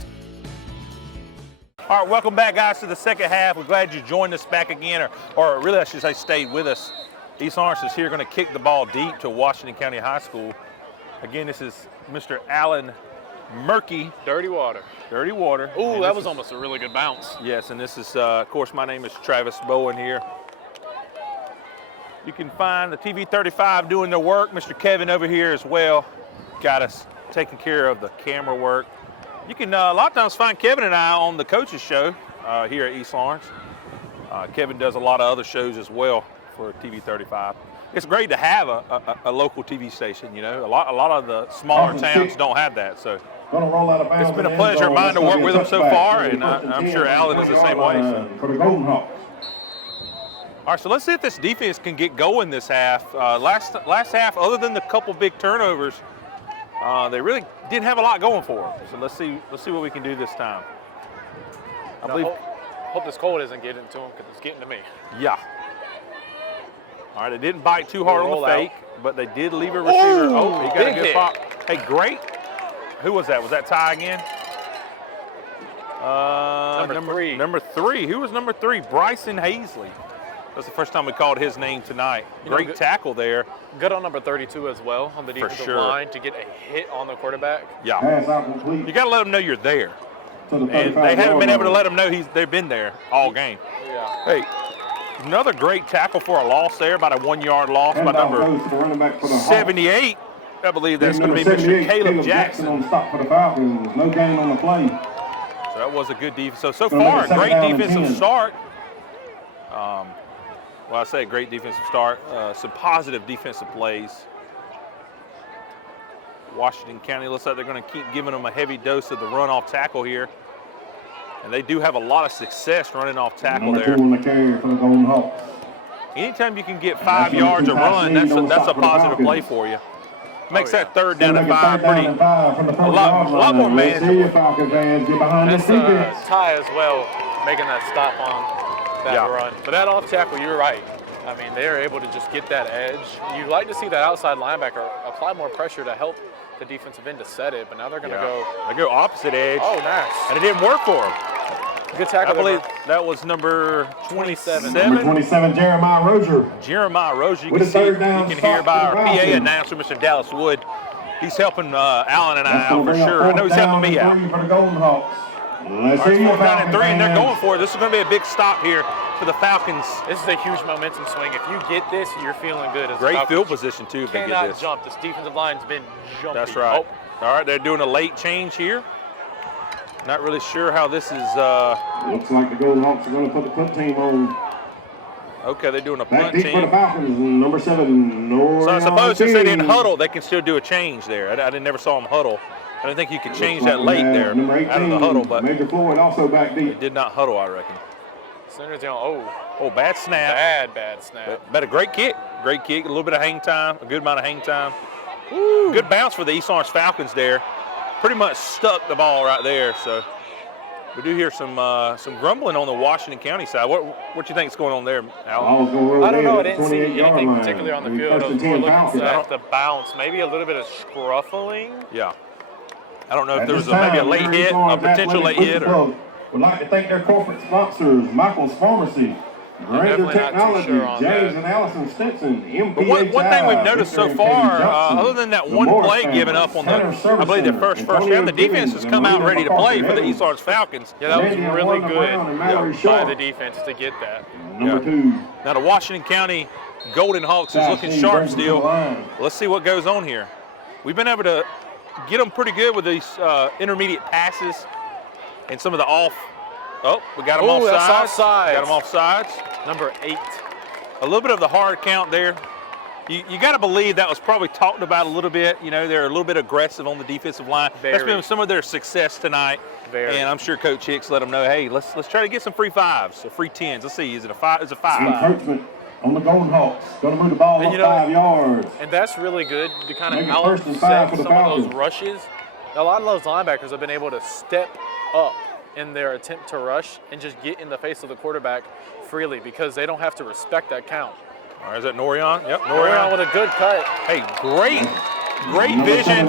All right, welcome back, guys, to the second half. We're glad you joined us back again, or really I should say stayed with us. East Lawrence is here going to kick the ball deep to Washington County High School. Again, this is Mr. Alan Murky. Dirty water. Dirty water. Ooh, that was almost a really good bounce. Yes, and this is, of course, my name is Travis Bowen here. You can find the TV 35 doing their work. Mr. Kevin over here as well got us taking care of the camera work. You can a lot of times find Kevin and I on the coaches show here at East Lawrence. Kevin does a lot of other shows as well for TV 35. It's great to have a local TV station. You know, a lot of the smaller towns don't have that. So it's been a pleasure of mine to work with him so far, and I'm sure Alan is the same way. So. All right, so let's see if this defense can get going this half. Last half, other than the couple big turnovers, they really didn't have a lot going for them. So let's see what we can do this time. I hope this cold isn't getting to him, because it's getting to me. Yeah. All right, they didn't bite too hard on the fake, but they did leave a receiver. Oh, he got a good pop. Hey, great. Who was that? Was that Ty again? Number three. Who was number 3? Bryson Hazley. That's the first time we called his name tonight. Great tackle there. Good on number 32 as well on the defensive line to get a hit on the quarterback. Yeah. You got to let them know you're there. And they haven't been able to let them know they've been there all game. Yeah. Hey, another great tackle for a loss there, about a 1-yard loss by number 78. I believe that's going to be Mr. Caleb Jackson. On stop for the Falcons. No gain on the play. So that was a good defense. So far, great defensive start. Well, I say a great defensive start. Some positive defensive plays. Washington County looks like they're going to keep giving them a heavy dose of the run-off tackle here. And they do have a lot of success running off tackle there. Anytime you can get 5 yards a run, that's a positive play for you. Makes that 3rd down and 5 a lot more manageable. That's Ty as well, making that stop on that run. But that off tackle, you're right. I mean, they're able to just get that edge. You'd like to see that outside linebacker apply more pressure to help the defensive end to set it, but now they're going to go. They go opposite edge. Oh, nice. And it didn't work for them. Good tackle. I believe that was number 27. Number 27, Jeremiah Rozier. Jeremiah Rozier. You can hear by our PA announcer, Mr. Dallas Wood. He's helping Alan and I out for sure. I know he's helping me out. Let's see 4th down and 3, and they're going for it. This is going to be a big stop here for the Falcons. This is a huge momentum swing. If you get this, you're feeling good. Great field position, too, if they get this. Jump. This defensive line's been jumping. That's right. Oh. All right, they're doing a late change here. Not really sure how this is. Looks like the Golden Hawks are going to put the punt team on. Okay, they're doing a punt team. For the Falcons, number 7, Norian. So I suppose since they didn't huddle, they can still do a change there. I never saw them huddle. I don't think you could change that late there out of the huddle, but Major Floyd also back deep. They did not huddle, I reckon. Center's down. Oh, bad snap. Bad snap. But a great kick. Great kick. A little bit of hang time. A good amount of hang time. Woo. Good bounce for the East Lawrence Falcons there. Pretty much stuck the ball right there. So we do hear some grumbling on the Washington County side. What you think is going on there, Al? I don't know. I didn't see anything particularly on the field. I was more looking at the bounce. Maybe a little bit of scruffling. Yeah. I don't know if there was maybe a late hit, a potential late hit. Or would like to thank their corporate sponsors, Michael's Pharmacy, Granger Technology, James and Allison Stinson, MPHI. But one thing we've noticed so far, other than that one play given up on I believe the first down, the defense has come out ready to play for the East Lawrence Falcons. Yeah, that was really good by the defense to get that. Number 2. Now the Washington County Golden Hawks is looking sharp still. Let's see what goes on here. We've been able to get them pretty good with these intermediate passes and some of the off. Oh, we got them offsides. That's offsides. Got them offsides. Number 8. A little bit of the hard count there. You got to believe that was probably talked about a little bit. You know, they're a little bit aggressive on the defensive line. That's been some of their success tonight. And I'm sure Coach Hicks let them know, hey, let's try to get some free 5s or free 10s. Let's see, is it a 5? It's a 5. Encroachment on the Golden Hawks. Going to move the ball up 5 yards. And that's really good to kind of outset some of those rushes. A lot of those linebackers have been able to step up in their attempt to rush and just get in the face of the quarterback freely because they don't have to respect that count. All right, is that Norion? Yep, Norion with a good cut. Hey, great vision.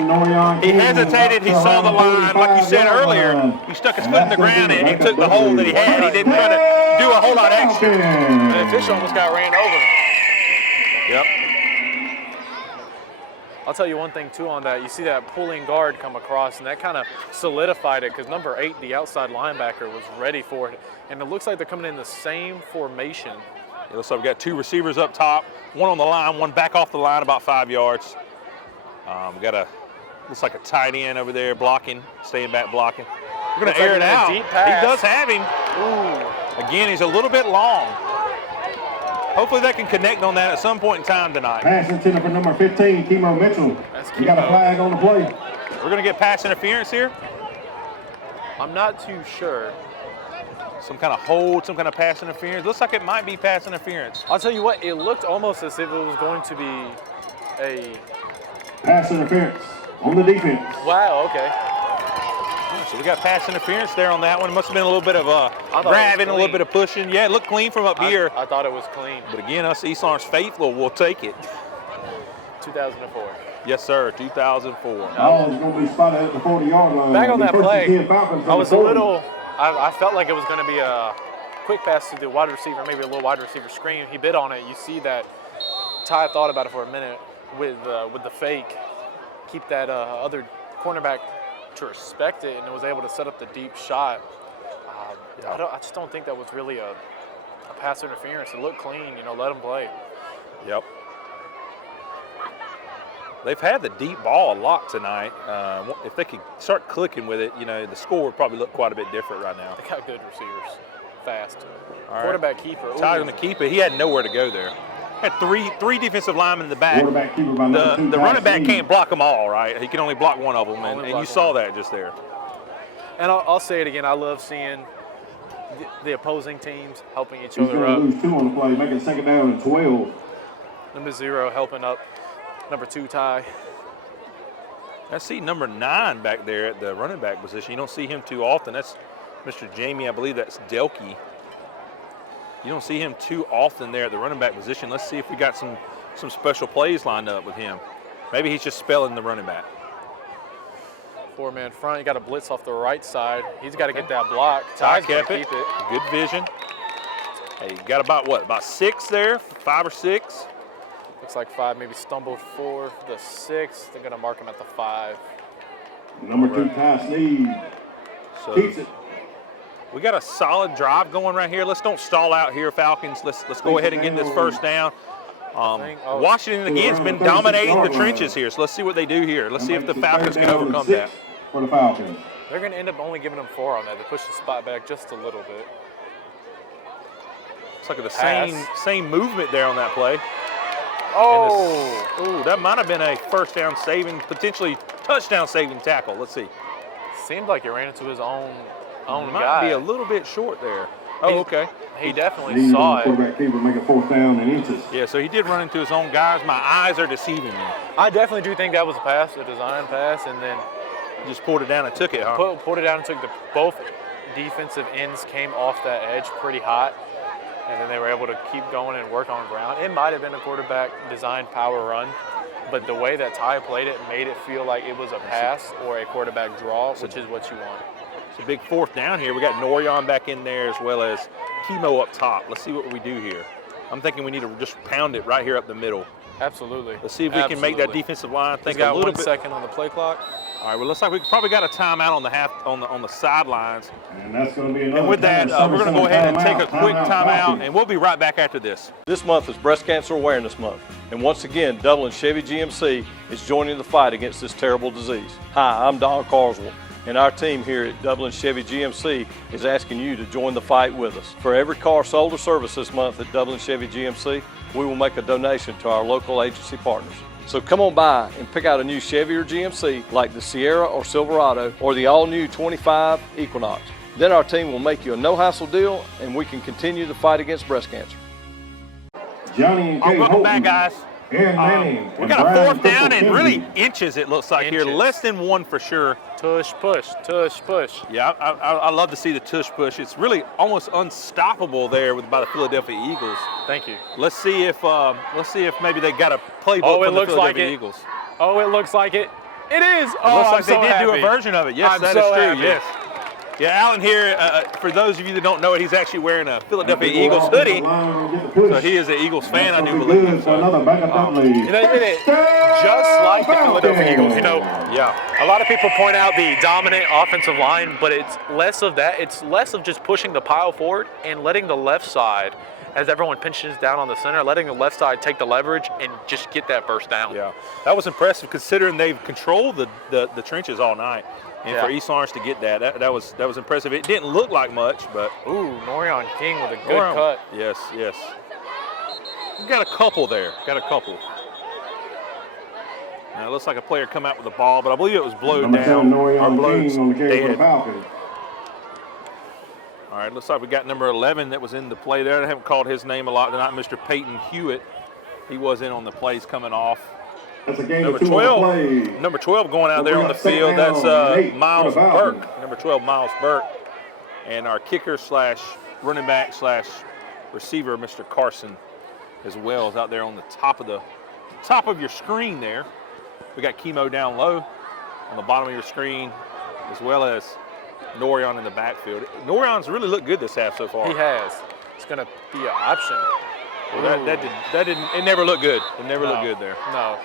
He hesitated, he saw the line. Like you said earlier, he stuck his foot in the ground and he took the hole that he had. He didn't try to do a whole lot extra. The official almost got ran over. Yep. I'll tell you one thing too on that. You see that pulling guard come across, and that kind of solidified it because number 8, the outside linebacker, was ready for it. And it looks like they're coming in the same formation. It looks like we've got 2 receivers up top, one on the line, one back off the line about 5 yards. We got looks like a tight end over there blocking, staying back blocking. We're going to air it out. He does have him. Ooh. Again, he's a little bit long. Hopefully they can connect on that at some point in time tonight. Pass intended for number 15, Kimo Mitchell. You got a flag on the play. We're going to get pass interference here. I'm not too sure. Some kind of hold, some kind of pass interference. Looks like it might be pass interference. I'll tell you what, it looked almost as if it was going to be a pass interference on the defense. Wow, okay. So we got pass interference there on that one. It must have been a little bit of grabbing, a little bit of pushing. Yeah, it looked clean from up here. I thought it was clean. But again, us East Lawrence faithful will take it. 2004. Yes, sir, 2004. Oh, it's going to be spotted at the 40-yard line. Back on that play, I was a little, I felt like it was going to be a quick pass to the wide receiver, maybe a little wide receiver screen. He bit on it. You see that Ty thought about it for a minute with the fake, keep that other cornerback to respect it, and it was able to set up the deep shot. I just don't think that was really a pass interference. It looked clean, let him play. Yep. They've had the deep ball a lot tonight. If they could start clicking with it, the score would probably look quite a bit different right now. They got good receivers, fast. All right. Quarterback keeper. Ty's going to keep it. He had nowhere to go there. Had three defensive linemen in the back. The running back can't block them all, right? He can only block one of them, and you saw that just there. And I'll say it again. I love seeing the opposing teams helping each other up. Lose 2 on the play, making second down and 12. Number 0 helping up number 2 Ty. I see number 9 back there at the running back position. You don't see him too often. That's Mr. Jamie. I believe that's Delkey. You don't see him too often there at the running back position. Let's see if we got some special plays lined up with him. Maybe he's just spelling the running back. 4-man front. You got a blitz off the right side. He's got to get that block. Ty's got to keep it. Good vision. Hey, you got about 6 there, 5 or 6. Looks like 5, maybe stumbled for the 6. They're going to mark him at the 5. Number 2, Ty Sneed. Keeps it. We got a solid drive going right here. Let's don't stall out here, Falcons. Let's go ahead and get this first down. Washington, again, has been dominating the trenches here, so let's see what they do here. Let's see if the Falcons can overcome that. For the Falcons. They're going to end up only giving them 4 on that. They push the spot back just a little bit. It's like the same movement there on that play. Oh! That might have been a first down saving, potentially touchdown saving tackle. Let's see. Seemed like he ran into his own might guy. Be a little bit short there. Oh, okay. He definitely saw it. Quarterback keeper make a 4th down and inches. Yeah, so he did run into his own guys. My eyes are deceiving me. I definitely do think that was a pass, a design pass, and then just pulled it down and took it, huh? Pulled it down and took both defensive ends came off that edge pretty hot, and then they were able to keep going and work on ground. It might have been a quarterback design power run, but the way that Ty played it made it feel like it was a pass or a quarterback draw, which is what you want. It's a big 4th down here. We got Norion back in there as well as Kimo up top. Let's see what we do here. I'm thinking we need to just pound it right here up the middle. Absolutely. Let's see if we can make that defensive line think a little bit. 1 second on the play clock. All right. Well, looks like we probably got a timeout on the sidelines. And that's going to be another. And with that, we're going to go ahead and take a quick timeout, and we'll be right back after this. This month is Breast Cancer Awareness Month, and once again, Dublin Chevy GMC is joining the fight against this terrible disease. Hi, I'm Don Carswell, and our team here at Dublin Chevy GMC is asking you to join the fight with us. For every car sold or serviced this month at Dublin Chevy GMC, we will make a donation to our local agency partners. So come on by and pick out a new Chevy or GMC like the Sierra or Silverado or the all-new 25 Equinox. Then our team will make you a no-hassle deal, and we can continue the fight against breast cancer. Johnny and Kay welcome back, guys. We got a fourth down and really inches, it looks like here. Less than 1 for sure. Tush push, tush push. Yeah, I love to see the tush push. It's really almost unstoppable there by the Philadelphia Eagles. Thank you. Let's see if maybe they got a playbook from the Philadelphia Eagles. Oh, it looks like it. It is. It looks like they did do a version of it. Yes, that is true. Yes. Yeah, Alan here, for those of you that don't know it, he's actually wearing a Philadelphia Eagles hoodie. So he is an Eagles fan, I do believe. So, just like the Philadelphia Eagles, you know. Yeah. A lot of people point out the dominant offensive line, but it's less of that. It's less of just pushing the pile forward and letting the left side, as everyone pinches down on the center, letting the left side take the leverage and just get that first down. Yeah, that was impressive considering they've controlled the trenches all night. And for East Lawrence to get that was impressive. It didn't look like much, but Norion King with a good cut. Yes. We've got a couple there. Now it looks like a player come out with the ball, but I believe it was blown down or blown dead. All right, looks like we got number 11 that was in the play there. I haven't called his name a lot tonight, Mr. Peyton Hewitt. He was in on the plays coming off. That's a game number 12 going out there on the field. That's Miles Burke. Number 12, Miles Burke. And our kicker / running back / receiver, Mr. Carson, as well, is out there on the top of your screen there. We got Chemo down low on the bottom of your screen, as well as Norion in the backfield. Norion's really looked good this half so far. He has. It's going to be an option. Well, that didn't. It never looked good. It never looked good there. No.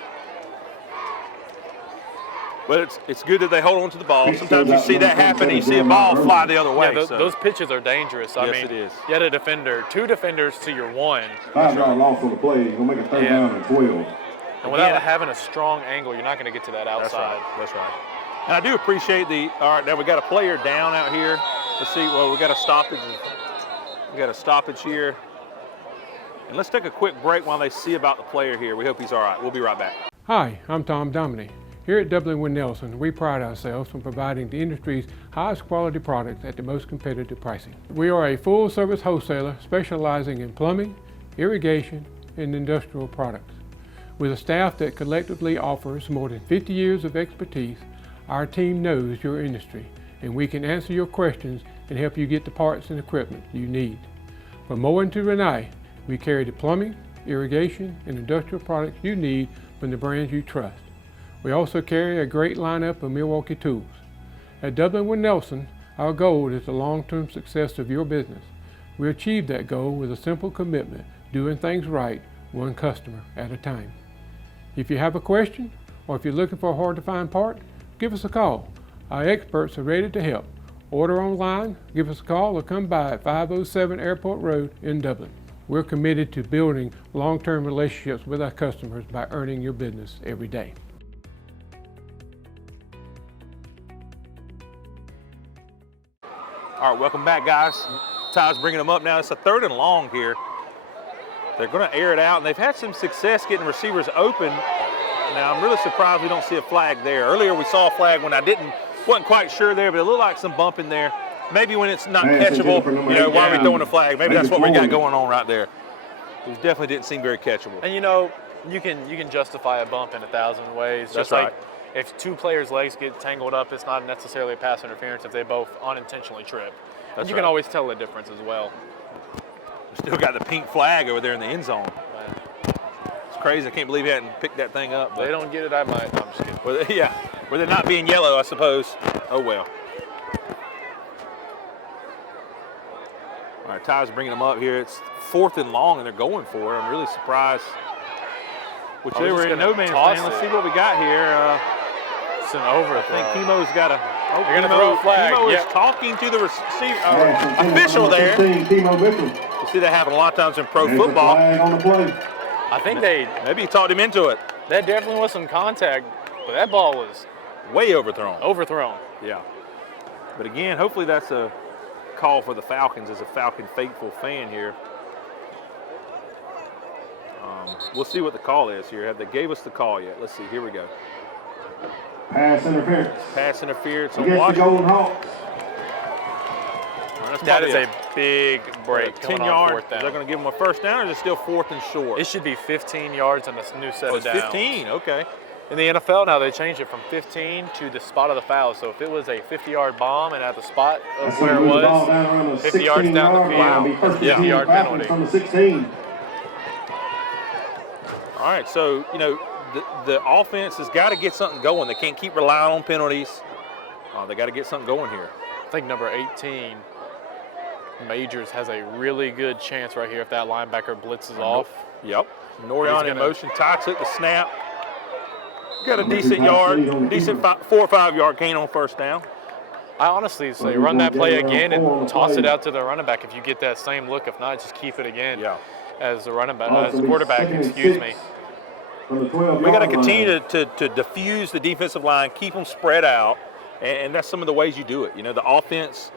But it's good that they hold on to the ball. Sometimes you see that happen and you see a ball fly the other way. Yeah, those pitches are dangerous. Yes, I mean, it is. You had a defender, 2 defenders to your 1. 5-yard loss on the play. You're going to make a third down and 12. And without having a strong angle, you're not going to get to that outside. That's right. And I do appreciate all right, now we got a player down out here. Let's see, well, we got a stoppage. We got a stoppage here. And let's take a quick break while they see about the player here. We hope he's all right. We'll be right back. Hi, I'm Tom Dominy. Here at W. Nelson, we pride ourselves on providing the industry's highest quality products at the most competitive pricing. We are a full-service wholesaler specializing in plumbing, irrigation, and industrial products. With a staff that collectively offers more than 50 years of expertise, our team knows your industry, and we can answer your questions and help you get the parts and equipment you need. From Moen to Renee, we carry the plumbing, irrigation, and industrial products you need from the brands you trust. We also carry a great lineup of Milwaukee tools. At W. Nelson, our goal is the long-term success of your business. We achieve that goal with a simple commitment, doing things right, one customer at a time. If you have a question, or if you're looking for a hard-to-find part, give us a call. Our experts are ready to help. Order online, give us a call, or come by at 507 Airport Road in Dublin. We're committed to building long-term relationships with our customers by earning your business every day. All right, welcome back, guys. Ty's bringing them up now. It's a 3rd and long here. They're going to air it out, and they've had some success getting receivers open. Now, I'm really surprised we don't see a flag there. Earlier, we saw a flag when I wasn't quite sure there, but it looked like some bump in there. Maybe when it's not catchable, why are we throwing a flag? Maybe that's what we got going on right there. It definitely didn't seem very catchable. And you can justify a bump in 1,000 ways. That's right. Like if 2 players' legs get tangled up, it's not necessarily a pass interference if they both unintentionally trip. And you can always tell the difference as well. We still got the pink flag over there in the end zone. It's crazy. I can't believe he hadn't picked that thing up. They don't get it, I might. No, I'm just kidding. With it not being yellow, I suppose. Oh, well. All right, Ty's bringing them up here. It's 4th and long, and they're going for it. I'm really surprised. Which they were in no man's land. Let's see what we got here. It's an overthrow. I think Chemo's got a. They're going to throw a flag. Chemo is talking to the official there. You see that happen a lot of times in pro football. I think maybe he talked him into it. That definitely was some contact, but that ball was way overthrown. Yeah. But again, hopefully that's a call for the Falcons as a Falcon faithful fan here. We'll see what the call is here. Have they gave us the call yet? Let's see. Here we go. Pass interference. Pass interference on against the Washington. Golden Hawks. That is big break. 10 coming on yards. fourth down. Is that going to give them a first down, or is it still 4th and short? It should be 15 yards on this new set Oh, of it's downs. 15. Okay. In the NFL now, they changed it from 15 to the spot of the foul. So if it was a 50-yard bomb and at the spot of where it was, 50 yards down the field, 50-yard penalty. From the 16. All right, so, you know, the offense has got to get something going. They can't keep relying on penalties. They got to get something going here. I think number 18, Majors, has a really good chance right here if that linebacker blitzes off. Yep. Norion in motion. Ty took the snap. Got a decent 4 or 5 yard gain on first down. I honestly say run that play again and toss it out to the running back if you get that same look. If not, just keep it again as the running back, as the quarterback, excuse me. We got to continue to diffuse the defensive line, keep them spread out, and that's some of the ways you do it. You know, the offense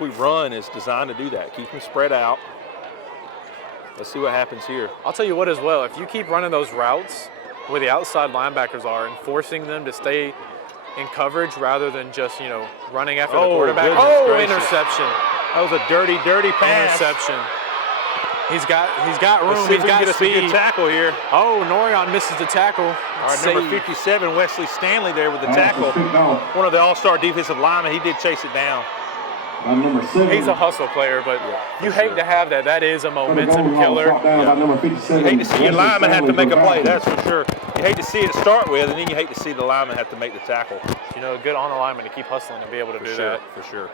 we run is designed to do that. Keep them spread out. Let's see what happens here. I'll tell you what as well, if you keep running those routes where the outside linebackers are and forcing them to stay in coverage rather than just, you know, running after the quarterback. Oh, interception. That was a dirty pass. Interception. He's got room. He's got speed. A good tackle here. Oh, Norion misses the tackle. All right, number 57, Wesley Stanley there with the tackle. One of the all-star defensive linemen. He did chase it down. Number 7. He's a hustle player, but you hate to have that. That is a momentum killer. You hate to see your lineman have to make a play, that's for sure. You hate to see it start with, and then you hate to see the lineman have to make the tackle. You know, good on the lineman to keep hustling and be able to do that. For sure.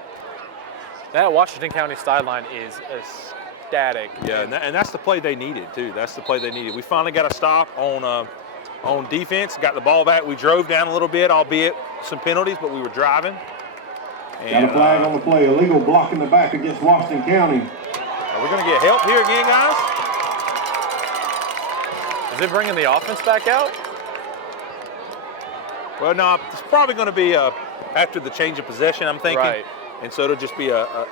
That Washington County sideline is ecstatic. Yeah, and that's the play they needed, too. That's the play they needed. We finally got a stop on defense, got the ball back. We drove down a little bit, albeit some penalties, but we were driving. Got a flag on the play, illegal block in the back against Washington County. Are we going to get help here again, guys? Is it bringing the offense back out? Well, no, it's probably going to be after the change of possession, I'm thinking. Right. And so it'll just be a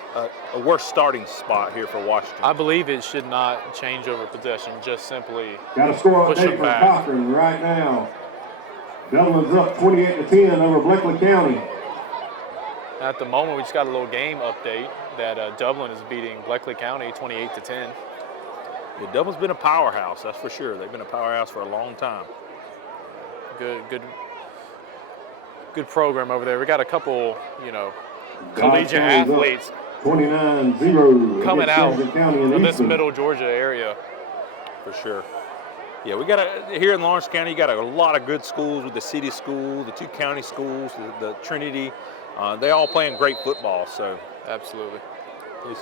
worse starting spot here for Washington. I believe it should not change over possession, just simply got a score push update them from back. Cochran right now. Dublin's up 28-10 over Bleckley County. At the moment, we just got a little game update that Dublin is beating Bleckley County 28-10. Yeah, Dublin's been a powerhouse, that's for sure. They've been a powerhouse for a long time. Good program over there. We got a couple, you know, collegiate athletes 29-0 coming out from from this middle Georgia area. For sure. Yeah, we got here in Lawrence County, you got a lot of good schools with the city school, the 2 county schools, the Trinity. They all playing great football, so. Absolutely.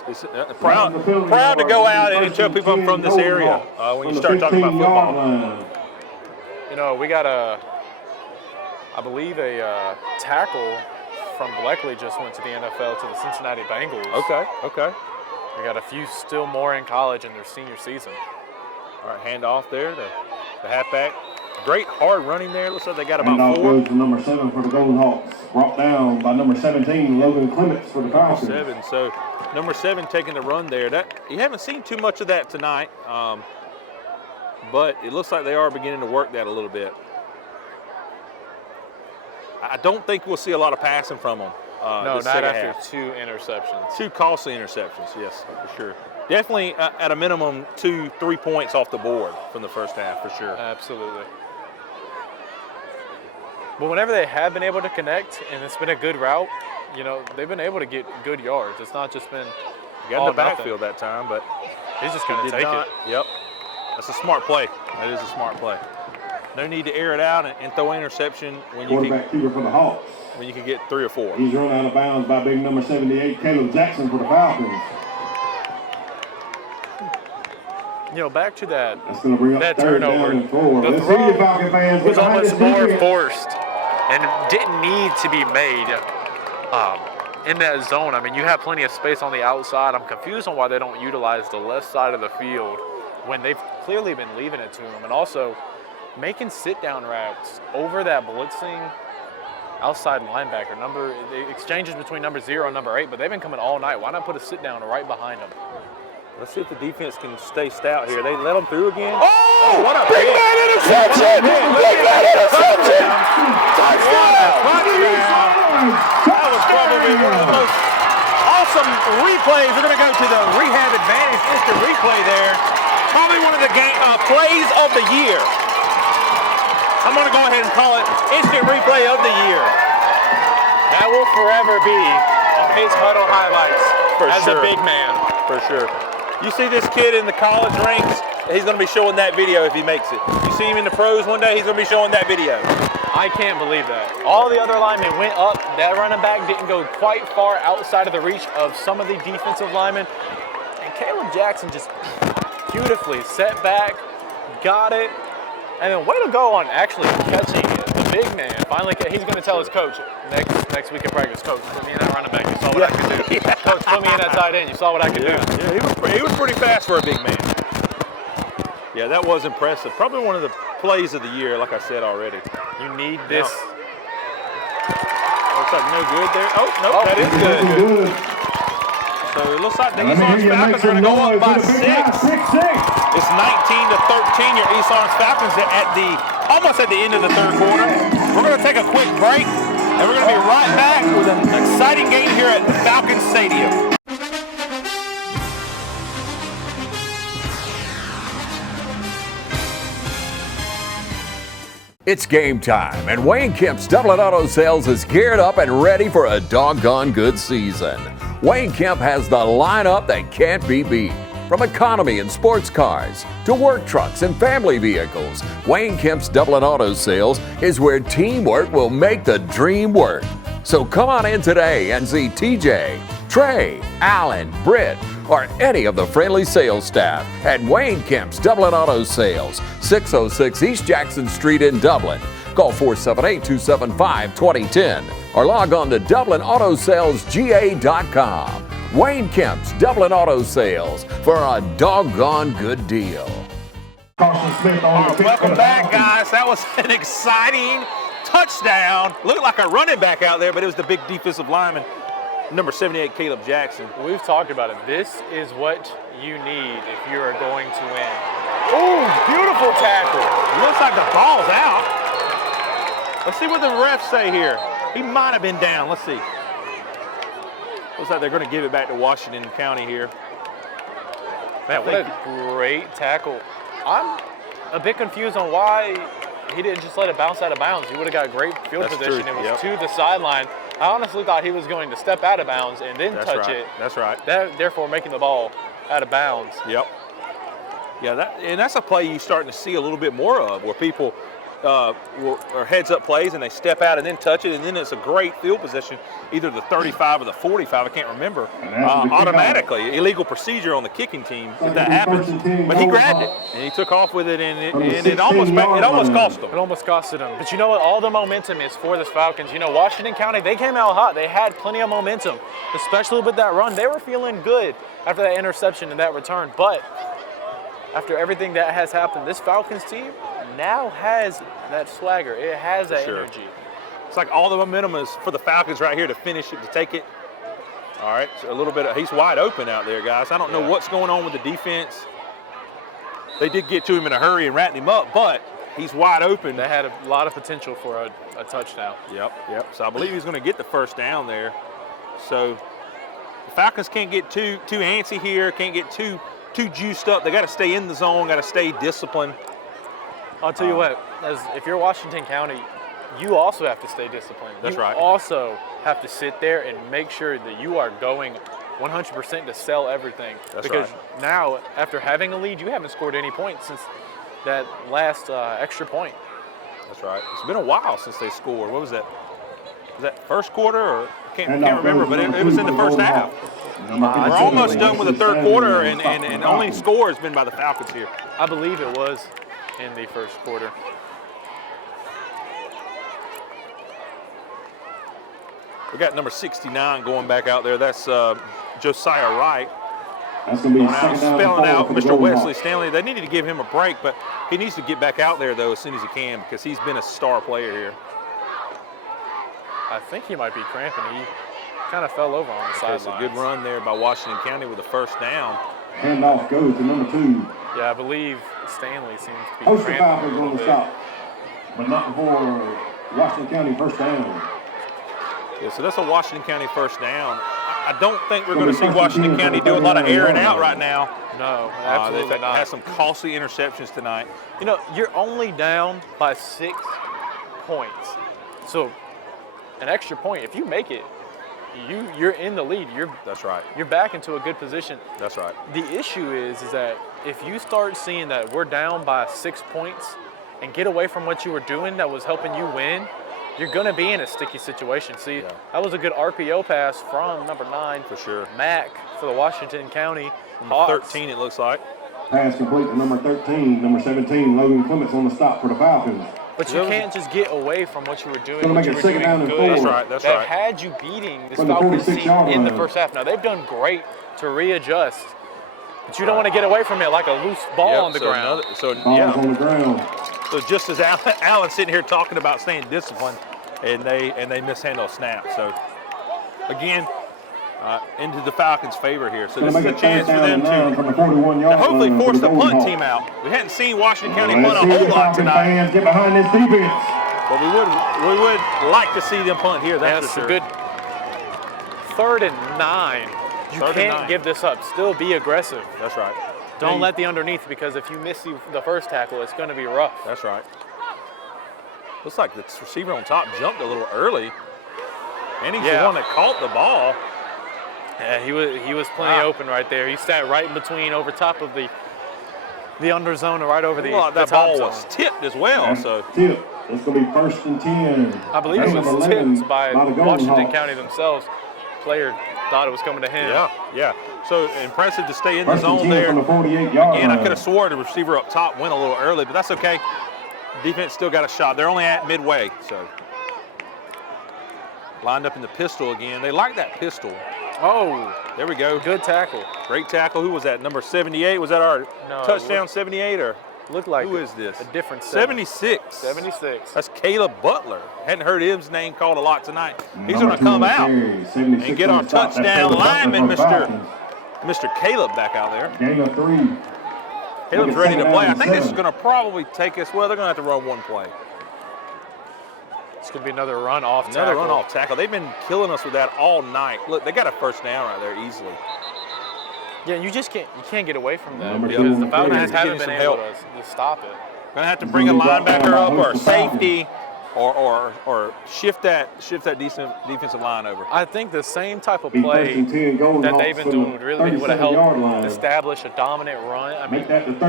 It's proud to go out and tell people I'm from this area when you start talking about football. You know, we got I believe a tackle from Bleckley just went to the NFL to the Cincinnati Bengals. Okay. We got a few still more in college in their senior season. All right, hand off there, the halfback. Great hard running there. Looks like they got about Handoff 4. goes to number 7 for the Golden Hawks. Brought down by number 17, Logan Clements for the Falcons. 7. So number 7 taking the run there. That you haven't seen too much of that tonight, but it looks like they are beginning to work that a little bit. I don't think we'll see a lot of passing from them. No, not after 2 interceptions. 2 costly interceptions, yes, for sure. Definitely, at a minimum, 2-3 points off the board from the first half, for sure. Absolutely. But whenever they have been able to connect, and it's been a good route, you know, they've been able to get good yards. It's not just been got in the backfield that time, but he's just going to take it. Yep. That's a smart play. That is a smart play. No need to air it out and throw an interception when you Quarterback keeper for the Hawks. When you can get 3 or 4. He's run out of bounds by big number 78, Caleb Jackson for the Falcons. You know, back to that that turnover, the throw was almost more forced and didn't need to be made in that zone. I mean, you have plenty of space on the outside. I'm confused on why they don't utilize the left side of the field when they've clearly been leaving it to them. And also making sit-down routes over that blitzing outside linebacker. The exchanges between number 0 and number 8, but they've been coming all night. Why not put a sit-down right behind them? Let's see if the defense can stay stout here. They let them through again. Oh, what a big man interception! Big man interception! Touchdown! That was probably one of the most some replays. We're going to go to the Rehab Advantage instant replay there. Probably one of the plays of the year. I'm going to go ahead and call it instant replay of the year. That will forever be on his huddle highlights as sure. a big man. For sure. You see this kid in the college ranks, he's going to be showing that video if he makes it. You see him in the pros one day, he's going to be showing that video. I can't believe that. All the other linemen went up. That running back didn't go quite far outside of the reach of some of the defensive linemen. And Caleb Jackson just beautifully set back, got it, and then way to go on actually catching the big man. Finally, he's going to tell his coach next week in practice, Coach, put me in that running back. You saw what I could do. Coach, put me in that tight end. You saw what I could do. Yeah, he was pretty fast for a big man. Yeah, that was impressive. Probably one of the plays of the year, like I said already. You need this. Looks like no good there. Oh, no, that is good. So it looks like the East Orange Falcons are going to go up by 6. It's 19-13. Your East Orange Falcons are almost at the end of the third quarter. We're going to take a quick break, and we're going to be right back with an exciting game here at Falcons Stadium. It's game time, and Wayne Kemp's Dublin Auto Sales is geared up and ready for a doggone good season. Wayne Kemp has the lineup that can't be beat. From economy and sports cars to work trucks and family vehicles, Wayne Kemp's Dublin Auto Sales is where teamwork will make the dream work. So come on in today and see TJ, Trey, Alan, Britt, or any of the friendly sales staff at Wayne Kemp's Dublin Auto Sales, 606 East Jackson Street in Dublin. Call 478-275-2010 or log on to DublinAutoSalesGA.com. Wayne Kemp's Dublin Auto Sales for a doggone good deal. Welcome back, guys. That was an exciting touchdown. Looked like a running back out there, but it was the big defensive lineman, number 78, Caleb Jackson. We've talked about it. This is what you need if you are going to win. Oh, beautiful tackle. Looks like the ball's out. Let's see what the refs say here. He might have been down. Let's see. Looks like they're going to give it back to Washington County here. Man, what a great tackle. I'm a bit confused on why he didn't just let it bounce out of bounds. He would have got great field position. It was to the sideline. I honestly thought he was going to step out of bounds and then touch it. That's right. Therefore, making the ball out of bounds. Yep. Yeah, that's a play you're starting to see a little bit more of, where people are heads-up plays and they step out and then touch it, and then it's a great field position, either the 35 or the 45, I can't remember, automatically. Illegal procedure on the kicking team if that happens. But he grabbed it, and he took off with it, and it almost cost him. It almost costed him. But you know what? All the momentum is for the Falcons. You know, Washington County, they came out hot. They had plenty of momentum, especially with that run. They were feeling good after that interception and that return. But after everything that has happened, this Falcons team now has that swagger. It has that energy. It's like all the momentum is for the Falcons right here to finish it, to take it. All right, so a little bit he's wide open out there, guys. I don't know what's going on with the defense. They did get to him in a hurry and wrapped him up, but he's wide open. They had a lot of potential for a touchdown. Yep. So I believe he's going to get the first down there. So the Falcons can't get too antsy here, can't get too juiced up. They got to stay in the zone, got to stay disciplined. I'll tell you what, if you're Washington County, you also have to stay disciplined. That's right. You also have to sit there and make sure that you are going 100% to sell everything. That's because right. now, after having a lead, you haven't scored any points since that last extra point. That's right. It's been a while since they scored. What was that? Was that first quarter? Or I can't remember, but it was in the first half. We're almost done with the third quarter, and only score has been by the Falcons here. I believe it was in the first quarter. We got number 69 going back out there. That's Josiah Wright. That's going to be spelling out Mr. Wesley Stanley. They needed to give him a break, but he needs to get back out there, though, as soon as he can, because he's been a star player here. I think he might be cramping. He kind of fell over on the sidelines. It's a good run there by Washington County with a first down. Handoff goes to number 2. Yeah, I believe Stanley seems to be Post the cramping Falcons a on little the bit. stop, but not before Washington County first down. Yeah, so that's a Washington County first down. I don't think we're going to see Washington County do a lot of airing out right now. No, absolutely they've not. had some costly interceptions tonight. You know, you're only down by 6 points. So an extra point, if you make it, you're in the lead. That's right. You're back into a good position. That's right. The issue is that if you start seeing that we're down by 6 points and get away from what you were doing that was helping you win, you're going to be in a sticky situation. See, that was a good RPO pass from number 9. For sure. Mac for the Washington County Number Hawks. 13, it looks like. Pass complete to number 13, number 17, Logan Clements on the stop for the Falcons. But you can't just get away from what you were doing. Gonna What make you it were second doing down and good. 4. That's right, that's that right. had you beating this From the Falcons team 46-yard in the line. first half. Now, they've done great to readjust, but you don't want to get away from it like a loose ball on the ground. Ball's on the ground. So just as Alan's sitting here talking about staying disciplined, and they mishandle a snap. So again, into the Falcons' favor here. So this is a chance for them to hopefully force the punt team out. We hadn't seen Washington County punt a whole lot tonight. Get behind this defense. But we would like to see them punt here. That's for sure. A good 3rd and 9. You 3rd and can't 9. give this up. Still be aggressive. That's right. Don't let the underneath, because if you miss the first tackle, it's going to be rough. That's right. Looks like the receiver on top jumped a little early. And he's the one that caught the ball. Yeah, he was plenty open right there. He sat right in between, over top of the under zone, and right over the that top ball zone. was tipped as well. So tip. It's going to be 1st and 10. I believe it was tipped by Washington County themselves. Player thought it was coming to him. Yeah. So impressive to stay in the 1st and zone 10 there. from the 48-yard Again, I line. could have swore the receiver up top went a little early, but that's okay. Defense still got a shot. They're only at midway, so. Lined up in the pistol again. They like that pistol. Oh, there we go. Good tackle. Great tackle. Who was that? Number 78? Was that our touchdown 78 or? Looked like who is this? A different 76. 76. That's Caleb Butler. Hadn't heard his name called a lot tonight. He's going to come out and get our touchdown lineman, Mr. Caleb, back out there. Gain of 3. Caleb's ready to play. I think this is going to probably take us. Well, they're going to have to run one play. It's going to be another run-off tackle. Another run-off tackle. They've been killing us with that all night. Look, they got a first down right there easily. Yeah, you can't get away from that, Number because 2, the Falcons haven't been able to stop it. Gonna have to bring a linebacker up or a safety, or shift that decent defensive line over. I think the same type of play that they've been doing would have helped establish a dominant run. I mean,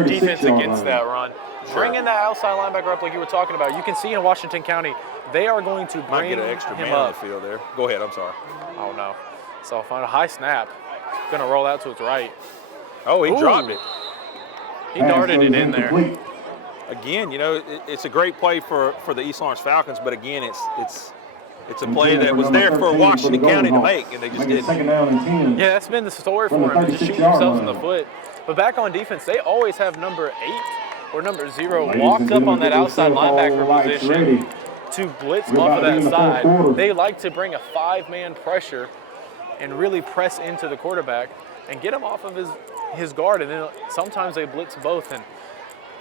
defense against that run. Bringing that outside linebacker up like you were talking about. You can see in Washington County, they are going to Might bring get an extra him man on up. the field there. Go ahead, I'm sorry. Oh no. So find a high snap. Gonna roll out to its right. Oh, he dropped it. He darted it in there. Again, you know, it's a great play for the East Lawrence Falcons, but again, it's a play that was there for Washington County to make, and they just didn't. Yeah, that's been the story for them, to just shoot themselves in the foot. But back on defense, they always have number 8 or number 0 walked up on that outside linebacker position to blitz off of that side. They like to bring a 5-man pressure and really press into the quarterback and get him off of his guard, and then sometimes they blitz both. And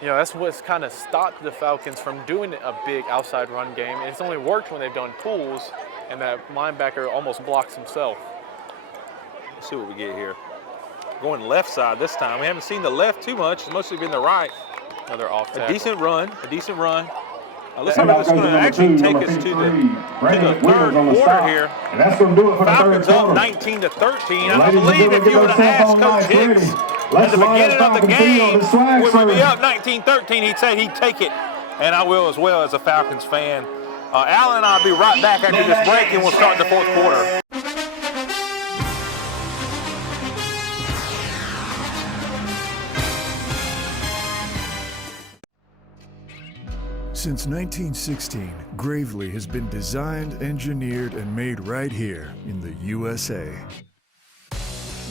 you know, that's what's kind of stopped the Falcons from doing a big outside run game. And it's only worked when they've done pulls and that linebacker almost blocks himself. Let's see what we get here. Going left side this time. We haven't seen the left too much. It's mostly been the right. Another off tackle. A decent run. Let's see if it's going to actually take us to the third quarter here. And that's going to do it for the Falcons third up quarter. 19-13. I believe if you would have asked Coach Hicks at the beginning of the game, would we be up 19-13, he'd say he'd take it. And I will as well as a Falcons fan. Alan and I will be right back after this break, and we'll start the fourth quarter. Since 1916, Gravely has been designed, engineered, and made right here in the USA.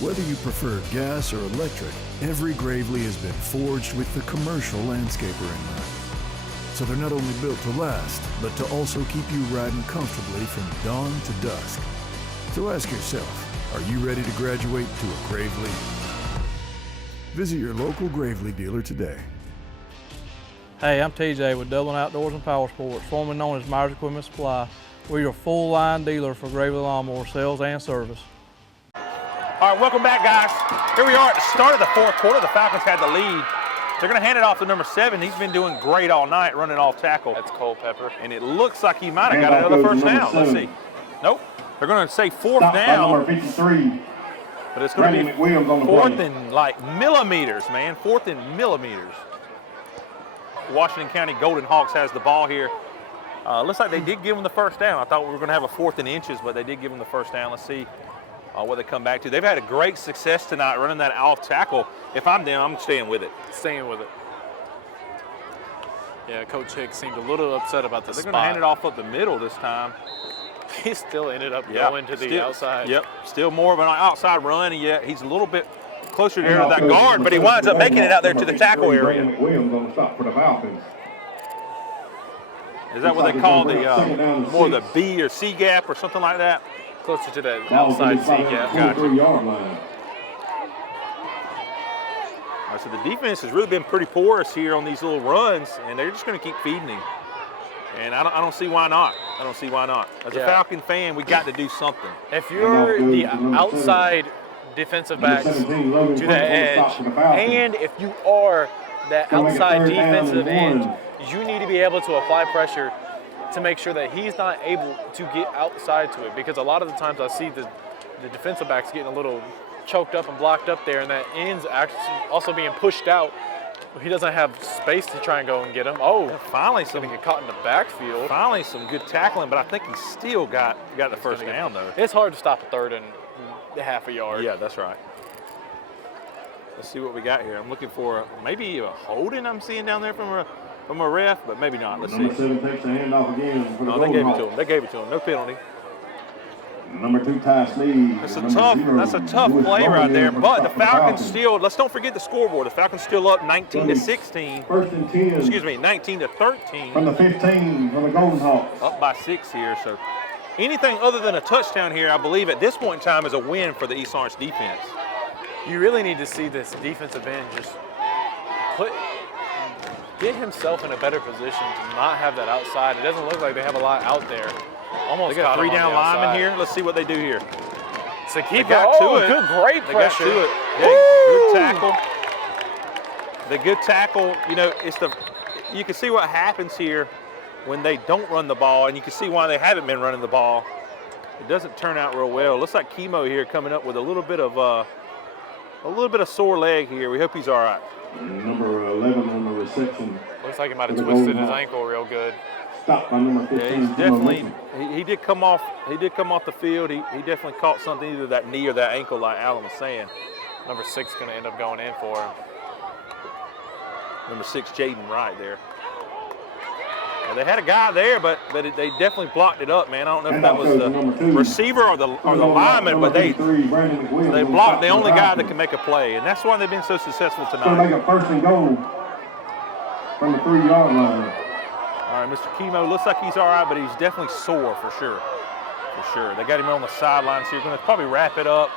Whether you prefer gas or electric, every Gravely has been forged with the commercial landscaper in mind. So they're not only built to last, but to also keep you riding comfortably from dawn to dusk. So ask yourself, are you ready to graduate to a Gravely? Visit your local Gravely dealer today. Hey, I'm TJ with Dublin Outdoors and Power Sports, formerly known as Myers Equipment Supply. We're your full line dealer for Gravely Lawnmower sales and service. All right, welcome back, guys. Here we are at the start of the fourth quarter. The Falcons had the lead. They're going to hand it off to number 7. He's been doing great all night, running off tackle. That's Culpepper. And it looks like he might have got another first down. Let's see. Nope. They're going to say fourth down. Number 53. But it's going to be Williams on the fourth play. in like millimeters, man. Fourth in millimeters. Washington County Golden Hawks has the ball here. Looks like they did give them the first down. I thought we were going to have a fourth in inches, but they did give them the first down. Let's see what they come back to. They've had a great success tonight running that off tackle. If I'm them, I'm staying with it. Staying with it. Yeah, Coach Hicks seemed a little upset about the They're spot. going to hand it off up the middle this time. He still ended up going to the outside. Yep, still more of an outside run, and yet he's a little bit closer there to that guard, but he winds up making it out there to the tackle area. Williams on the stop for the Falcons. Is that what they call the more the B or C gap or something like that? Closer to the outside C gap. Gotcha. 23-yard line. All right, so the defense has really been pretty porous here on these little runs, and they're just going to keep feeding him. And I don't see why not. I don't see why not. As a Falcon fan, we got to do something. If you're the outside defensive backs to the edge, and if you are that outside defensive end, you need to be able to apply pressure to make sure that he's not able to get outside to it. Because a lot of the times I see the defensive backs getting a little choked up and blocked up there, and that end's actually also being pushed out. He doesn't have space to try and go and get him. Oh, finally he's going to get caught in the backfield. Finally some good tackling, but I think he still got the first down, though. It's hard to stop a third and half a yard. Yeah, that's right. Let's see what we got here. I'm looking for maybe a holding I'm seeing down there from a ref, but maybe not. Let's see. Number 7 takes the handoff again. For the they gave it to him. They gave it to him. No penalty. Number 2, Ty Sneed. That's a tough play right there. But the Falcons still, let's don't forget the scoreboard. The Falcons still up 19-16. First and 10. Excuse me, 19-13. From the 15 from the Golden Hawks. Up by 6 here. So anything other than a touchdown here, I believe at this point in time is a win for the East Orange defense. You really need to see this defensive end just get himself in a better position to not have that outside. It doesn't look like they have a lot out there. Almost they got a 3-down lineman here. Let's see what they do here. So keep it. Good, great pressure. They got to it. Yeah, good tackle. The good tackle. You know, you can see what happens here when they don't run the ball, and you can see why they haven't been running the ball. It doesn't turn out real well. Looks like Chemo here coming up with a little bit of sore leg here. We hope he's all right. Number 11 on the reception. Looks like he might have twisted his ankle real good. Stopped by number 15. Yeah, he's definitely. He did come off. He did come off the field. He definitely caught something, either that knee or that ankle, like Alan was saying. Number 6 going to end up going in for him. Number 6, Jaden Wright there. Well, they had a guy there, but they definitely blocked it up, man. I don't know if that was the receiver or the lineman, but they blocked the only guy that can make a play, and that's why they've been so successful So tonight. make a first and goal from the 3-yard line. All right, Mr. Chemo looks like he's all right, but he's definitely sore for sure. For sure. They got him on the sidelines here. Going to probably wrap it up,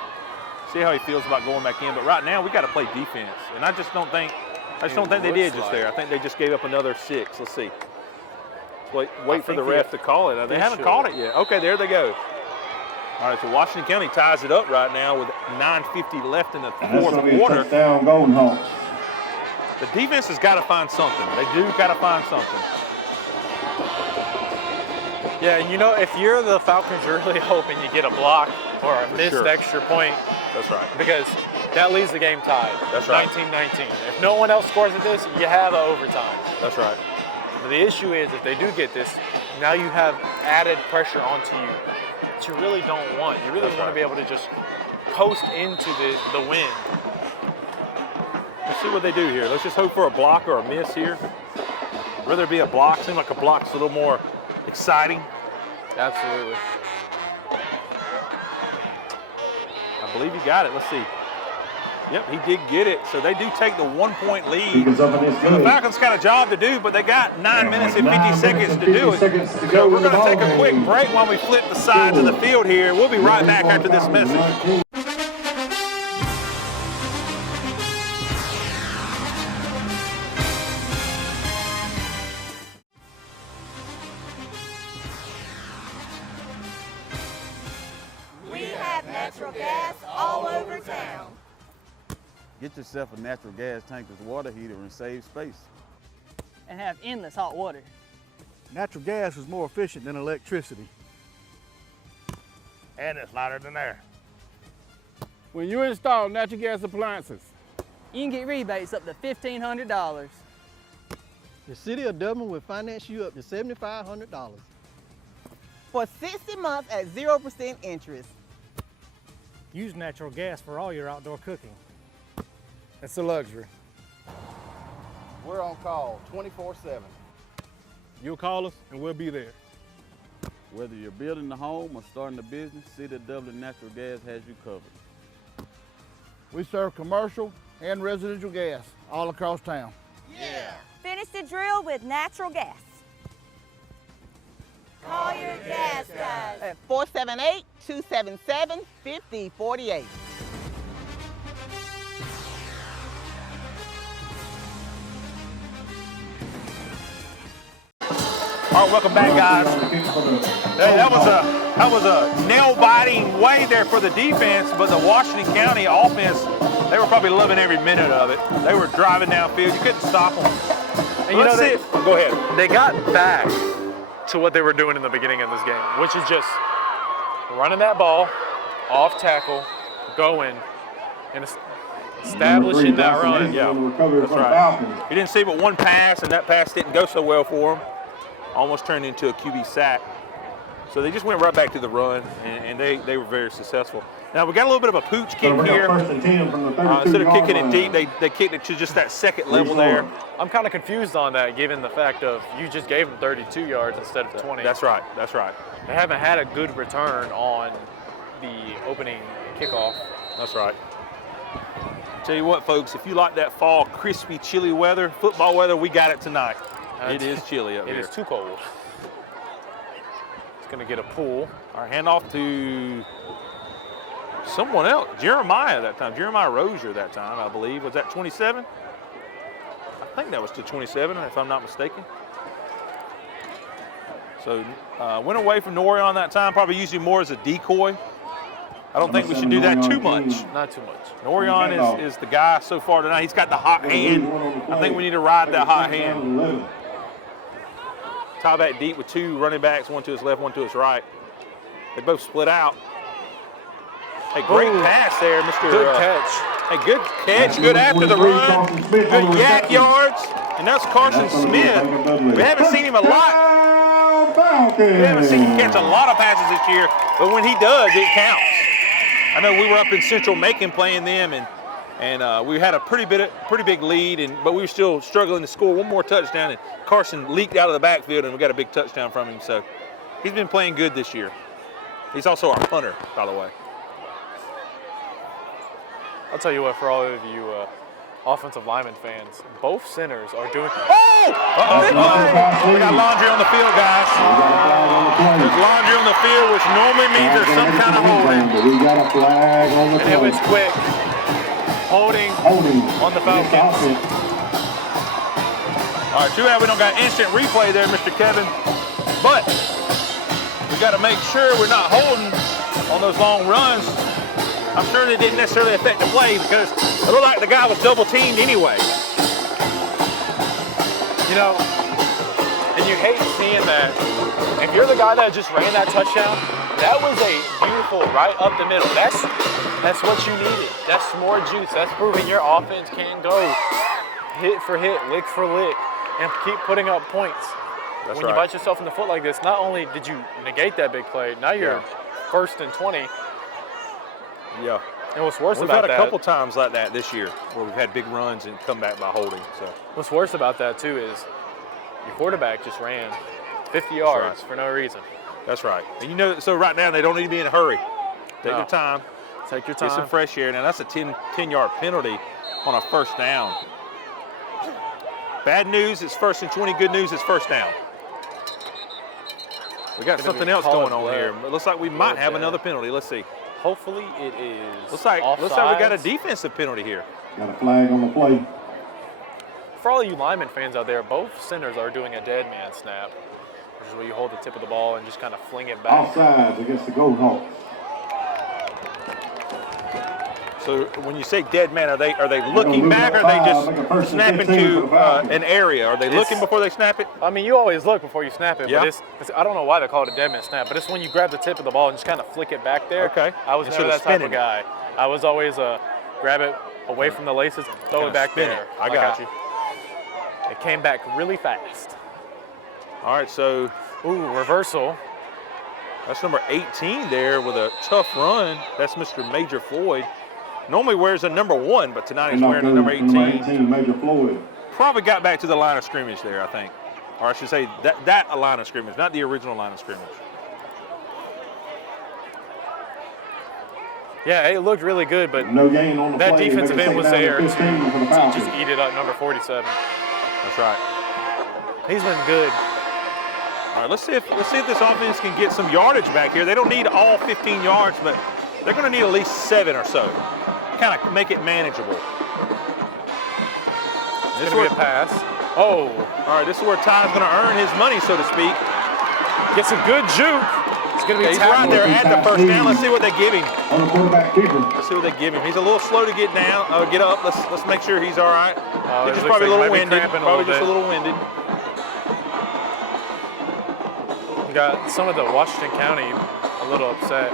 see how he feels about going back in. But right now, we got to play defense, and I just don't think they did just there. I think they just gave up another 6. Let's see. Wait for the ref to call it. They haven't called it yet. Okay, there they go. All right, so Washington County ties it up right now with 9:50 left in the fourth quarter. Touchdown, Golden Hawks. The defense has got to find something. They do got to find something. Yeah, and you know, if you're the Falcons, you're really hoping you get a block or a missed extra point. That's right. Because that leaves the game tied. That's right. 19-19. If no one else scores at this, you have an overtime. That's right. But the issue is, if they do get this, now you have added pressure onto you that you really don't want. You really want to be able to just coast into the win. Let's see what they do here. Let's just hope for a block or a miss here. Rather be a block. Seems like a block's a little more exciting. Absolutely. I believe you got it. Let's see. Yep, he did get it. So they do take the 1-point lead. So the Falcons got a job to do, but they got 9 minutes and 50 seconds to do it. So we're going to take a quick break while we flip the sides of the field here. We'll be right back after this message. We have natural gas all over town. Get yourself a natural gas tankless water heater and save space. And have endless hot water. Natural gas is more efficient than electricity. And it's lighter than air. When you install natural gas appliances, you can get rebates up to $1,500. The City of Dublin will finance you up to $7,500. For 60 months at 0% interest. Use natural gas for all your outdoor cooking. it's a luxury. We're on call 24/7. You'll call us and we'll be there. Whether you're building a home or starting a business, City of Dublin Natural Gas has you covered. We serve commercial and residential gas all across town. Yeah. Finish the drill with natural gas. Call your gas guys. At 478-277-5048. All right, welcome back, guys. Hey, that was a nail-biting way there for the defense, but the Washington County offense, they were probably loving every minute of it. They were driving downfield. You couldn't stop them. And you know, go ahead. They got back to what they were doing in the beginning of this game, which is just running that ball, off tackle, going, and establishing that run. Yeah, that's right. He didn't see but one pass, and that pass didn't go so well for him. Almost turned into a QB sack. So they just went right back to the run, and they were very successful. Now, we got a little bit of a pooch kick here. Instead of kicking it deep, they kicked it to just that second level there. I'm kind of confused on that, given the fact of you just gave them 32 yards instead of 20. That's right. That's right. They haven't had a good return on the opening kickoff. That's right. Tell you what, folks, if you like that fall, crispy, chilly weather, football weather, we got it tonight. It is chilly up here. It is too cold. It's going to get a pull. Our handoff to someone else. Jeremiah that time. Jeremiah Rozier that time, I believe. Was that 27? I think that was to 27, if I'm not mistaken. So went away from Norion that time, probably using him more as a decoy. I don't think we should do that too much. Not too much. Norion is the guy so far tonight. He's got the hot hand. I think we need to ride that hot hand. Tie back deep with two running backs, one to his left, one to his right. They both split out. Hey, great pass there, Mr. Good catch. Hey, good catch, good after the run, good yak yards. And that's Carson Smith. We haven't seen him a lot. We haven't seen him catch a lot of passes this year, but when he does, it counts. I know we were up in Central Macon playing them, and we had a pretty big lead, but we were still struggling to score one more touchdown, and Carson leaked out of the backfield, and we got a big touchdown from him. So he's been playing good this year. He's also our punter, by the way. I'll tell you what, for all of you offensive lineman fans, both centers are doing. Oh! We got laundry on the field, guys. There's laundry on the field, which normally means there's some kind of holding. We got a flag on the And it was quick. Holding on the Falcons. All right, too bad we don't got instant replay there, Mr. Kevin. But we got to make sure we're not holding on those long runs. I'm sure they didn't necessarily affect the play because it looked like the guy was double teamed anyway. You know, and you hate seeing that. If you're the guy that just ran that touchdown, that was a beautiful right up the middle. That's what you needed. That's more juice. That's proving your offense can go hit for hit, lick for lick, and keep putting up points. That's when you bite yourself in the foot like this, not only did you negate that big play, now you're 1st and 20. Yeah. And what's worse we've about had that, a couple times like that this year where we've had big runs and come back by holding. So what's worse about that too is your quarterback just ran 50 yards for no reason. That's right. And you know, so right now they don't need to be in a hurry. Take your time. Take your time. Get some fresh air. Now that's a 10-yard penalty on a first down. Bad news, it's 1st and 20. Good news, it's first down. We got something else going on here. It looks like we might have another penalty. Let's see. Hopefully it is. Looks like we got a defensive penalty here. Got a flag on the play. For all you lineman fans out there, both centers are doing a dead man snap, which is where you hold the tip of the ball and just kind of fling it back. Offsides against the Gold Hawks. So when you say dead man, are they looking back, or are they just snapping to an area? Are they looking before they snap it? I mean, you always look before you snap it, Yeah. but it's I don't know why they call it a dead man snap, but it's when you grab the tip of the ball and just kind of flick it back there. Okay. I was never that type of guy. I was always grab it away from the laces, throw it back there. I got you. It came back really fast. All right, so reversal. That's number 18 there with a tough run. That's Mr. Major Floyd. Normally wears a number 1, but tonight he's wearing a number 18. Major Floyd. Probably got back to the line of scrimmage there, I think. Or I should say that a line of scrimmage, not the original line of scrimmage. Yeah, it looked really good, but no gain on the that play. defensive end was there to 15 for the just Falcons. eat it up, number 47. That's right. He's been good. All right, let's see if this offense can get some yardage back here. They don't need all 15 yards, but they're going to need at least 7 or so. Kind of make it manageable. This is going to be a pass. Oh. All right, this is where Ty's going to earn his money, so to speak. Gets a good juke. It's going to be He's right there at the first down. Let's see what they give him. On the quarterback keeper. Let's see what they give him. He's a little slow to get down, get up. Let's make sure he's all right. He's just probably a little winded. Probably just a little winded. We got some of the Washington County a little upset.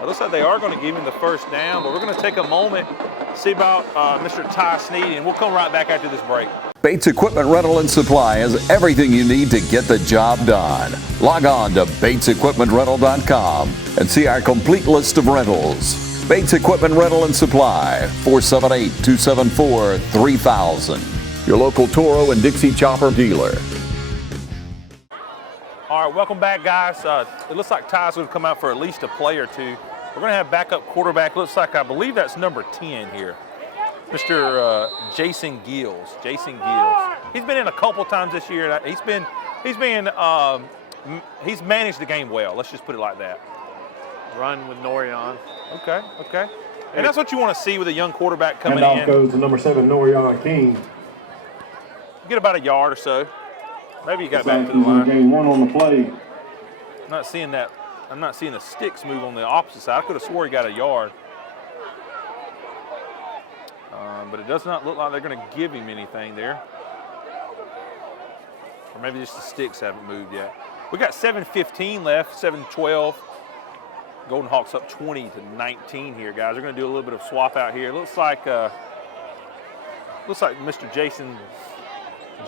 It looks like they are going to give him the first down, but we're going to take a moment, see about Mr. Ty Sneed, and we'll come right back after this break. Bates Equipment Rental and Supply has everything you need to get the job done. Log on to BatesEquipmentRental.com and see our complete list of rentals. Bates Equipment Rental and Supply, 478-274-3000. Your local Toro and Dixie Chopper dealer. All right, welcome back, guys. It looks like Ty's going to come out for at least a play or two. We're going to have backup quarterback. Looks like, I believe that's number 10 here. Mr. Jason Gills. Jason Gills. He's been in a couple times this year. He's managed the game well. Let's just put it like that. Run with Norion. Okay. And that's what you want to see with a young quarterback coming Handoff in. goes to number 7, Norion King. Get about a yard or so. Maybe you got back to the line. Gain 1 on the play. I'm not seeing that. I'm not seeing the sticks move on the opposite side. I could have swore he got a yard. But it does not look like they're going to give him anything there. Or maybe just the sticks haven't moved yet. We got 7:15 left, 7:12. Golden Hawks up 20-19 here, guys. They're going to do a little bit of swap out here. Looks like Mr. Jason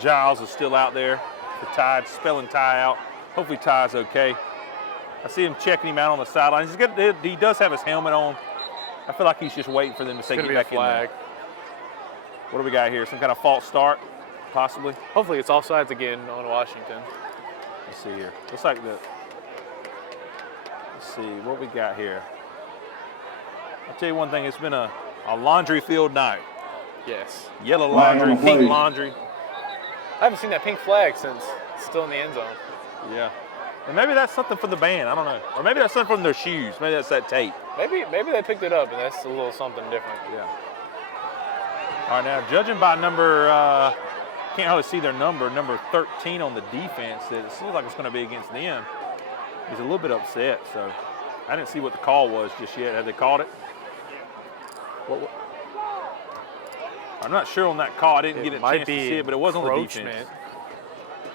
Giles is still out there for Ty, spelling Ty out. Hopefully Ty's okay. I see him checking him out on the sideline. He does have his helmet on. I feel like he's just waiting for them to say get back in there. What do we got here? Some kind of false start, possibly? Hopefully it's offsides again on Washington. Let's see here. Looks like let's see what we got here. I'll tell you one thing, it's been a laundry field night. Yes. Yellow laundry, pink laundry. I haven't seen that pink flag since it's still in the end zone. Yeah. And maybe that's something from the band, I don't know. Or maybe that's something from their shoes. Maybe that's that tape. Maybe they picked it up and that's a little something different. Yeah. All right, now judging by number, can't hardly see their number 13 on the defense, it seems like it's going to be against them. He's a little bit upset, so I didn't see what the call was just yet. Have they called it? What? I'm not sure on that call. I didn't get a chance to see it, but it was on the defense.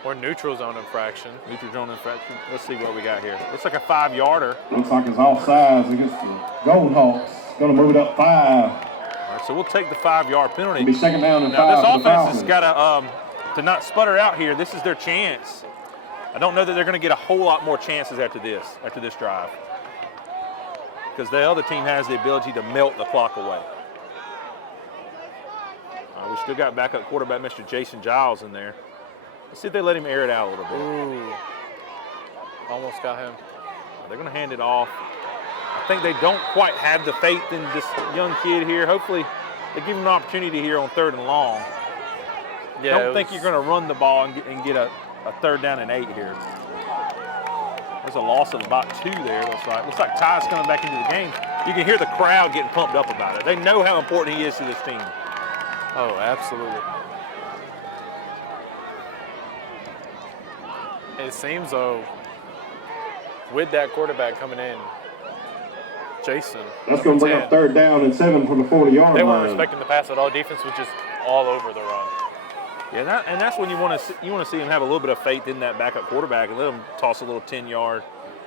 Or neutral zone infraction. Neutral zone infraction. Let's see what we got here. Looks like a 5-yarder. Looks like it's offsides against the Golden Hawks. Going to move it up 5. All right, so we'll take the 5-yard penalty. It'll be second down and 5 now this for the offense Falcons. has got to not sputter out here. This is their chance. I don't know that they're going to get a whole lot more chances after this drive, because the other team has the ability to melt the clock away. We still got backup quarterback Mr. Jason Giles in there. Let's see if they let him air it out a little bit. Ooh. Almost got him. They're going to hand it off. I think they don't quite have the faith in this young kid here. Hopefully they give him an opportunity here on 3rd and long. Yeah, don't think you're going to run the ball and get a 3rd down and 8 here. There's a loss of about 2 there, looks like. Looks like Ty's coming back into the game. You can hear the crowd getting pumped up about it. They know how important he is to this team. Oh, absolutely. It seems, though, with that quarterback coming in, Jason. That's going to bring up 3rd down and 7 from the 40-yard line. They weren't respecting the pass at all. Defense was just all over the run. Yeah, and that's when you want to see him have a little bit of faith in that backup quarterback and let him toss a little 10-yard,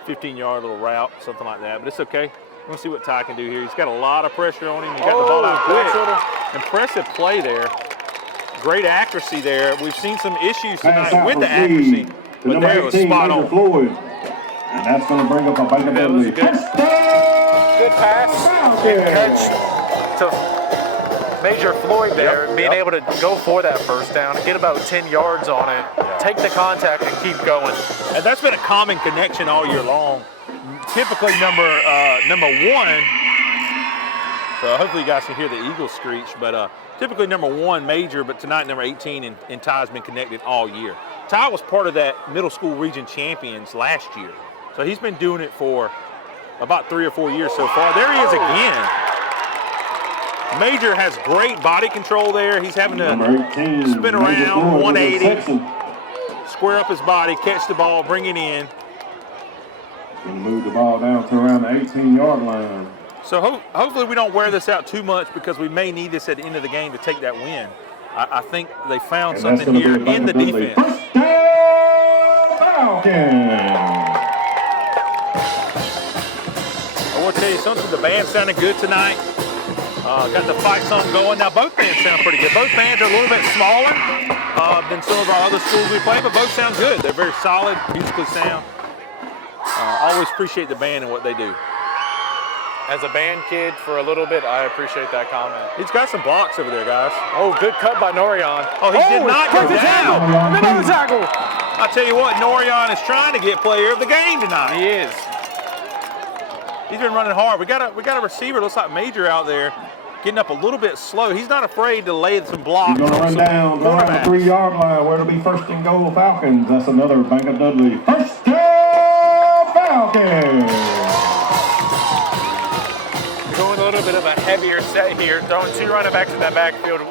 15-yard little route, something like that. But it's okay. We're going to see what Ty can do here. He's got a lot of pressure on him. He got the ball out quick. Impressive play there. Great accuracy there. We've seen some issues tonight with the accuracy, but there was spot on. Floyd. And that's going to bring up a Baker Dudley. Good pass and catch to Major Floyd there, being able to go for that first down, get about 10 yards on it, take the contact and keep going. And that's been a common connection all year long. Typically number 1, so hopefully you guys can hear the Eagles screech, but typically number 1 Major, but tonight number 18 and Ty's been connected all year. Ty was part of that middle school region champions last year. So he's been doing it for about 3 or 4 years so far. There he is again. Major has great body control there. He's having to spin around 180, square up his body, catch the ball, bring it in. And move the ball down to around the 18-yard line. So hopefully we don't wear this out too much because we may need this at the end of the game to take that win. I think they found something here in the defense. First down, Falcons. I want to tell you something, the band sounded good tonight. Got the fight song going. Now both bands sound pretty good. Both bands are a little bit smaller than some of our other schools we play, but both sound good. They're very solid, musically sound. Always appreciate the band and what they do. As a band kid for a little bit, I appreciate that comment. He's got some blocks over there, guys. Oh, good cut by Norion. Oh, he did not go down. Another tackle. I'll tell you what, Norion is trying to get player of the game tonight. He is. He's been running hard. We got a receiver, looks like Major out there, getting up a little bit slow. He's not afraid to lay some blocks. He's going to run down around the 3-yard line where it'll be 1st and goal Falcons. That's another Baker Dudley. First down Falcons. Going a little bit of a heavier set here, throwing 2 running backs in that backfield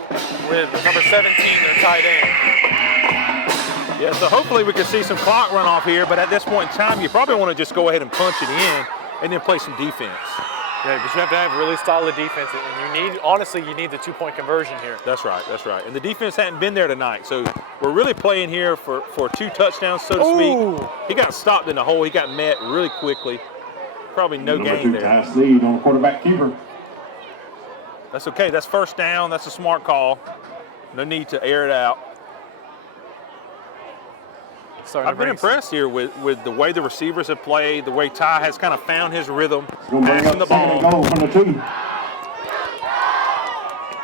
with number 17, their tight end. Yeah, so hopefully we can see some clock run off here, but at this point in time, you probably want to just go ahead and punch it in and then play some defense. Yeah, but you have to have really solid defense, and you need the 2-point conversion here. That's right. And the defense hadn't been there tonight, so we're really playing here for 2 touchdowns, so to speak. He got stopped in the hole. He got met really quickly. Probably no gain there. Number 2, Ty Sneed on quarterback keeper. That's okay. That's 1st down. That's a smart call. No need to air it out. I've been impressed here with the way the receivers have played, the way Ty has kind of found his rhythm, passing the ball. From the 2.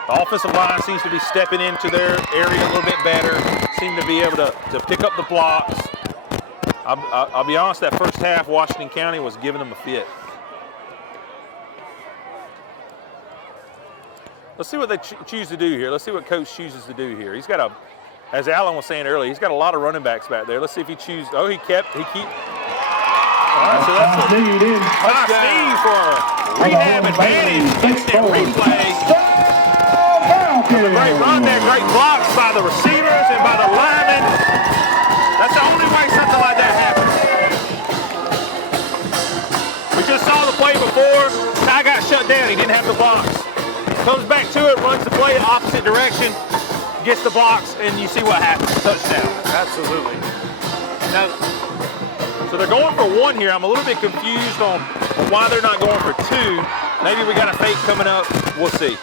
The offensive line seems to be stepping into their area a little bit better, seem to be able to pick up the blocks. I'll be honest, that first half, Washington County was giving them a fit. Let's see what they choose to do here. Let's see what Coach chooses to do here. He's got as Alan was saying earlier, he's got a lot of running backs back there. Let's see if he chooses. Oh, he keeps. All right, so that's Steve for rehab advantage, instant replay. Great run there, great blocks by the receivers and by the linemen. That's the only way something like that happens. We just saw the play before. Ty got shut down. He didn't have the blocks. Comes back to it, runs the play opposite direction, gets the blocks, and you see what happens. Touchdown. Absolutely. Now, so they're going for 1 here. I'm a little bit confused on why they're not going for 2. Maybe we got a fake coming up. We'll see.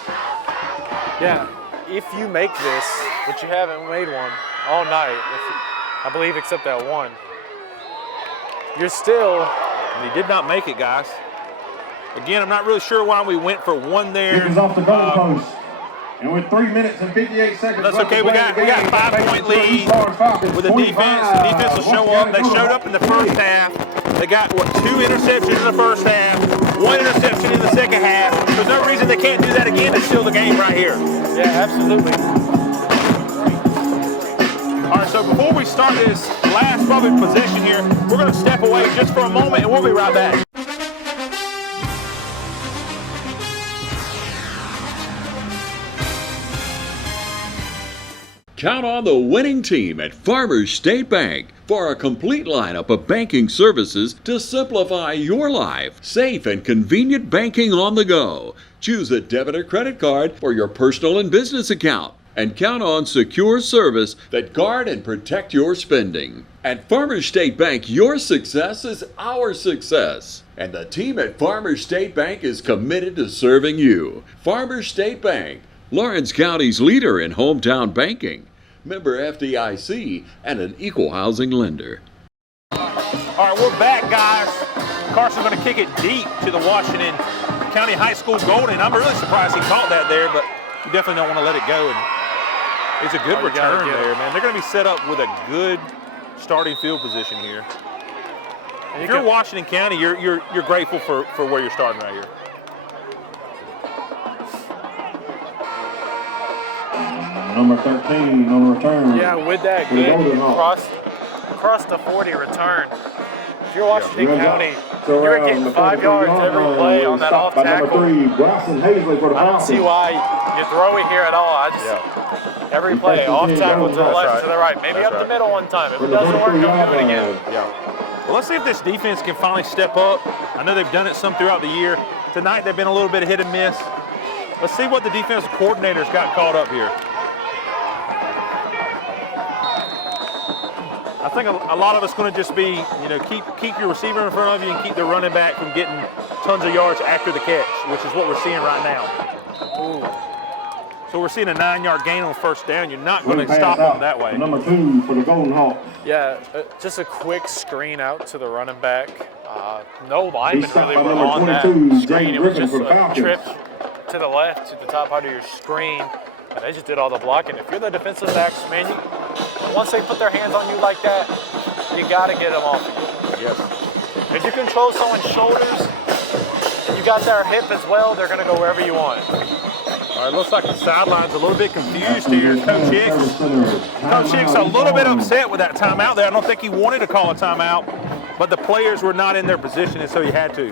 Yeah, if you make this, but you haven't made one all night, I believe except that 1, you're still... And he did not make it, guys. Again, I'm not really sure why we went for 1 there. Kick is off the goalpost. And with 3 minutes and 58 seconds that's okay. We got a 5-point lead with the defense. The defense will show up. They showed up in the first half. They got, 2 interceptions in the first half, 1 interception in the second half. There's no reason they can't do that again to seal the game right here. Yeah, absolutely. All right, so before we start this last probably possession here, we're going to step away just for a moment, and we'll be right back. Count on the winning team at Farmers State Bank for a complete lineup of banking services to simplify your life. Safe and convenient banking on the go. Choose a debit or credit card for your personal and business account. And count on secure service that guard and protect your spending. At Farmers State Bank, your success is our success. And the team at Farmers State Bank is committed to serving you. Farmers State Bank, Lawrence County's leader in hometown banking. Member FDIC and an equal housing lender. All right, we're back, guys. Carson's going to kick it deep to the Washington County High School Golden. I'm really surprised he caught that there, but you definitely don't want to let it go. And it's a good return there, man. They're going to be set up with a good starting field position here. And if you're Washington County, you're grateful for where you're starting right here. Number 13 on the return. Yeah, with that good across the 40 return. If you're Washington County, you're getting 5 yards every play on that off tackle. I don't see why you throw it here at all. Every play, off tackle to the left, to the right. Maybe up the middle one time. If it doesn't work, don't do it again. Well, let's see if this defense can finally step up. I know they've done it some throughout the year. Tonight they've been a little bit of hit and miss. Let's see what the defensive coordinators got caught up here. I think a lot of it's going to just be, keep your receiver in front of you and keep the running back from getting tons of yards after the catch, which is what we're seeing right now. Ooh. So we're seeing a 9-yard gain on first down. You're not going to stop them that way. Number 2 for the Golden Hawks. Yeah, just a quick screen out to the running back. No linemen really were on that screen. It was just a trip to the left, to the top part of your screen. And they just did all the blocking. If you're the defensive backs, man, once they put their hands on you like that, you got to get them off of you. Yes. If you control someone's shoulders and you got their hip as well, they're going to go wherever you want. All right, looks like the sideline's a little bit confused here. Coach Hicks. Coach Hicks a little bit upset with that timeout there. I don't think he wanted to call a timeout, but the players were not in their position, and so he had to.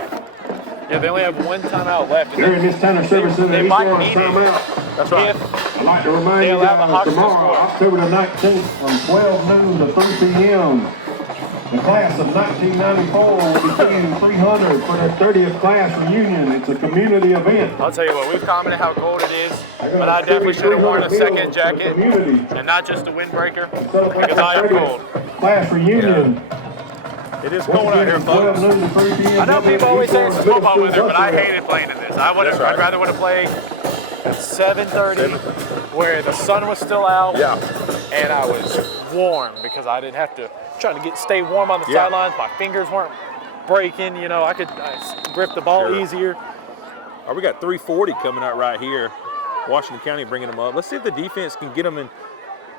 Yeah, they only have one timeout left. During this Tanner Service Center, they might need it. That's right. I'd like to remind you guys tomorrow, October the 19th, from 12 noon to 3 p.m., the class of 1994 will be seeing 300 for their 30th class reunion. It's a community event. I'll tell you what, we've commented how cold it is, but I definitely should have worn a second jacket and not just a windbreaker because I am cold. Class reunion. It is cold out here, folks. I know people always say it's football weather, but I hated playing in this. I'd rather would have played at 7:30 where the sun was still out and I was warm because I didn't have to try to stay warm on the sidelines. My fingers weren't breaking, I could grip the ball easier. All right, we got 340 coming out right here. Washington County bringing them up. Let's see if the defense can get them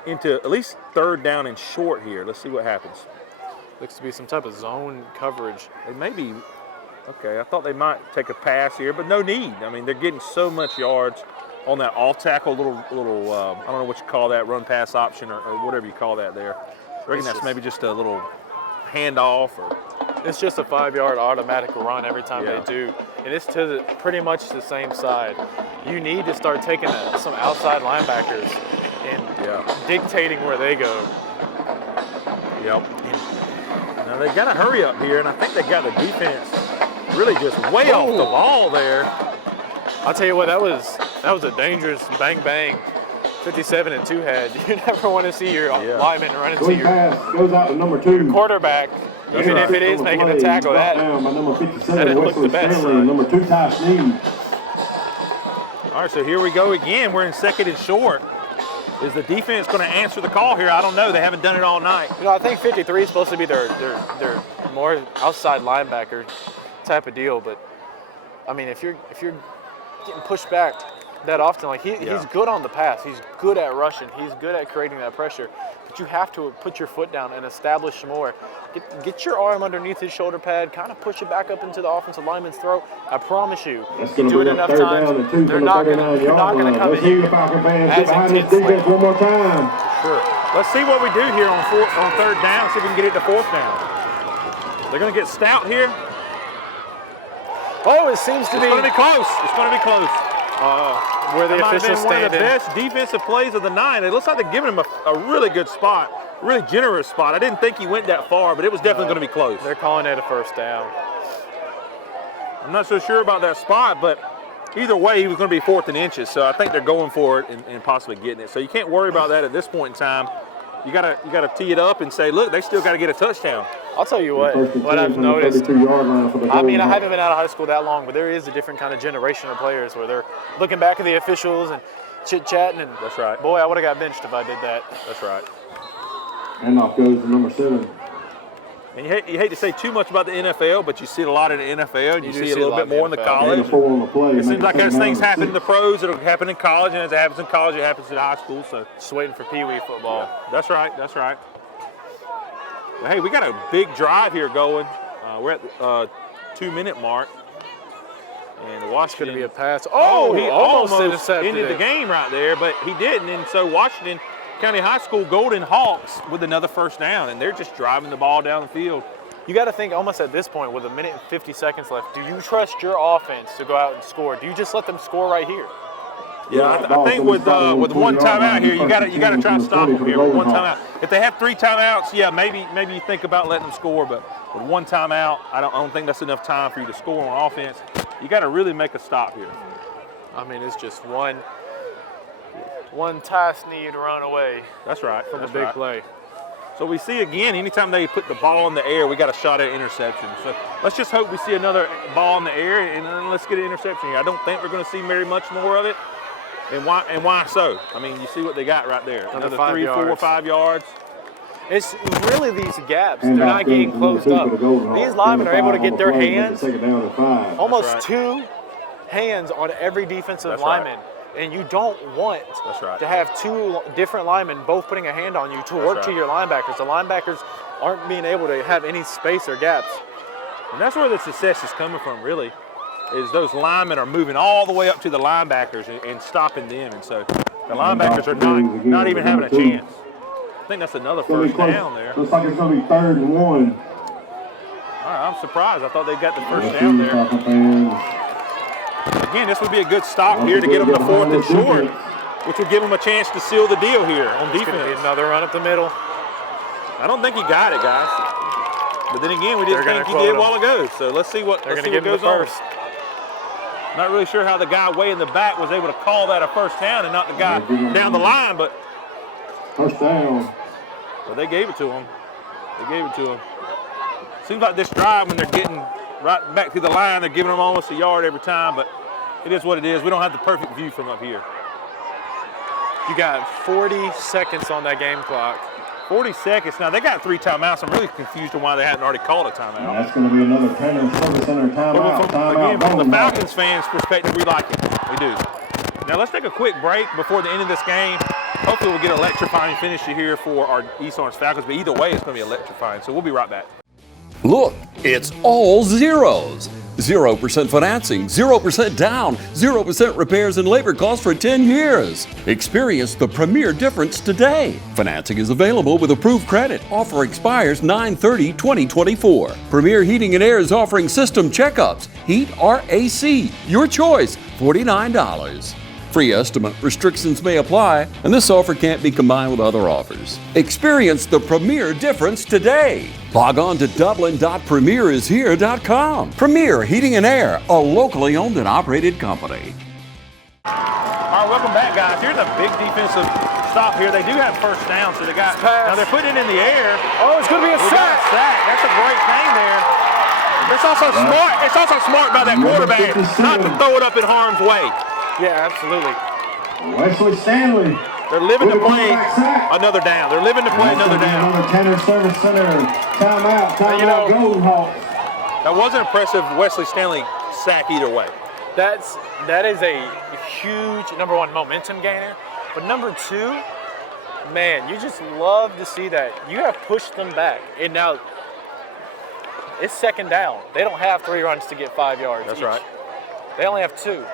into at least third down and short here. Let's see what happens. Looks to be some type of zone coverage. They may be, okay, I thought they might take a pass here, but no need. I mean, they're getting so much yards on that off tackle, little I don't know what you call that, run pass option or whatever you call that there. I reckon that's maybe just a little handoff or. It's just a 5-yard automatic run every time they do. And it's to pretty much the same side. You need to start taking some outside linebackers and dictating where they go. Yep. Now they got to hurry up here, and I think they got the defense really just way off the ball there. I'll tell you what, that was a dangerous bang 57 and 2 head. You never want to see your lineman run into your goes out to number 2 quarterback, even if it is making a tackle. That didn't look the best. Number 2 Ty Sneed. All right, so here we go again. We're in second and short. Is the defense going to answer the call here? I don't know. They haven't done it all night. I think 53 is supposed to be their more outside linebacker type of deal. But I mean, if you're getting pushed back that often, like he's good on the pass. He's good at rushing. He's good at creating that pressure. But you have to put your foot down and establish more. Get your arm underneath his shoulder pad, kind of push it back up into the offensive lineman's throat. I promise you, do it enough times, they're not going to come at you as intensely. One more time. Sure. Let's see what we do here on third down, see if we can get it to fourth down. They're going to get stout here. Oh, it seems to be. It's going to be close. It's going to be close. where the That might have officials been one of the standing. best defensive plays of the night. It looks like they're giving him a really good spot, a really generous spot. I didn't think he went that far, but it was definitely going to be close. They're calling it a first down. I'm not so sure about that spot, but either way, he was going to be 4th and inches. So I think they're going for it and possibly getting it. So you can't worry about that at this point in time. You gotta tee it up and say, look, they still got to get a touchdown. I'll tell you what I've noticed. I mean, I haven't been out of high school that long, but there is a different kind of generation of players where they're looking back at the officials and chit-chatting. And that's right. Boy, I would have got benched if I did that. That's right. Handoff goes to number 7. And you hate to say too much about the NFL, but you see it a lot in the NFL, and you see it a little bit more in the college. It seems like as things happen in the pros, it'll happen in college, and as it happens in college, it happens in high school. So just waiting for Pee Wee football. Yeah, that's right. That's right. But hey, we got a big drive here going. We're at the 2-minute mark, and Washington going to be a pass. He almost intercepted ended the game right there, but he didn't, and so Washington County High School Golden Hawks with another first down, and they're just driving the ball down the field. You got to think almost at this point with 1 minute and 50 seconds left, do you trust your offense to go out and score? Do you just let them score right here? Yeah, I think with one timeout here, you got to try and stop them here with one timeout. If they have 3 timeouts, yeah, maybe you think about letting them score, but with 1 timeout, I don't think that's enough time for you to score on offense. You got to really make a stop here. I mean, it's just one tie sneed run away. That's right. From a big play. So we see again, anytime they put the ball in the air, we got a shot at interception. So let's just hope we see another ball in the air, and then let's get an interception here. I don't think we're going to see very much more of it. And why so? I mean, you see what they got right there. Another 3, 4, 5 yards. It's really these gaps. They're not getting closed up. These linemen are able to get their hands, almost 2 hands on every defensive lineman. And you don't want to have 2 different linemen both putting a hand on you to work to your linebackers. The linebackers aren't being able to have any space or gaps. And that's where the success is coming from, really, is those linemen are moving all the way up to the linebackers and stopping them. And so the linebackers are not even having a chance. I think that's another first down there. Looks like it's going to be 3rd and 1. All right, I'm surprised. I thought they got the first down there. Again, this would be a good stop here to get them to 4th and short, which would give them a chance to seal the deal here on defense. It's gonna be another run up the middle. I don't think he got it, guys. But then again, we didn't think he did a while ago. So let's see what goes on. Not really sure how the guy way in the back was able to call that a first down and not the guy down the line, but first down. Well, they gave it to him. Seems like this drive, when they're getting right back to the line, they're giving them almost a yard every time, but it is what it is. We don't have the perfect view from up here. You got 40 seconds on that game clock. 40 seconds. Now, they got 3 timeouts. I'm really confused on why they hadn't already called a timeout. Yeah, that's going to be another Tanner Service Center timeout. From the Falcons fans' perspective, we like it. We do. Now, let's take a quick break before the end of this game. Hopefully, we'll get an electrifying finish here for our East Orange Falcons, but either way, it's going to be electrifying. So we'll be right back. Look, it's all zeros. 0% financing, 0% down, 0% repairs and labor costs for 10 years. Experience the premier difference today. Financing is available with approved credit. Offer expires 9/30/2024. Premier Heating and Air is offering system checkups. Heat or AC. Your choice, $49. Free estimate restrictions may apply, and this offer can't be combined with other offers. Experience the premier difference today. Log on to dublin.premierishere.com. Premier Heating and Air, a locally owned and operated company. All right, welcome back, guys. Here's a big defensive stop here. They do have first down, so they got. Now they're putting it in the air. Oh, it's going to be a sack. That's a great thing there. It's also smart. It's also smart by that quarterback not to throw it up in harm's way. Yeah, absolutely. Wesley Stanley. They're living to play another down. They're living to play another down. Another Tanner Service Center timeout. Golden Hawks. That was an impressive Wesley Stanley sack either way. That is a huge, number one, momentum gainer. But number 2, man, you just love to see that. You have pushed them back. And now it's second down. They don't have 3 runs to get 5 yards. That's each. right. They only have 2.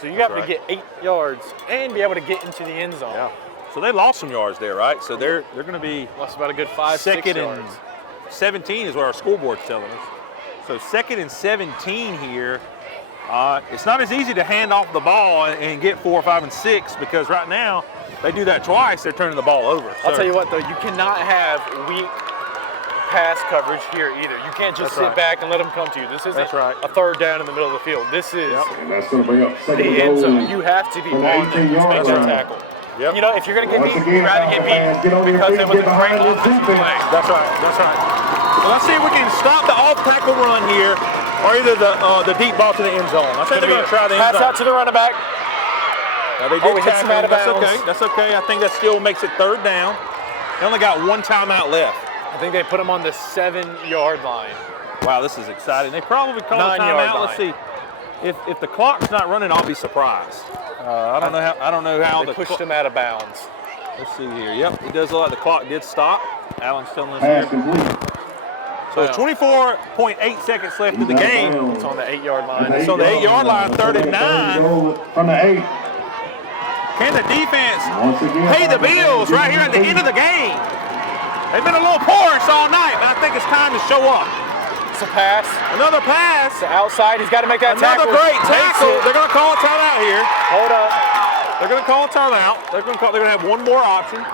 So you have to get 8 yards and be able to get into the end zone. Yeah. So they lost some yards there, right? So they're going to be lost about a good 5, 6 yards. Second and 17 is what our scoreboard's telling us. So 2nd and 17 here. It's not as easy to hand off the ball and get 4, 5, and 6 because right now they do that twice. They're turning the ball over. I'll tell you what, though, you cannot have weak pass coverage here either. You can't just sit back and let them come to you. This isn't a third down in the middle of the field. This is the end zone. You have to be on there to make that tackle. Yep. You know, if you're going to get beat, you'd rather get beat because it was a great offensive play. That's right. That's right. So let's see if we can stop the off-tackle run here or either the deep ball to the end zone. I think they're going to try the end zone. Pass out to the running back. Now they did hits him out of bounds. That's okay. That's okay. I think that still makes it third down. They only got one timeout left. I think they put him on the 7-yard line. Wow, this is exciting. They probably call a timeout. Let's see. If the clock's not running, I'll be surprised. I don't know how they pushed him out of bounds. Let's see here. Yep, it does look like the clock did stop. Alan's telling us here. So 24.8 seconds left in the game. It's on the 8-yard line. It's on the 8-yard line, 3rd and 9. From the 8. Can the defense pay the bills right here at the end of the game? They've been a little porous all night, but I think it's time to show up. It's a pass. Another pass. To outside. He's got to make that tackle. Another great tackle. They're going to call a timeout here. Hold up. They're going to call a timeout. They're going to have one more option.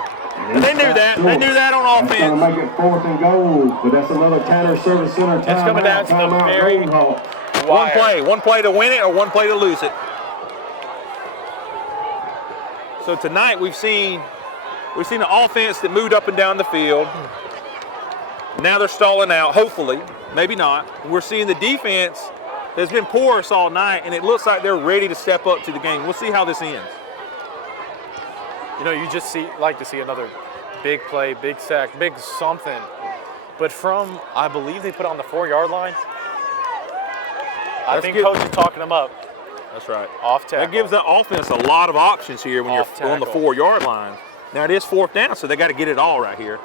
And they knew that. They knew that on offense. That's going to make it 4th and goal, but that's another Tanner Service Center timeout. It's coming down to the very wire. One play to win it or one play to lose it. So tonight we've seen an offense that moved up and down the field. Now they're stalling out, hopefully, maybe not. We're seeing the defense that's been porous all night, and it looks like they're ready to step up to the game. We'll see how this ends. You know, you just like to see another big play, big sack, big something. But from, I believe they put on the 4-yard line. I think coach is talking them up. That's right. Off tackle. That gives the offense a lot of options here when you're on the 4-yard line. Now it is 4th down, so they got to get it all right here.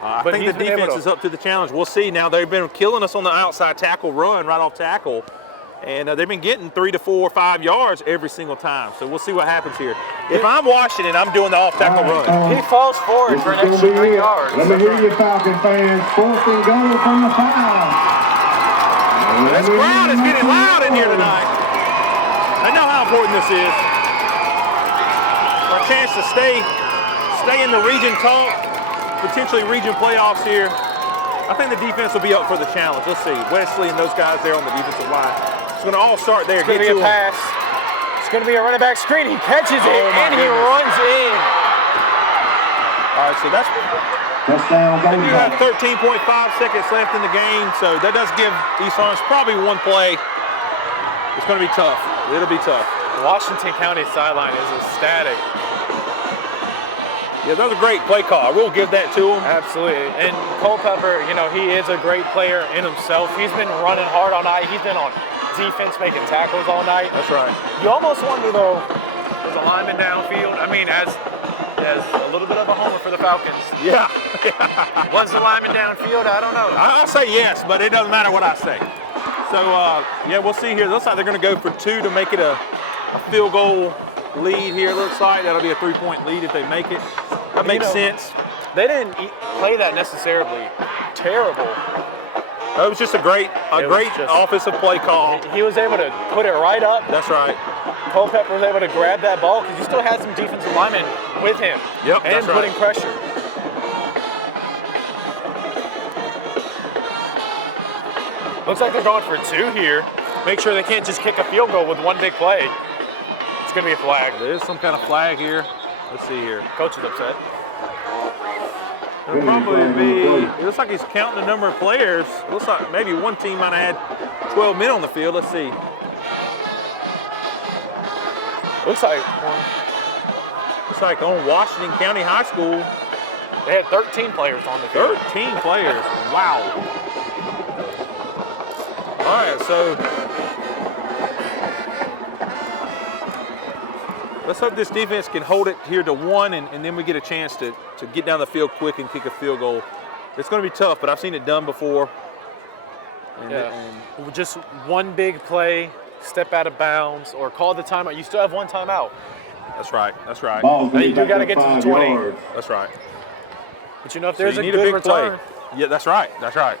I think the defense is up to the challenge. We'll see. Now they've been killing us on the outside tackle run, right off tackle, and they've been getting 3 to 4 or 5 yards every single time. So we'll see what happens here. If I'm Washington, I'm doing the off tackle run. He falls forward for an extra 3 yards. Let me hear you, Falcon fans. 4th and goal from the 5. This crowd is getting loud in here tonight. They know how important this is. Our chance to stay in the region talk, potentially region playoffs here. I think the defense will be up for the challenge. Let's see. Wesley and those guys there on the defensive line. It's going to all start there. It's going to be a pass. It's going to be a running back screen. He catches it and he runs in. All right, so that's touchdown. You have 13.5 seconds left in the game, so that does give East Orange probably one play. It's going to be tough. It'll be tough. Washington County sideline is ecstatic. Yeah, that was a great play call. I will give that to him. Absolutely. And Culpepper, you know, he is a great player in himself. He's been running hard all night. He's been on defense making tackles all night. That's right. You almost wonder, though, there's a lineman downfield. I mean, as a little bit of a homer for the Falcons. Yeah. Was the lineman downfield? I don't know. I say yes, but it doesn't matter what I say. So, yeah, we'll see here. It looks like they're going to go for 2 to make it a field goal lead here. Looks like that'll be a 3-point lead if they make it. That makes sense. They didn't play that necessarily terrible. It was just a great offensive play call. He was able to put it right up. That's right. Culpepper was able to grab that ball because he still had some defensive linemen with him. Yep, and putting pressure. Looks like they're going for 2 here. Make sure they can't just kick a field goal with one big play. It's going to be a flag. There is some kind of flag here. Let's see here. Coach is upset. It'll probably be, it looks like he's counting the number of players. It looks like maybe one team might have had 12 men on the field. Let's see. Looks like on Washington County High School, they had 13 players on the field. 13 players. Wow. All right, so let's hope this defense can hold it here to 1, and then we get a chance to get down the field quick and kick a field goal. It's going to be tough, but I've seen it done before. And just one big play, step out of bounds, or call the timeout. You still have one timeout. That's right. That's right. You do got to get to the 20. Yards. That's right. But you know, if there's so a need good a big return. play. Yeah, that's right. That's right.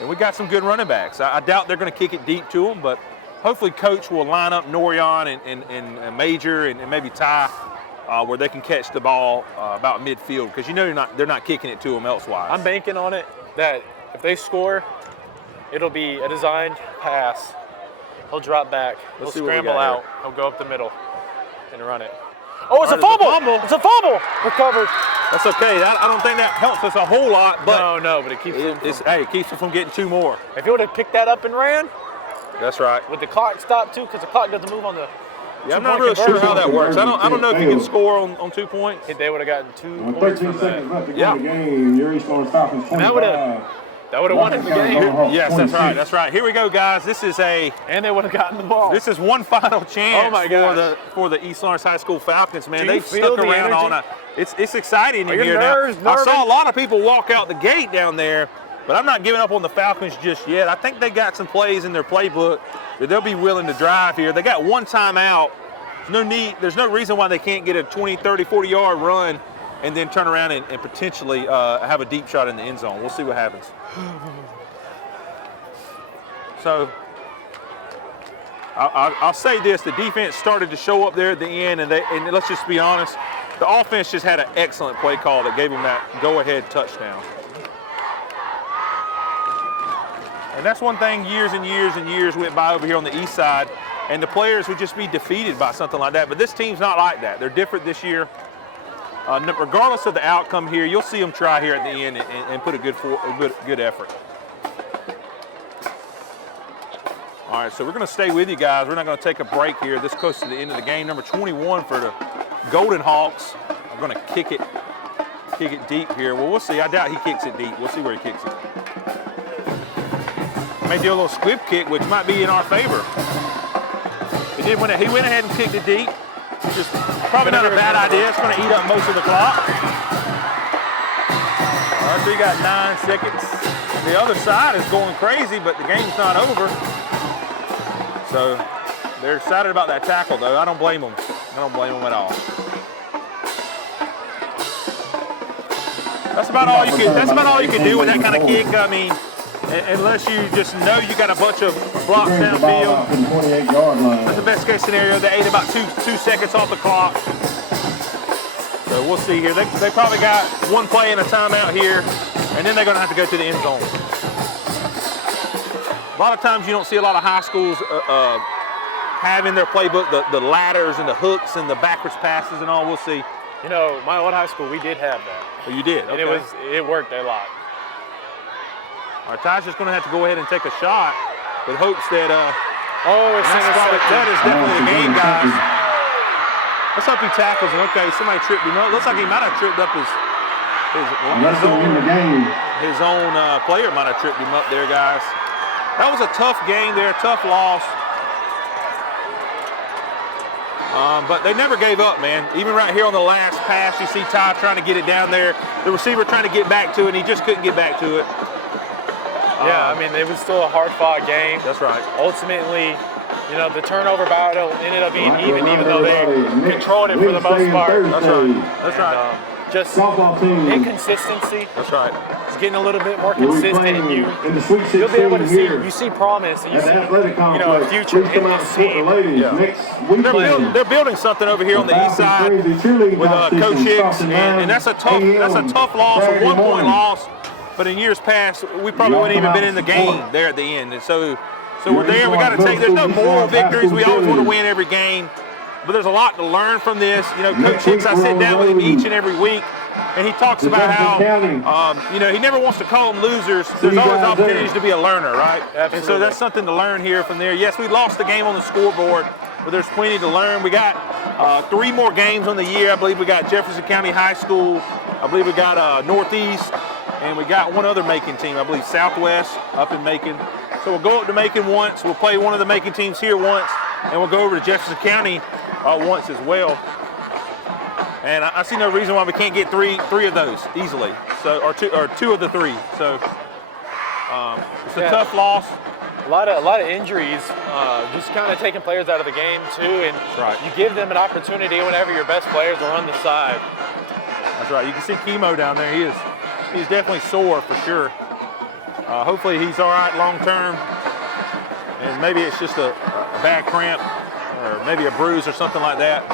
And we got some good running backs. I doubt they're going to kick it deep to them, but hopefully Coach will line up Norion and Major and maybe Ty where they can catch the ball about midfield, because you know they're not kicking it to them elsewise. I'm banking on it that if they score, it'll be a designed pass. He'll drop back. He'll scramble out. He'll go up the middle and run it. Oh, it's a fumble! It's a fumble! Recovered. That's okay. I don't think that helps us a whole lot, but no, but it keeps it keeps us from getting 2 more. If he would have picked that up and ran, that's right. With the clock stopped too, because the clock doesn't move on the. Yeah, I'm not really sure how that works. I don't know if you can score on 2 points. They would have gotten 2 With points 13 from seconds that. left to go in the game, your East Lawrence Falcons 25. That would have won the game. Yes, that's right. That's right. Here we go, guys. This is and they would have gotten the ball. This is one final chance for the East Lawrence High School Falcons, man. They've stuck around on a. It's exciting in here now. I saw a lot of people walk out the gate down there, but I'm not giving up on the Falcons just yet. I think they got some plays in their playbook that they'll be willing to drive here. They got 1 timeout. There's no reason why they can't get a 20, 30, 40-yard run and then turn around and potentially have a deep shot in the end zone. We'll see what happens. So I'll say this: the defense started to show up there at the end, and let's just be honest, the offense just had an excellent play call that gave them that go-ahead touchdown. And that's one thing years and years and years went by over here on the east side, and the players would just be defeated by something like that. But this team's not like that. They're different this year. Regardless of the outcome here, you'll see them try here at the end and put a good effort. All right, so we're going to stay with you guys. We're not going to take a break here. This close to the end of the game. Number 21 for the Golden Hawks are going to kick it deep here. Well, we'll see. I doubt he kicks it deep. We'll see where he kicks it. May do a little squib kick, which might be in our favor. He went ahead and kicked it deep. Which is probably not a bad idea. It's going to eat up most of the clock. All right, so you got 9 seconds. The other side is going crazy, but the game's not over. So they're excited about that tackle, though. I don't blame them. I don't blame them at all. That's about all you can do with that kind of kick. I mean, unless you just know you got a bunch of blocks downfield. That's the best case scenario. They ate about 2 seconds off the clock. So we'll see here. They probably got 1 play and a timeout here, and then they're going to have to go to the end zone. A lot of times you don't see a lot of high schools have in their playbook the ladders and the hooks and the backwards passes and all. We'll see. You know, my old high school, we did have that. Oh, you did? Okay. And it worked a lot. All right, Ty's just going to have to go ahead and take a shot with hopes that that is definitely the game, guys. Let's hope he tackles him. Okay, somebody tripped him up. Looks like he might have tripped up his own player might have tripped him up there, guys. That was a tough game there, tough loss. But they never gave up, man. Even right here on the last pass, you see Ty trying to get it down there. The receiver trying to get back to it, and he just couldn't get back to it. Yeah, I mean, it was still a hard-fought game. That's right. Ultimately, you know, the turnover battle ended up being even though they controlled it for the most part. That's right. That's right. Just inconsistency. That's right. Just getting a little bit more consistent, and you'll be able to see promise, and you see, a future in this team. Yeah. They're building something over here on the east side with Coach Hicks, and that's a tough loss, a 1-point loss. But in years past, we probably wouldn't even been in the game there at the end. And so we're there. We got to take. There's no moral victories. We always want to win every game. But there's a lot to learn from this. You know, Coach Hicks, I sit down with him each and every week, and he talks about how, he never wants to call them losers. There's always opportunities to be a learner, right? Absolutely. And so that's something to learn here from there. Yes, we lost the game on the scoreboard, but there's plenty to learn. We got 3 more games on the year. I believe we got Jefferson County High School. I believe we got Northeast. And we got one other Macon team, I believe Southwest up in Macon. So we'll go up to Macon once. We'll play one of the Macon teams here once. And we'll go over to Jefferson County once as well. And I see no reason why we can't get three of those easily. So or two of the 3. So it's a tough loss. A lot of injuries, just kind of taking players out of the game too. And you give them an opportunity whenever your best players are on the side. That's right. You can see Chemo down there. He's definitely sore for sure. Hopefully he's all right long term, and maybe it's just a back cramp or maybe a bruise or something like that.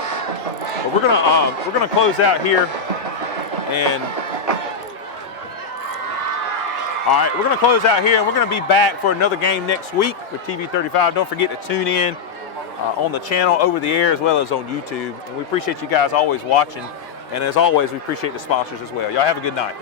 But we're gonna close out here, and all right, we're gonna close out here, and we're gonna be back for another game next week with TV35. Don't forget to tune in on the channel over the air as well as on YouTube. And we appreciate you guys always watching. And as always, we appreciate the sponsors as well. Y'all have a good night.